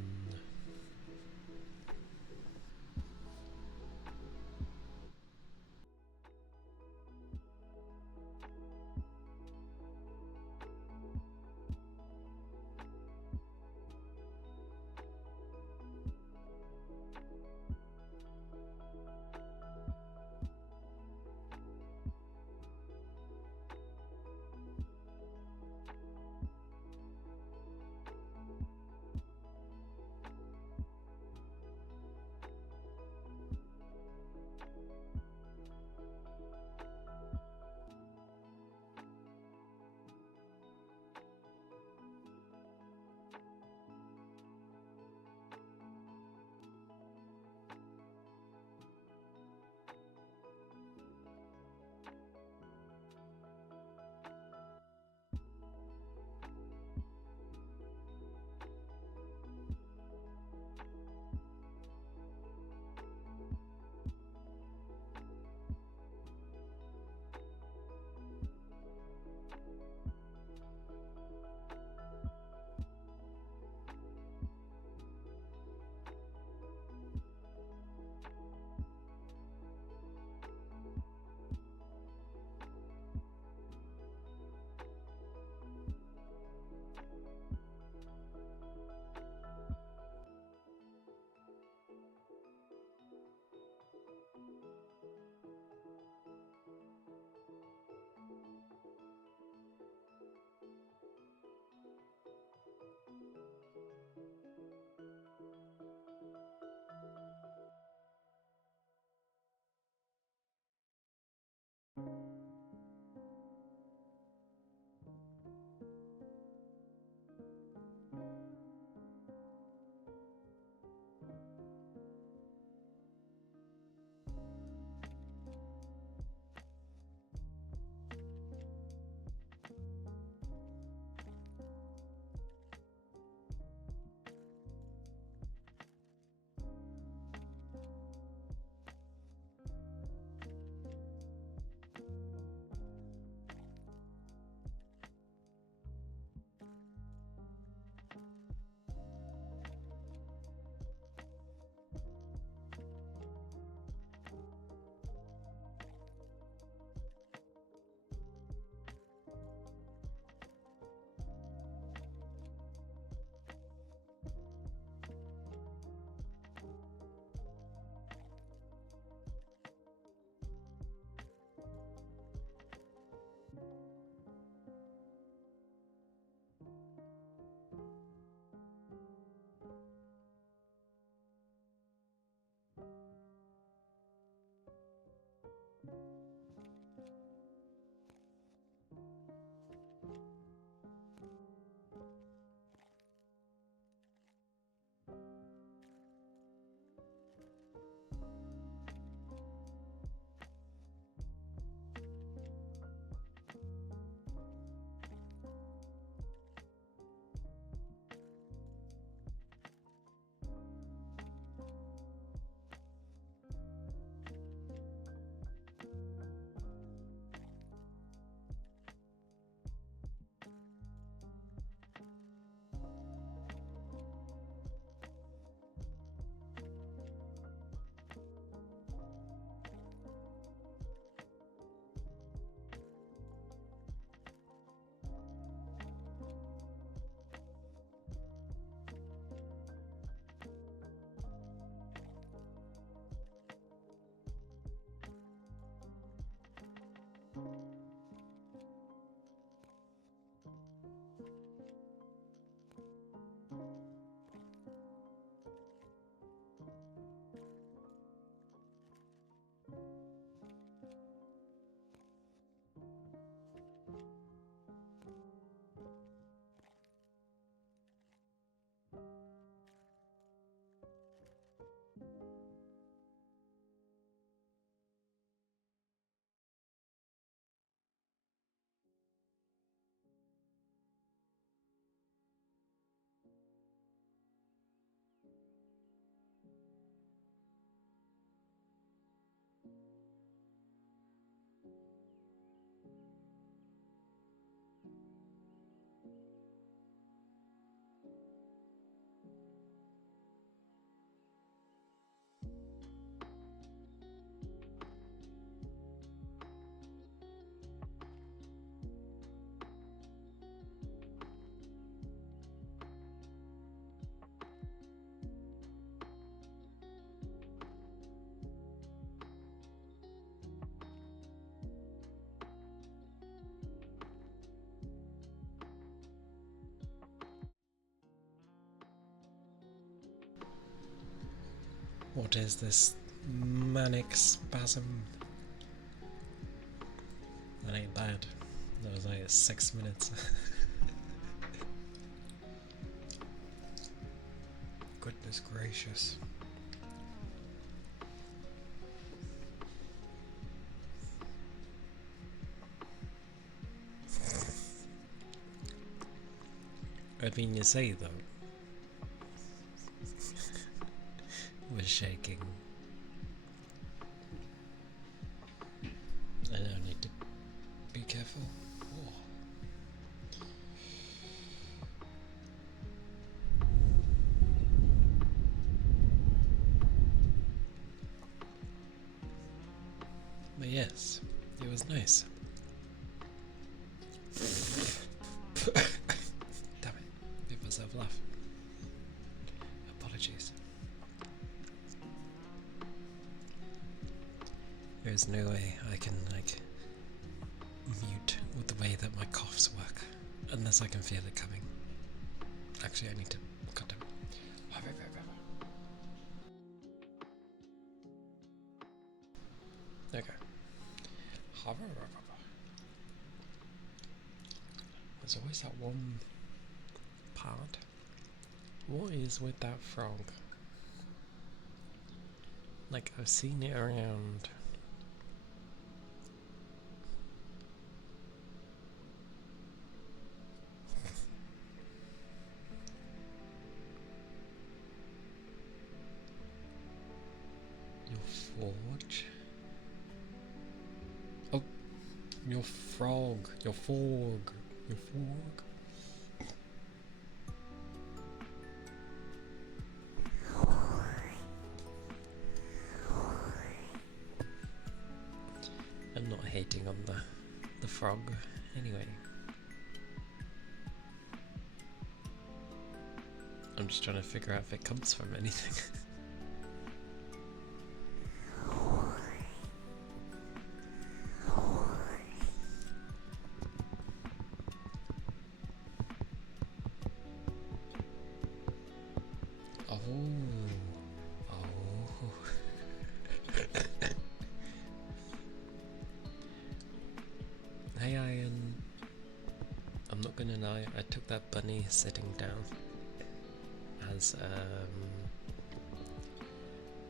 What is this manic spasm? That ain't bad. That was like 6 minutes. Goodness gracious. I mean, you say though. We're shaking. I now need to be careful. Oh. But yes, it was nice. Damn it, made myself laugh. Apologies. There's no way I can like mute with the way that my coughs work, unless I can feel it coming. Actually, I need to cut them. Okay. There's always that one part. What is with that frog? Like, I've seen it around. Your forge? Oh, your frog. Your forg. Your forg. I'm not hating on the frog anyway. I'm just trying to figure out if it comes from anything. Hey Ian, I'm not gonna lie, I took that bunny sitting down as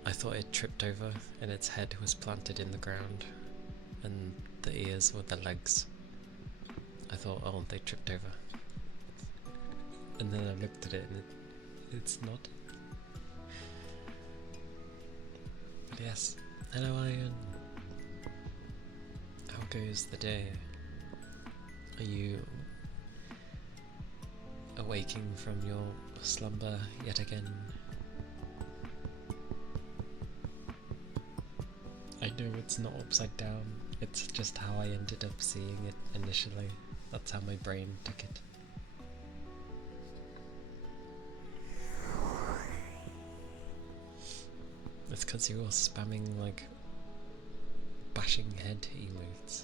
I thought it tripped over and its head was planted in the ground and the ears were the legs. I thought, oh, they tripped over. And then I looked at it and it's not. But yes, hello Ian. How goes the day? Are you awaking from your slumber yet again? I know it's not upside down, it's just how I ended up seeing it initially. That's how my brain took it. It's because you're all spamming like bashing head emotes.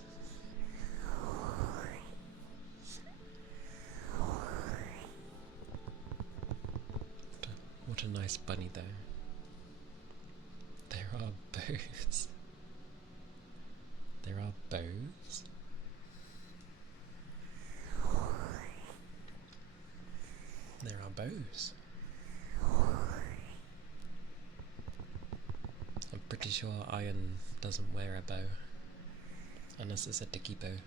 What a nice bunny though. There are bows. There are bows? There are bows. I'm pretty sure Iron doesn't wear a bow. Unless it's a dicky bow.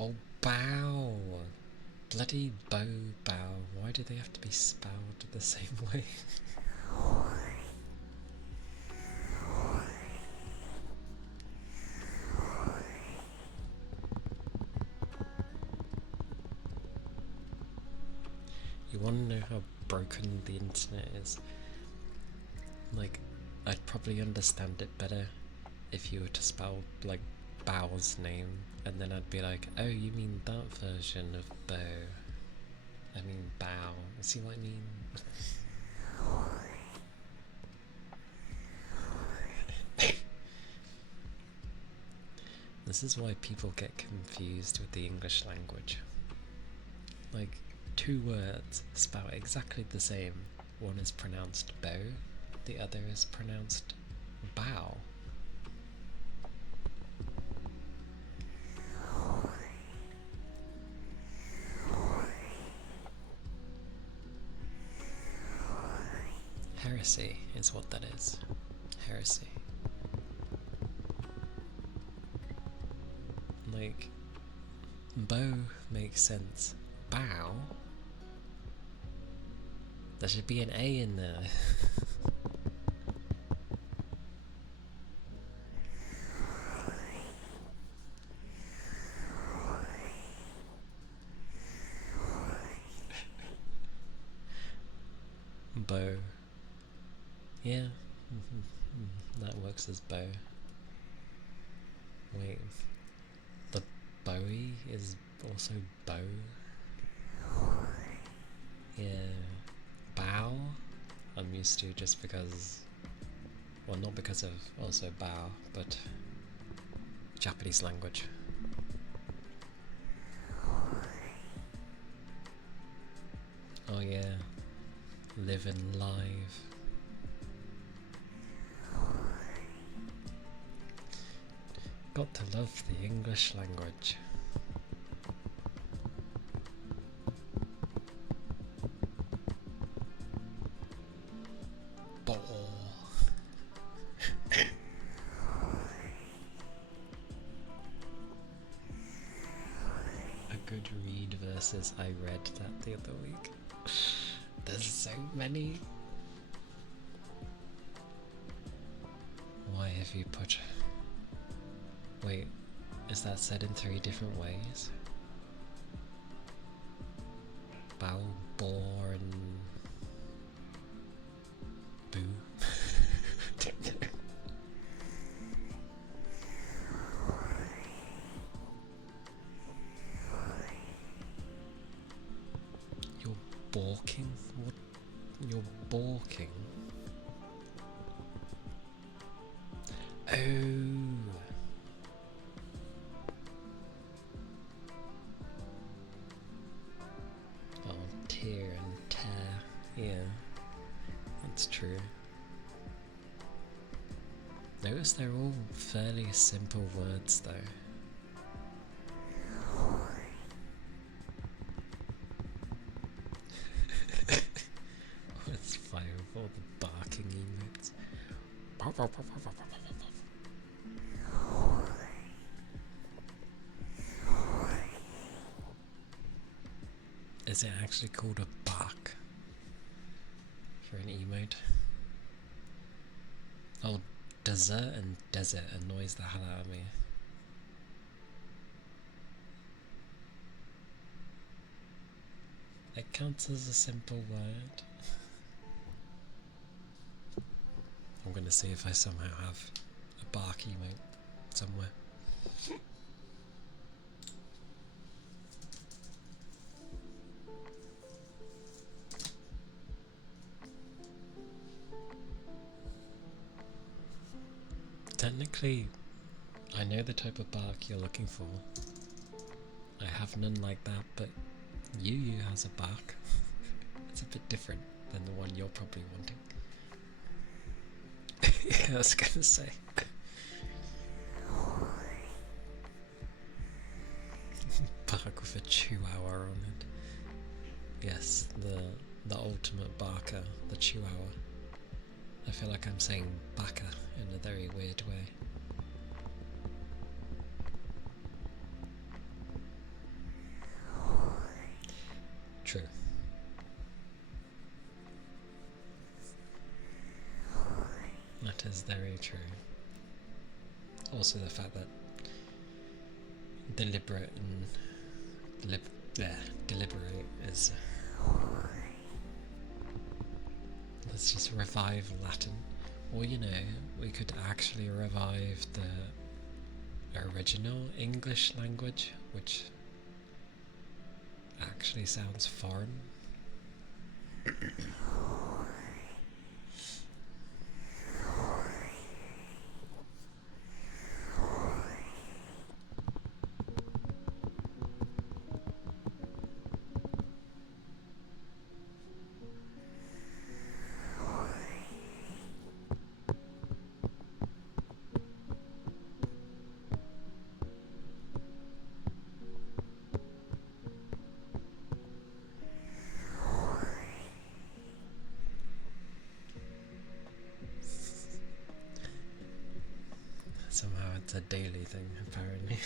Oh, bow! Bloody bow. Why do they have to be spelled the same way? You want to know how broken the internet is? Like, I'd probably understand it better if you were to spell, like, Bow's name, and then I'd be like, oh, you mean that version of bow. I mean bow. See what I mean? This is why people get confused with the English language. Like, two words spelled exactly the same. One is pronounced bow, the other is pronounced bow. Heresy is what that is. Heresy. Like, bow makes sense. Bow? There should be an A in there. Bow. Yeah. That works as bow. Wait. The Bowie is also bow? Yeah. Bow? I'm used to just because... Well, not because of also bow, but Japanese language. Oh yeah. Living live. Got to love the English language. Ball. A good read versus I read that the other week. There's so many. Why have you put... Wait, is that said in 3 different ways? Bow, bore, and... boo? You're balking? What? You're balking? Oh! Oh, tear and tear. Yeah, that's true. Notice they're all fairly simple words though. Let's fire all the barking emotes. Is it actually called a bark for an emote? Oh, dessert and desert annoys the hell out of me. It counts as a simple word. I'm gonna see if I somehow have a bark emote somewhere. Technically, I know the type of bark you're looking for. I have none like that, but Yu has a bark. It's a bit different than the one you're probably wanting. Yeah, I was gonna say. Bark with a chihuahua on it. Yes, the ultimate barker, the chihuahua. I feel like I'm saying baka in a very weird way. True. That is very true. Also the fact that deliberate and deliberate is... Let's just revive Latin. Or, you know, we could actually revive the original English language, which actually sounds foreign. It's a daily thing, apparently.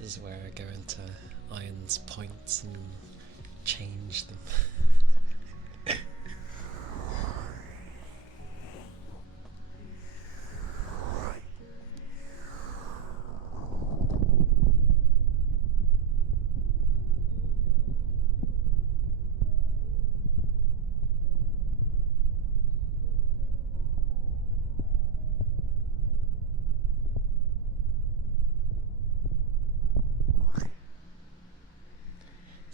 This is where I go into Iron's points and change them.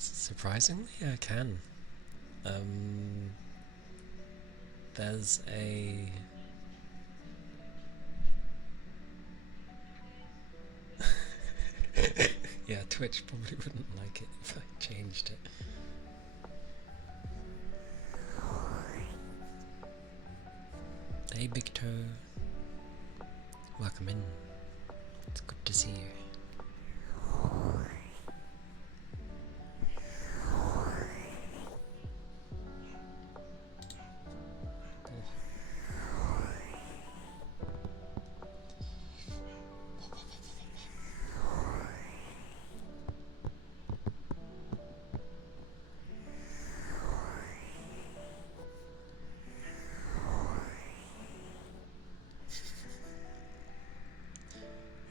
Surprisingly, I can. There's a... yeah, Twitch probably wouldn't like it if I changed it. Hey, Big Toe. Welcome in. It's good to see you.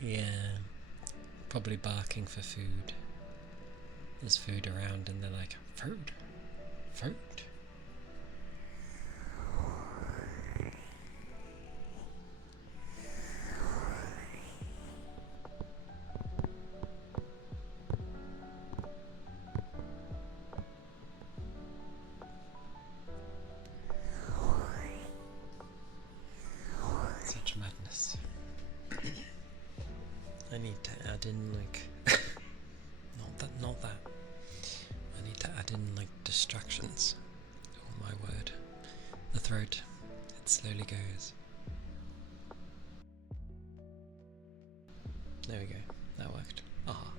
Yeah, probably barking for food. There's food around and they're like, food, food. Such madness. I need to add in like not that. I need to add in like distractions. Oh my word. The throat. It slowly goes. There we go. That worked. Ah.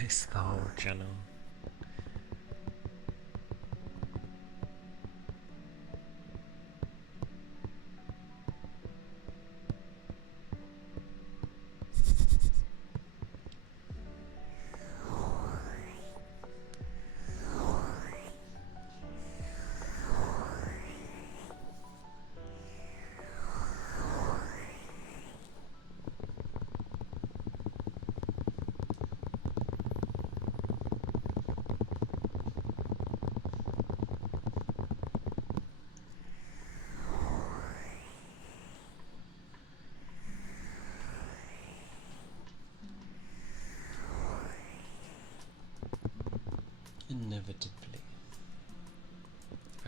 Ice the whole channel. Inevitably.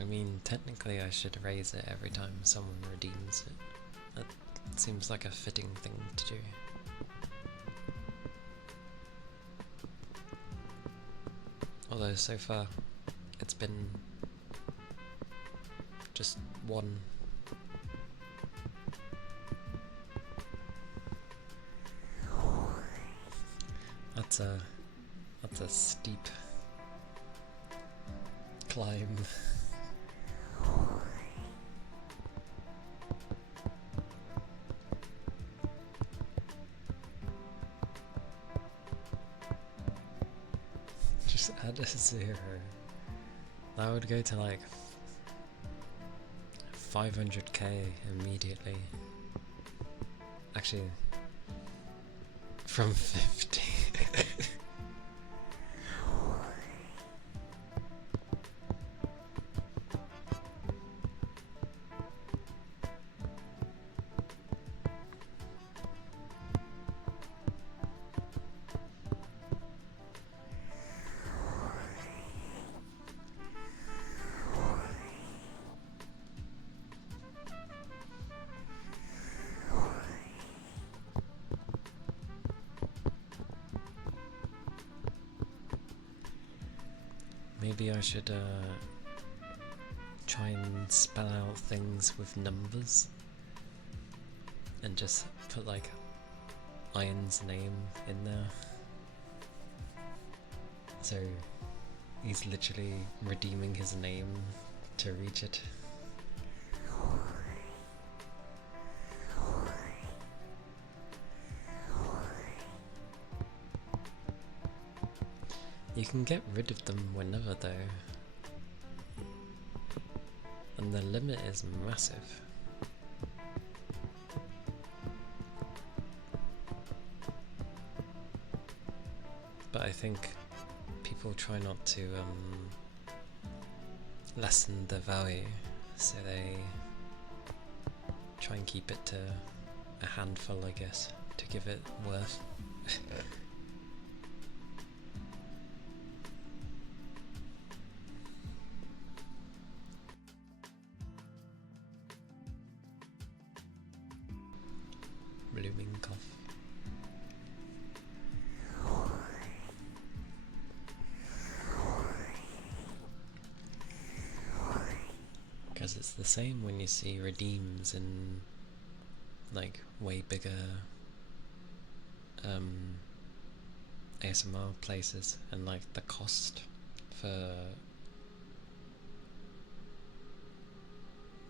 I mean, technically I should raise it every time someone redeems it. That seems like a fitting thing to do. Although so far it's been just one. That's a steep climb. Just add a 0. That would go to like 500k immediately. Actually, from 50. Maybe I should try and spell out things with numbers and just put like Iron's name in there. So he's literally redeeming his name to reach it. You can get rid of them whenever though, and the limit is massive. But I think people try not to lessen the value, so they try and keep it to a handful, I guess, to give it worth. Blooming cough. Because it's the same when you see redeems in like way bigger ASMR places, and like the cost for,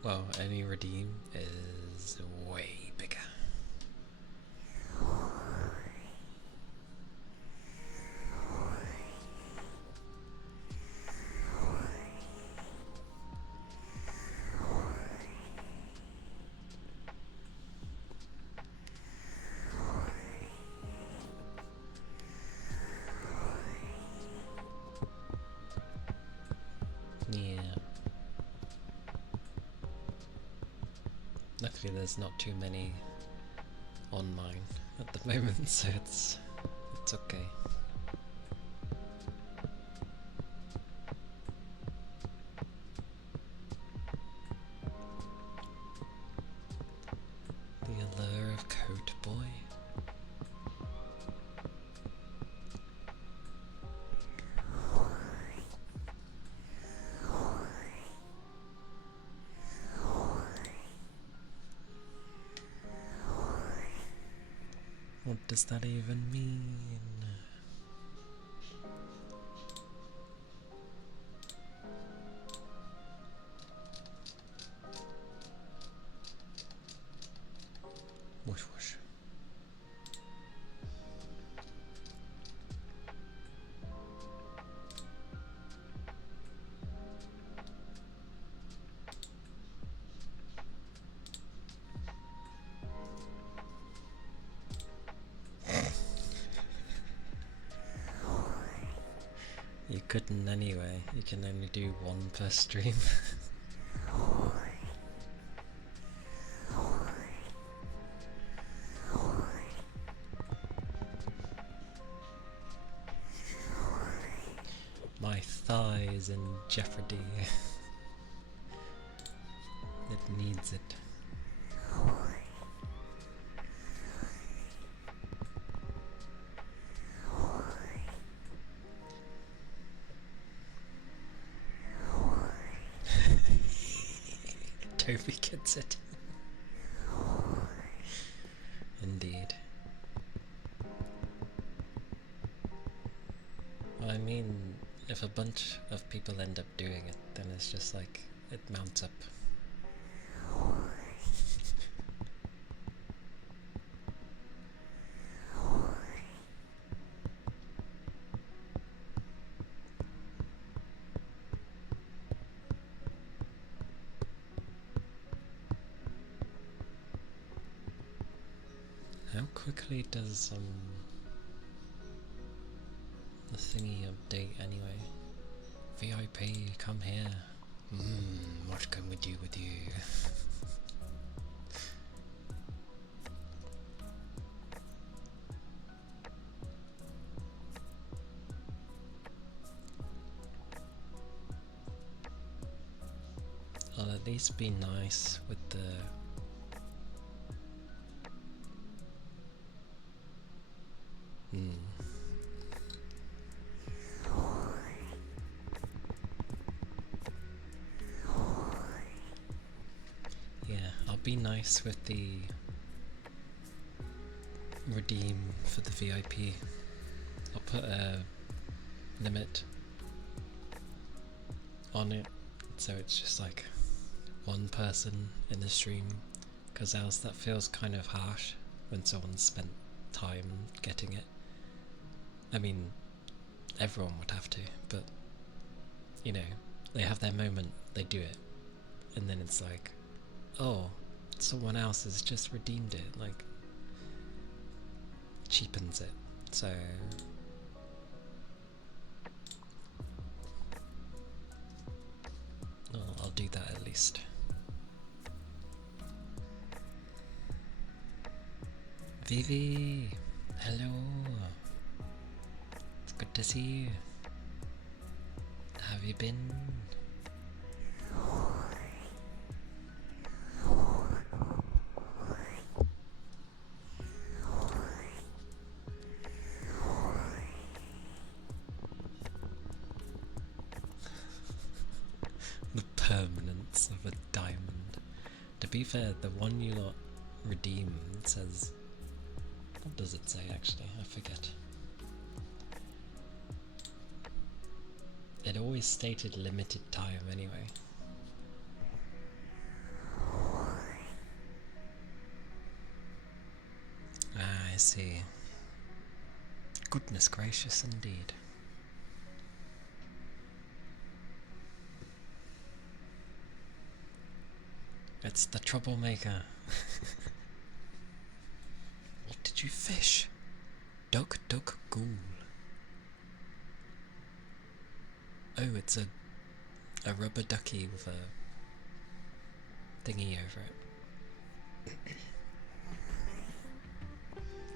well, any redeem is way bigger. Yeah. Luckily there's not too many on mine at the moment, so it's okay. The allure of Coat Boy. What does that even mean? Whoosh whoosh. You couldn't anyway, you can only do one per stream. My thigh is in jeopardy. It needs it. Toby gets it. Indeed. Well, I mean, if a bunch of people end up doing it, then it's just like, it mounts up. How quickly does the thingy update anyway? VIP, come here. What can we do with you? I'll at least be nice with the yeah, I'll be nice with the redeem for the VIP. I'll put a limit on it, so it's just like one person in the stream, because else that feels kind of harsh when someone spent time getting it. I mean, everyone would have to, but you know, they have their moment, they do it, and then it's like, oh, someone else has just redeemed it, like, cheapens it. So I'll do that at least. Vivi, hello. It's good to see you. How have you been? The permanence of a diamond. To be fair, the one you lot redeem says... What does it say actually? I forget. It always stated limited time anyway. Ah, I see. Goodness gracious indeed. It's the troublemaker. What did you fish? Duck, duck, ghoul. Oh, it's a rubber ducky with a thingy over it.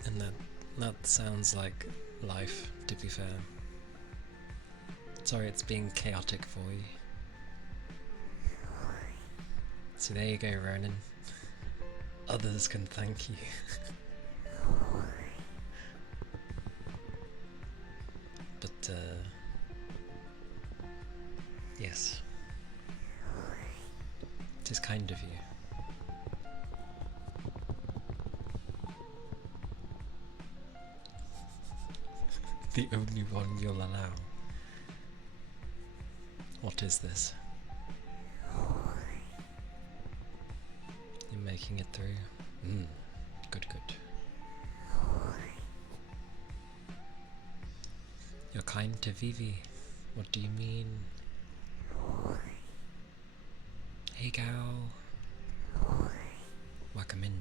And that sounds like life, to be fair. Sorry, it's being chaotic for you. So there you go, Ronan. Others can thank you. But, yes. It is kind of you. The only one you'll allow. What is this? You're making it through? Good, good. You're kind to Vivi. What do you mean? Hey gal. Welcome in.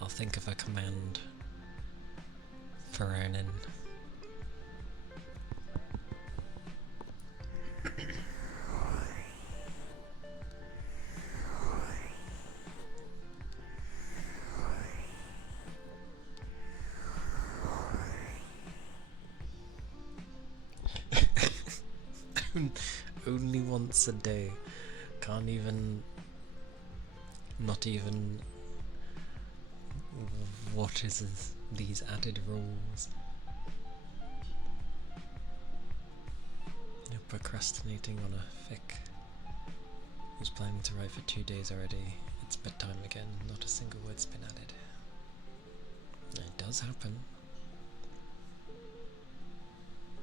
I'll think of a command for Ronan. only once a day. Can't even... Not even... What is this, these added rules? You're procrastinating on a fic. Who's planning to write for 2 days already. It's bedtime again, not a single word's been added. It does happen.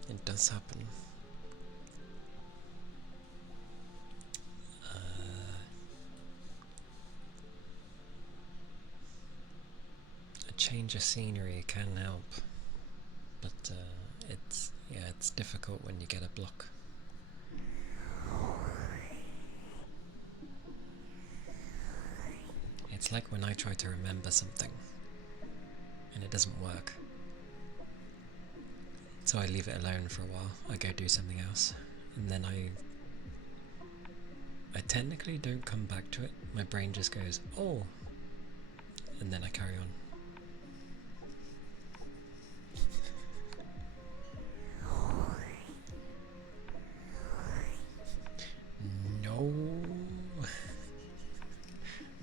It does happen. A change of scenery can help, but it's difficult when you get a block. It's like when I try to remember something and it doesn't work. So I leave it alone for a while. I go do something else, and then I technically don't come back to it. My brain just goes, oh, and then I carry on. No.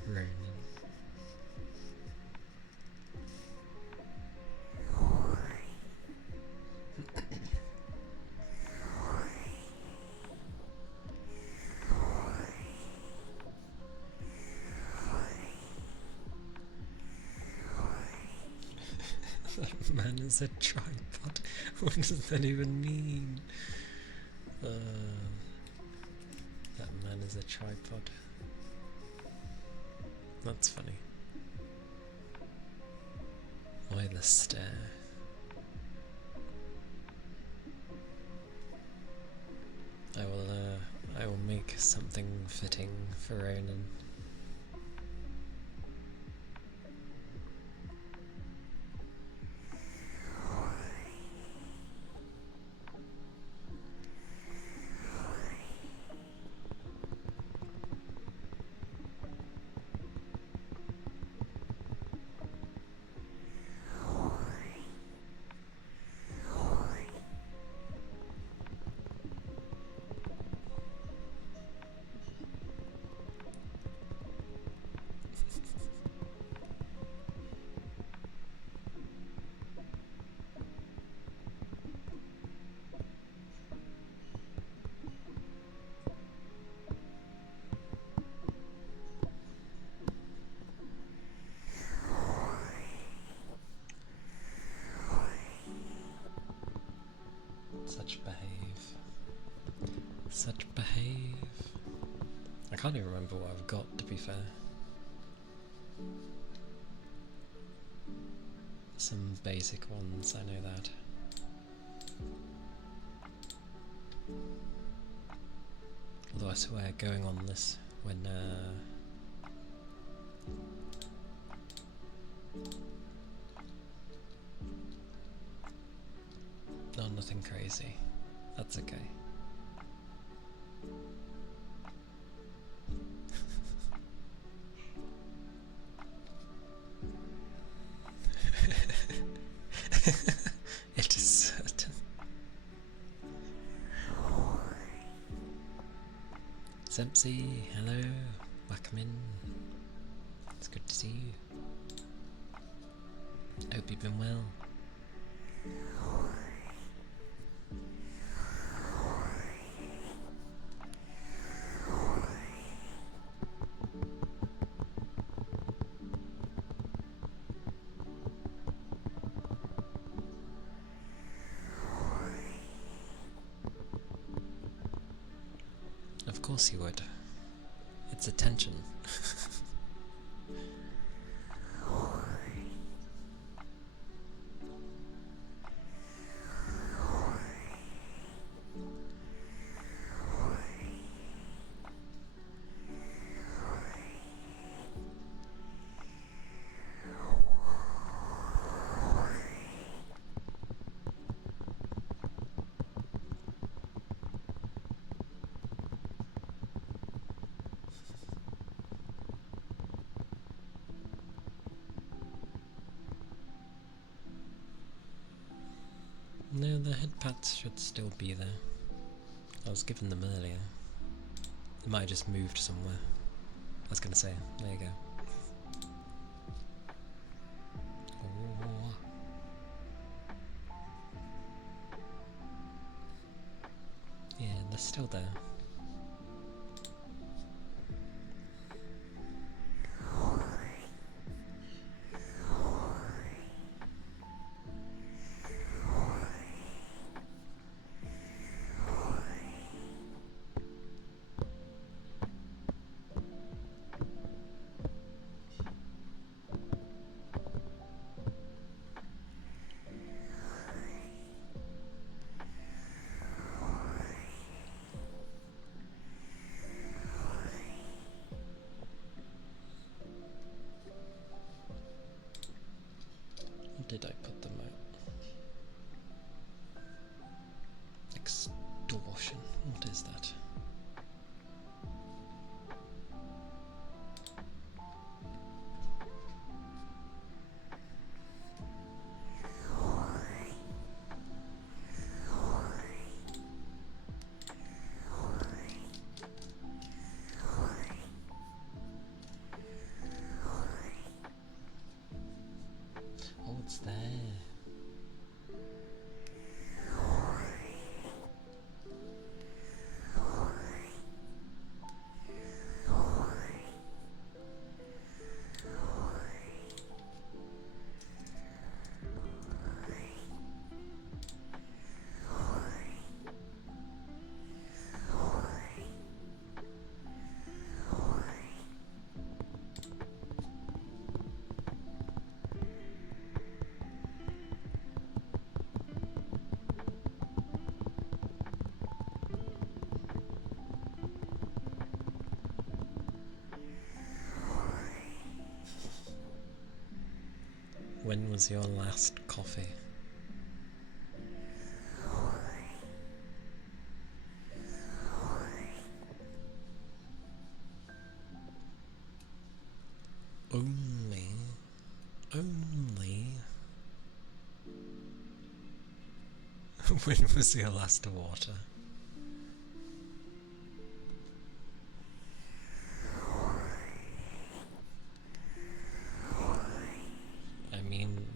Ronan. That man is a tripod. What does that even mean? That man is a tripod. That's funny. Why the stare? I will make something fitting for Ronan. Such behave. I can't even remember what I've got, to be fair. Some basic ones, I know that. Although I swear, going on this when no, nothing crazy. That's okay. It is certain. Sempsy, hello. Welcome in. It's good to see you. Hope you've been well. Of course you would. It's attention. No, the head pats should still be there. I was given them earlier. It might have just moved somewhere. I was gonna say, there you go. Oh. Yeah, they're still there. Did I put them out? Extortion. What is that? Oh, it's there. When was your last coffee? Only. When was your last water? I mean,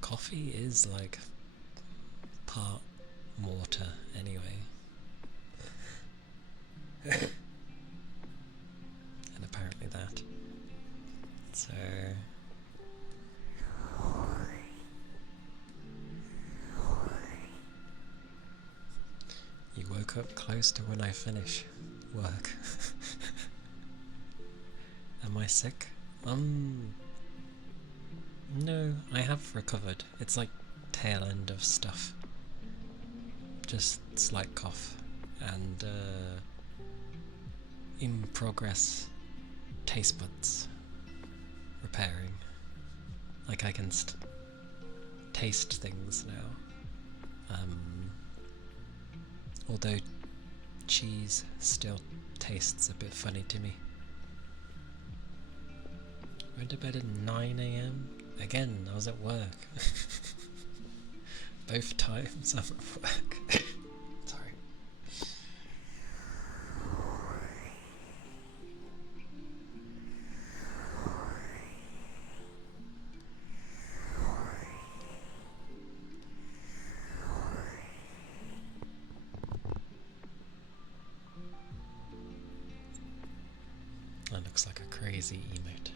coffee is like part water anyway. And apparently that. So... You woke up close to when I finish work. Am I sick? No, I have recovered. It's like tail end of stuff. Just slight cough and in progress taste buds repairing. Like I can taste things now. Although cheese still tastes a bit funny to me. Went to bed at 9 AM. Again, I was at work. Both times I'm at work. Sorry. That looks like a crazy emote.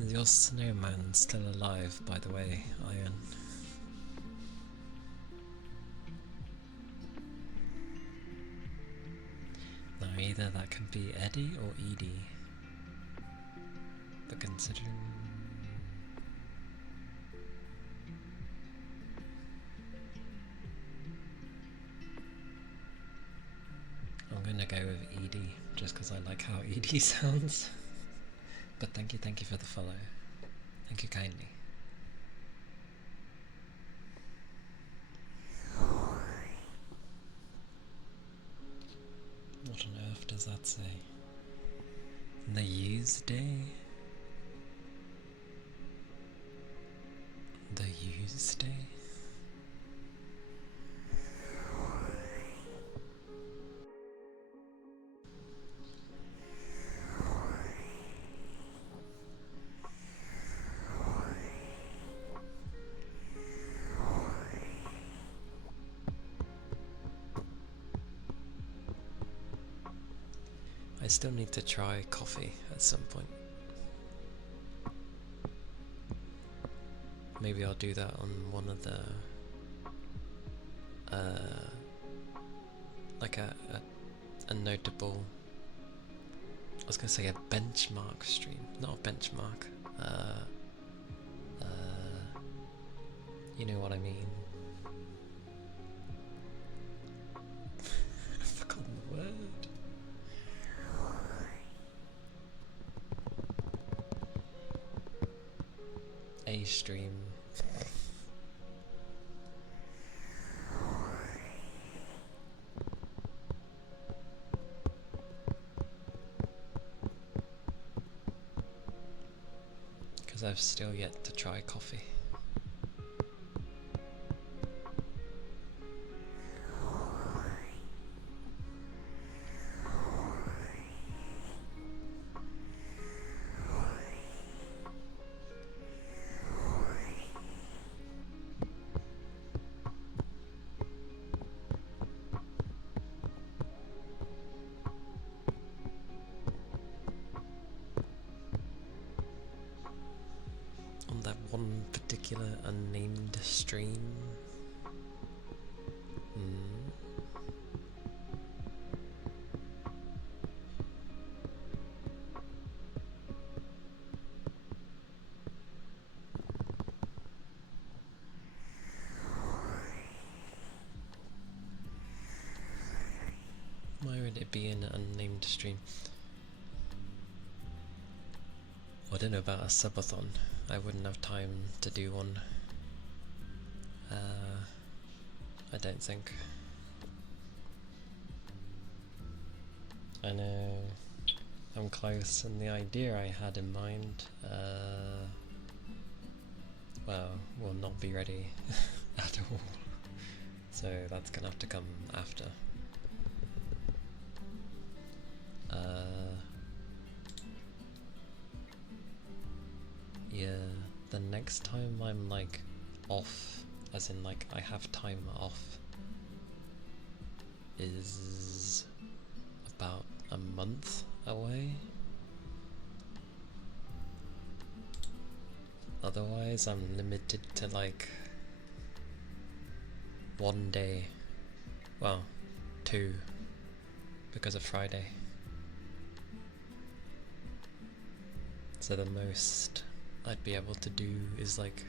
Is your snowman still alive, by the way, Iron? Now either that could be Eddie or Edie. But considering... I'm gonna go with Edie, just because I like how Edie sounds. But thank you for the follow. Thank you kindly. does that say? The use day? The use day? I still need to try coffee at some point. Maybe I'll do that on one of the like a notable, I was gonna say a benchmark stream, not a benchmark, you know what I mean. I forgot the word. A stream. Because I've still yet to try coffee. That one particular unnamed stream. Why would it be an unnamed stream? I don't know about a subathon. I wouldn't have time to do one. I don't think. I know I'm close, and the idea I had in mind, well, will not be ready at all. So that's gonna have to come after. Yeah, the next time I'm like off, as in like I have time off, is about a month away. Otherwise I'm limited to like one day, well, 2, because of Friday. So the most I'd be able to do is like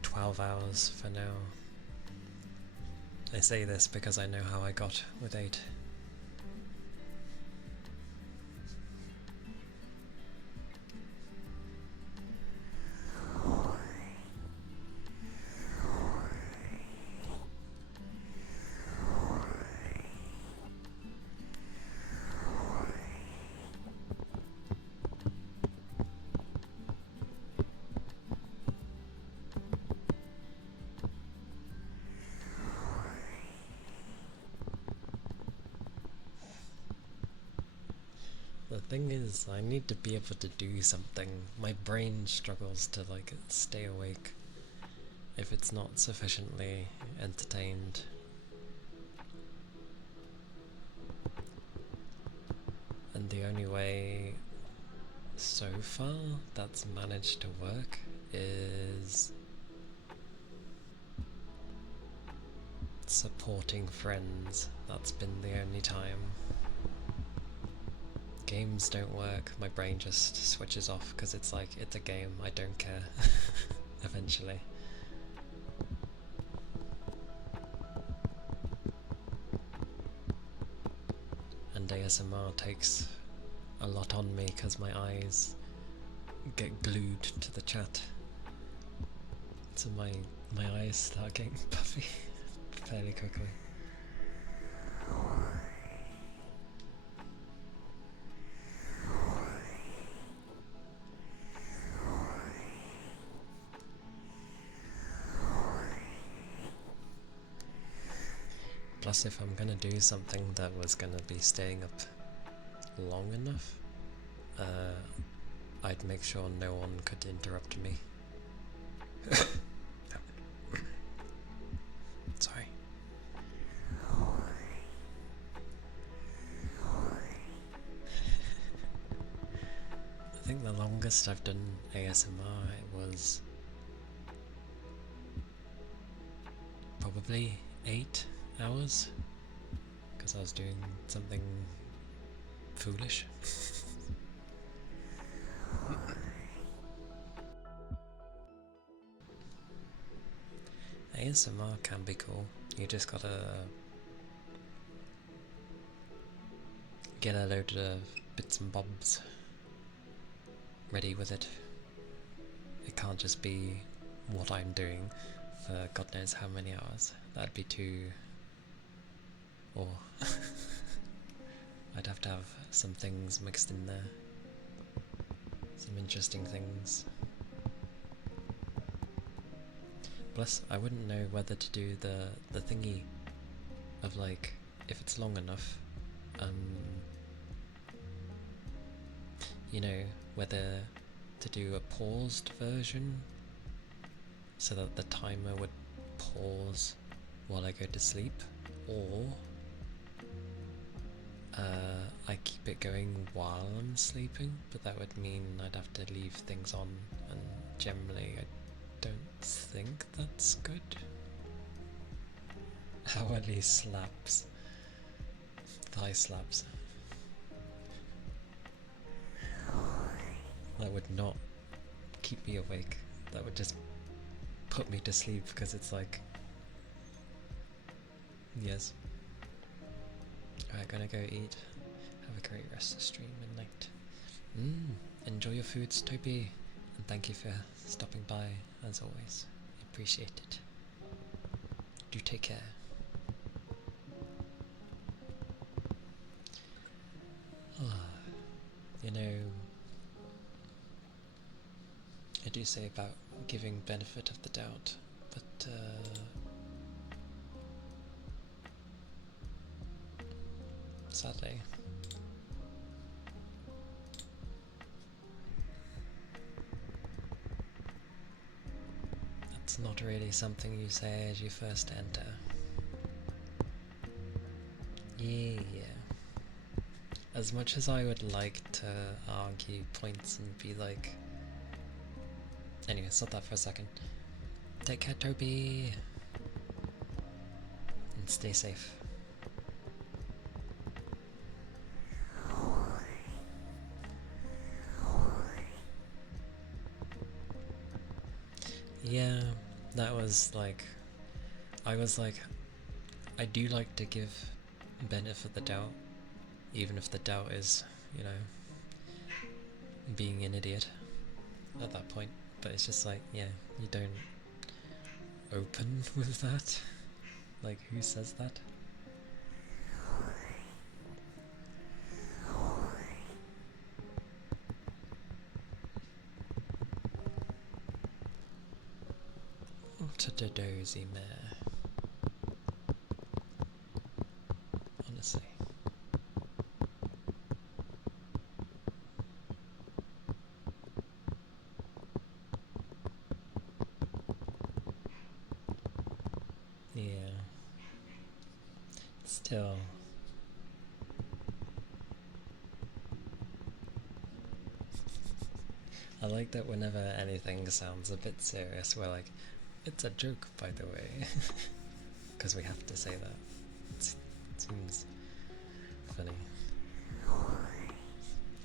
12 hours for now. I say this because I know how I got with 8. The thing is, I need to be able to do something. My brain struggles to like stay awake if it's not sufficiently entertained. And the only way so far that's managed to work is supporting friends. That's been the only time. Games don't work, my brain just switches off because it's like, it's a game, I don't care, eventually. And ASMR takes a lot on me because my eyes get glued to the chat. So my eyes start getting puffy fairly quickly. Plus, if I'm gonna do something that was gonna be staying up long enough, I'd make sure no one could interrupt me. Sorry. I think the longest I've done ASMR was probably 8 hours, because I was doing something foolish. ASMR can be cool. You just gotta get a load of bits and bobs ready with it. It can't just be what I'm doing for God knows how many hours. That'd be too... or... I'd have to have some things mixed in there. Some interesting things. Plus, I wouldn't know whether to do the thingy of, like, if it's long enough, you know, whether to do a paused version so that the timer would pause while I go to sleep, or I keep it going while I'm sleeping, but that would mean I'd have to leave things on, and generally I don't think that's good. Hourly slaps. Thigh slaps. That would not keep me awake. That would just put me to sleep, because it's like... Yes. Alright, gonna go eat. Have a great rest of stream and night. Enjoy your foods, Toby. And thank you for stopping by, as always. I appreciate it. Do take care. You know, I do say about giving benefit of the doubt, but sadly, that's not really something you say as you first enter. Yeah. As much as I would like to argue points and be like... Anyway, stop that for a second. Take care, Toby! And stay safe. Yeah, that was like... I was like... I do like to give benefit of the doubt, even if the doubt is, you know, being an idiot at that point. But it's just like, yeah, you don't open with that. Like, who says that? What a dozy mare. Honestly. Yeah. Still. I like that whenever anything sounds a bit serious, we're like, it's a joke, by the way. Because we have to say that. It seems funny.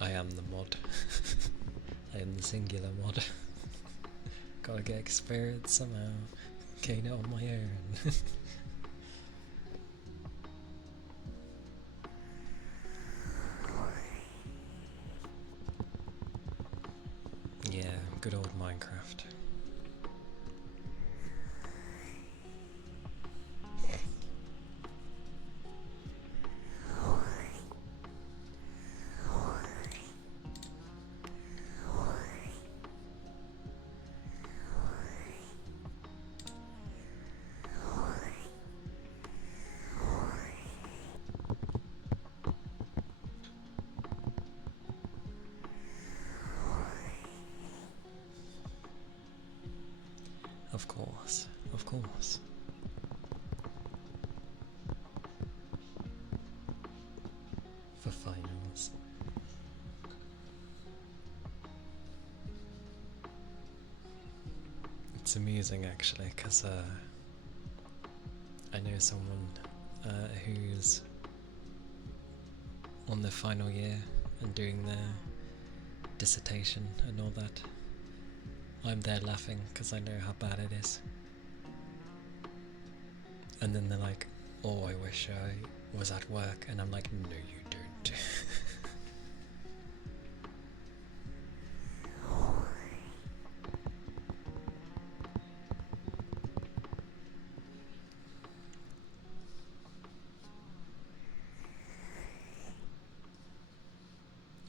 I am the mod. I am the singular mod. Gotta get experience somehow. Gain it on my own. Yeah, good old Minecraft. Of course, of course. For finals. It's amusing actually, because I know someone who's on their final year and doing their dissertation and all that. I'm there laughing because I know how bad it is. And then they're like, oh, I wish I was at work. And I'm like, no, you don't.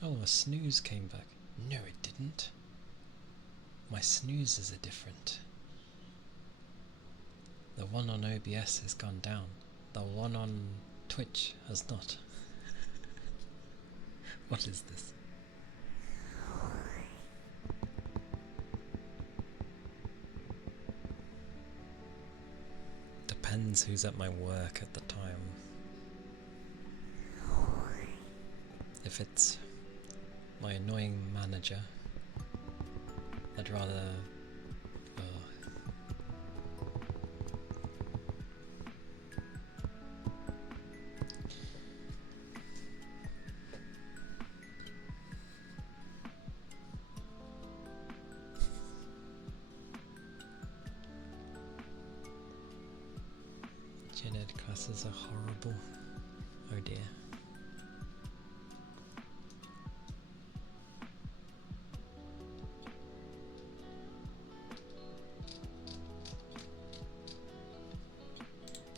Oh, a snooze came back. No, it didn't. My snoozes are different. The one on OBS has gone down. The one on Twitch has not. What is this? Depends who's at my work at the time. If it's my annoying manager, I'd rather... Gen Ed classes are horrible. Oh dear.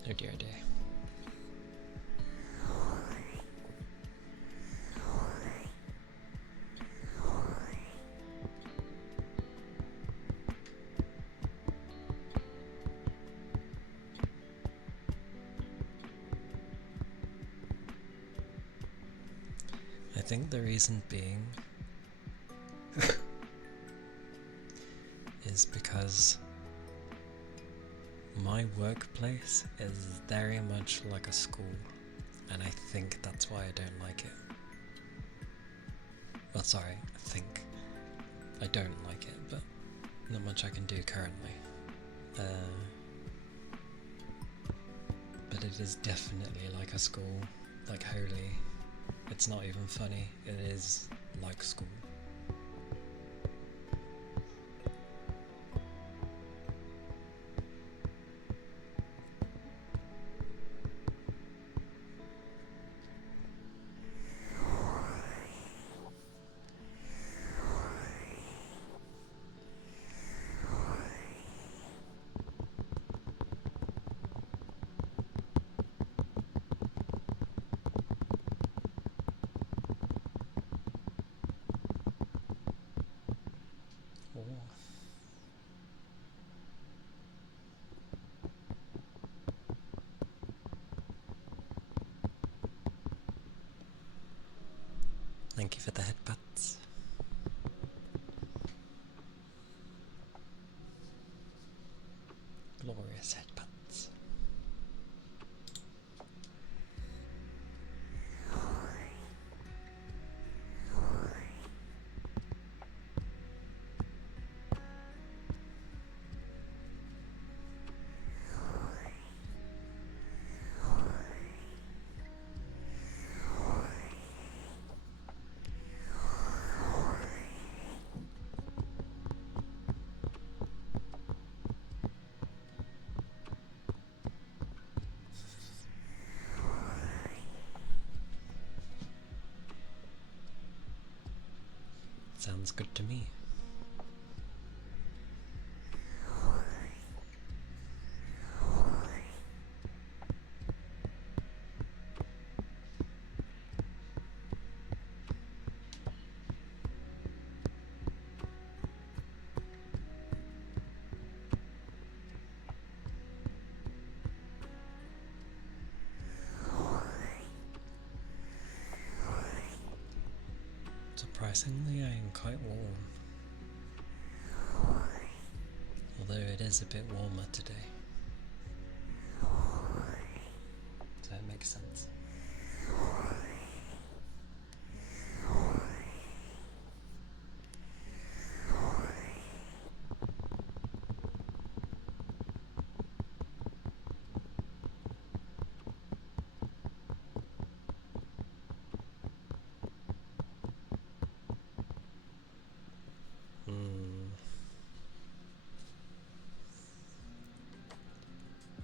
Oh dear, oh dear. I think the reason being is because my workplace is very much like a school, and I think that's why I don't like it. Well, sorry, I think I don't like it, but not much I can do currently. But it is definitely like a school, like holy. It's not even funny, it is like school. Thank you for the headbutts. Glorious headbutts. Sounds good to me. Surprisingly, I am quite warm. Although it is a bit warmer today. So it makes sense.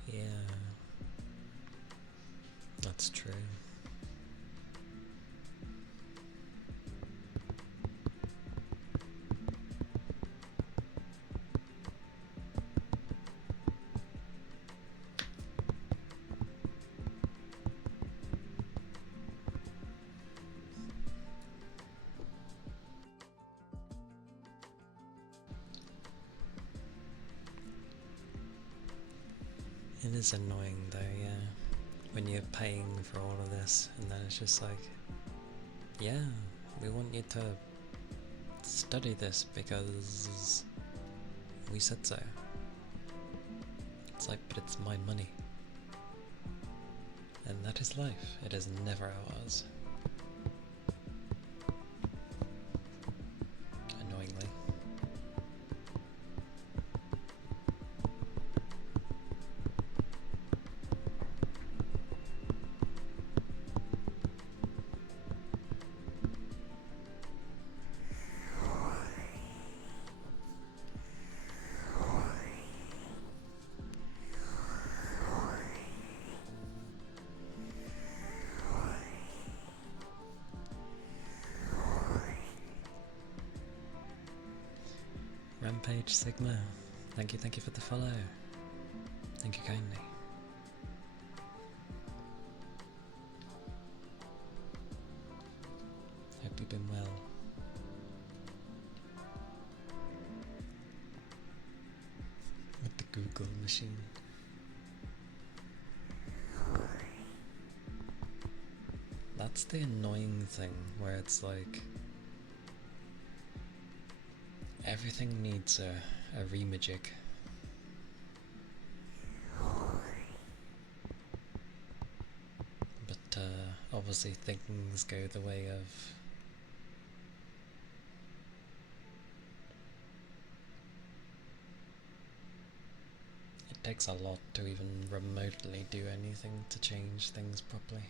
Yeah, that's true. It is annoying though, yeah, when you're paying for all of this and then it's just like, yeah, we want you to study this because we said so. It's like, but it's my money. And that is life. It is never ours. Annoyingly. Rampage Sigma, thank you for the follow. Thank you kindly. Hope you've been well. With the Google machine. That's the annoying thing, where it's like everything needs a remajig. But obviously things go the way of it takes a lot to even remotely do anything to change things properly.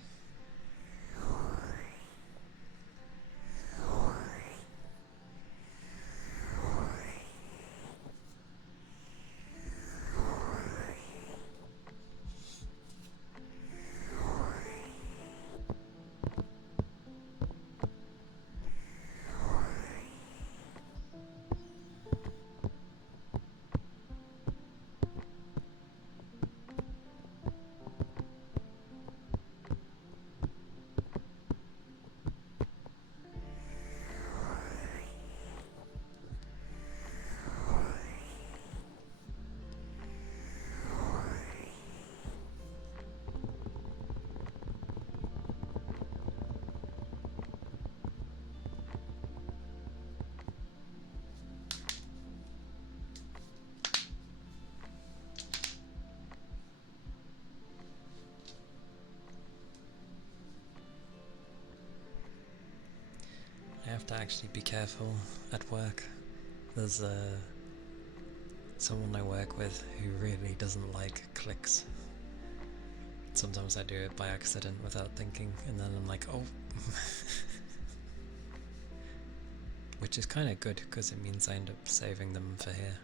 I have to actually be careful at work. There's someone I work with who really doesn't like clicks. Sometimes I do it by accident without thinking, and then I'm like, oh. Which is kind of good, because it means I end up saving them for here.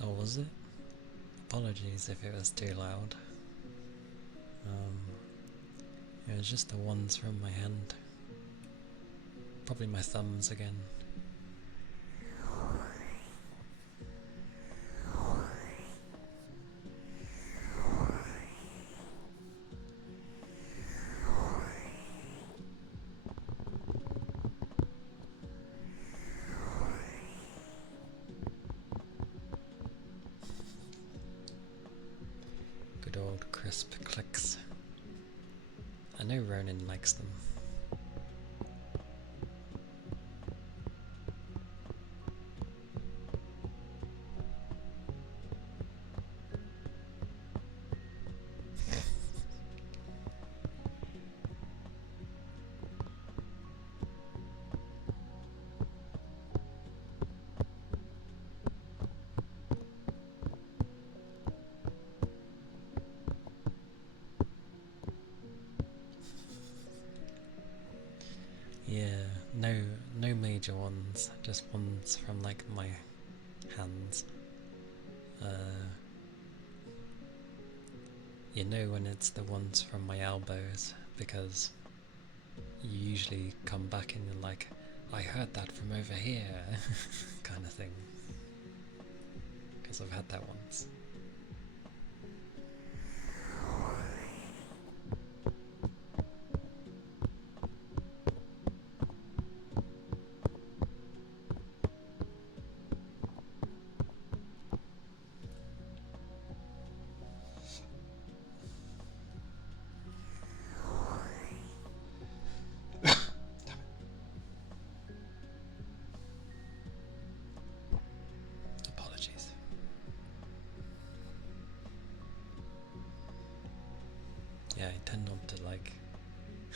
Oh, was it? Apologies if it was too loud. It was just the ones from my hand. Probably my thumbs again. crisp clicks. I know Ronan likes them. Yeah, no major ones, just ones from like my hands. You know when it's the ones from my elbows, because you usually come back and you're like, I heard that from over here, kind of thing. Because I've had that once. Apologies. Yeah, I tend not to like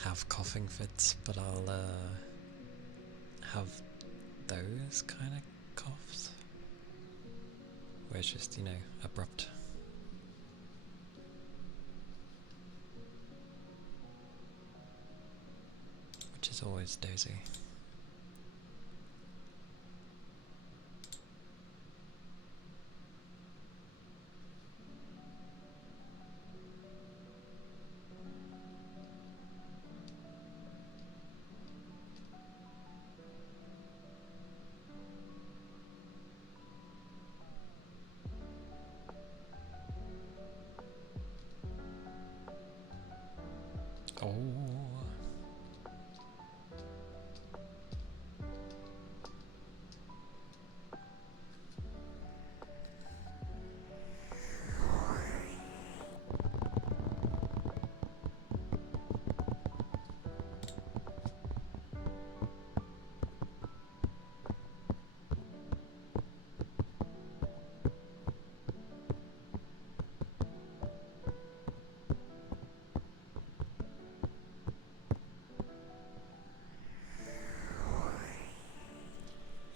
have coughing fits, but I'll have those kind of coughs where it's just, you know, abrupt. Which is always dozy. Oh.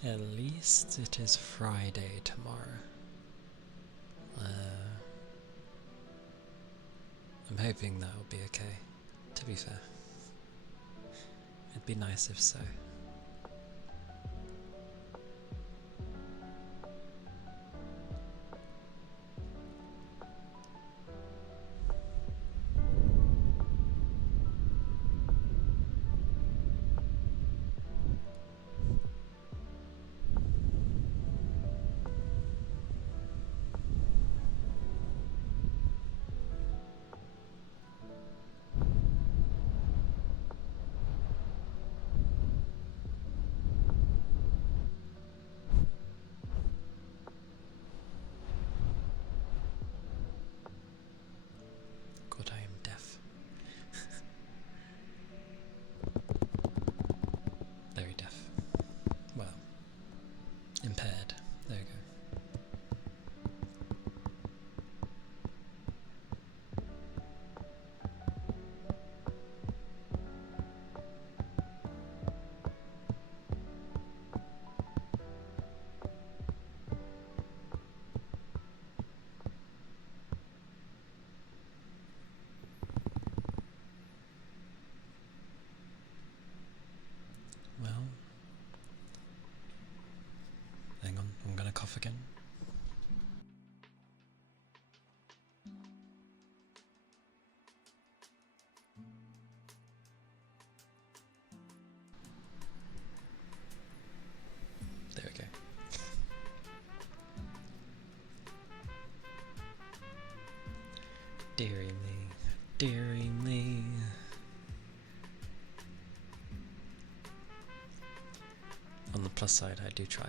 At least it is Friday tomorrow. I'm hoping that will be okay, to be fair. It'd be nice if so. God, I am deaf. Very deaf. Well, impaired. There we go. Well, hang on, I'm gonna cough again. There we go. Deary me, deary me. On the plus side, I do try.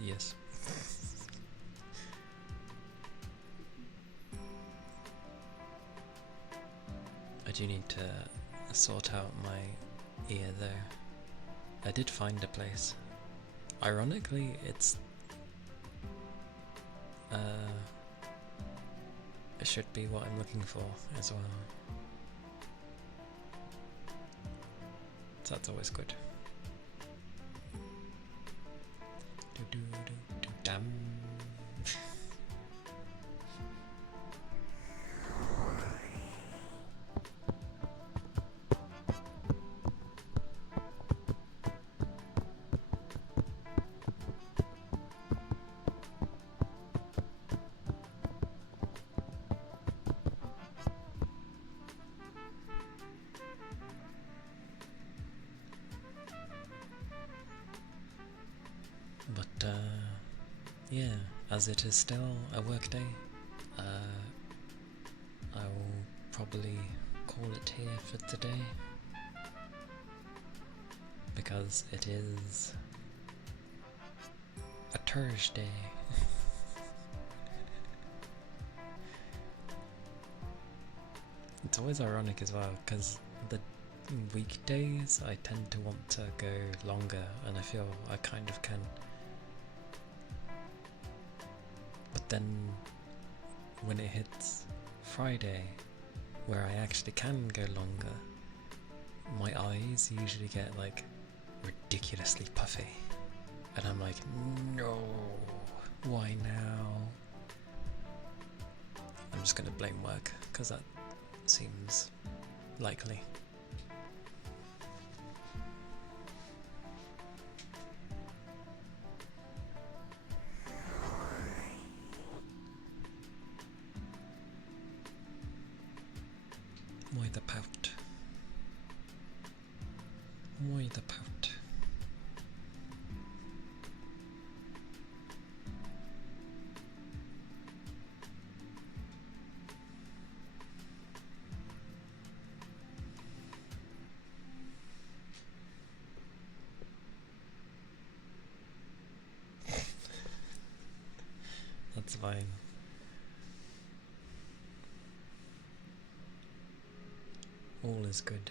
Yes. do need to sort out my ear though. I did find a place. Ironically, it should be what I'm looking for as well. So that's always good. Damn. But yeah, as it is still a work day, I will probably call it here for today, because it is a Turrrsday. It's always ironic as well, because the weekdays I tend to want to go longer, and I feel I kind of can. But then when it hits Friday, where I actually can go longer, my eyes usually get like ridiculously puffy, and I'm like, no, why now? I'm just gonna blame work, because that seems likely. Why the pout? Why the pout? That's fine. All is good.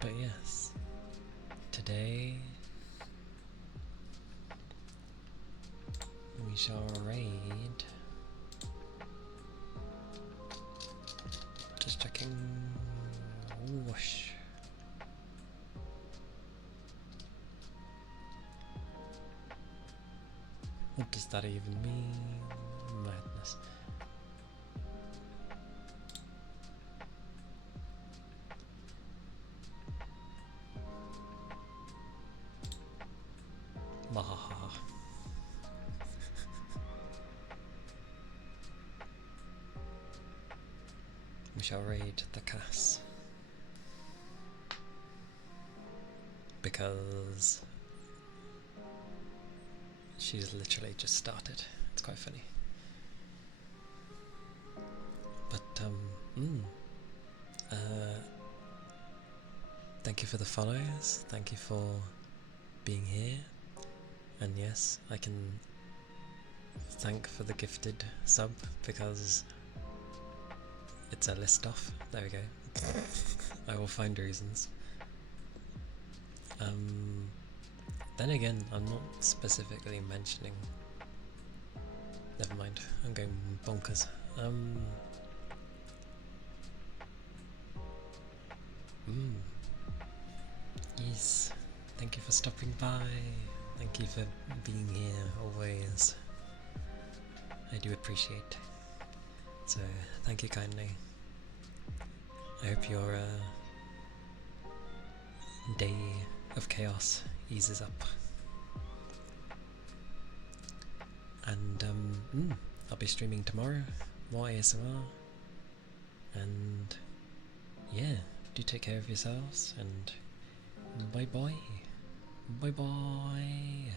But yes, today we shall raid. Just checking. Whoosh. What does that even mean? Madness. Mahaha. We shall raid the Cass. Because she's literally just started. It's quite funny. But thank you for the follows. Thank you for being here. And yes, I can thank for the gifted sub, because it's a list off. There we go. I will find reasons. Then again, I'm not specifically mentioning. Never mind, I'm going bonkers. Yes, thank you for stopping by. Thank you for being here always. I do appreciate. So, thank you kindly. I hope your day of chaos eases up. And I'll be streaming tomorrow, more ASMR. And yeah, do take care of yourselves, and bye bye. Bye bye.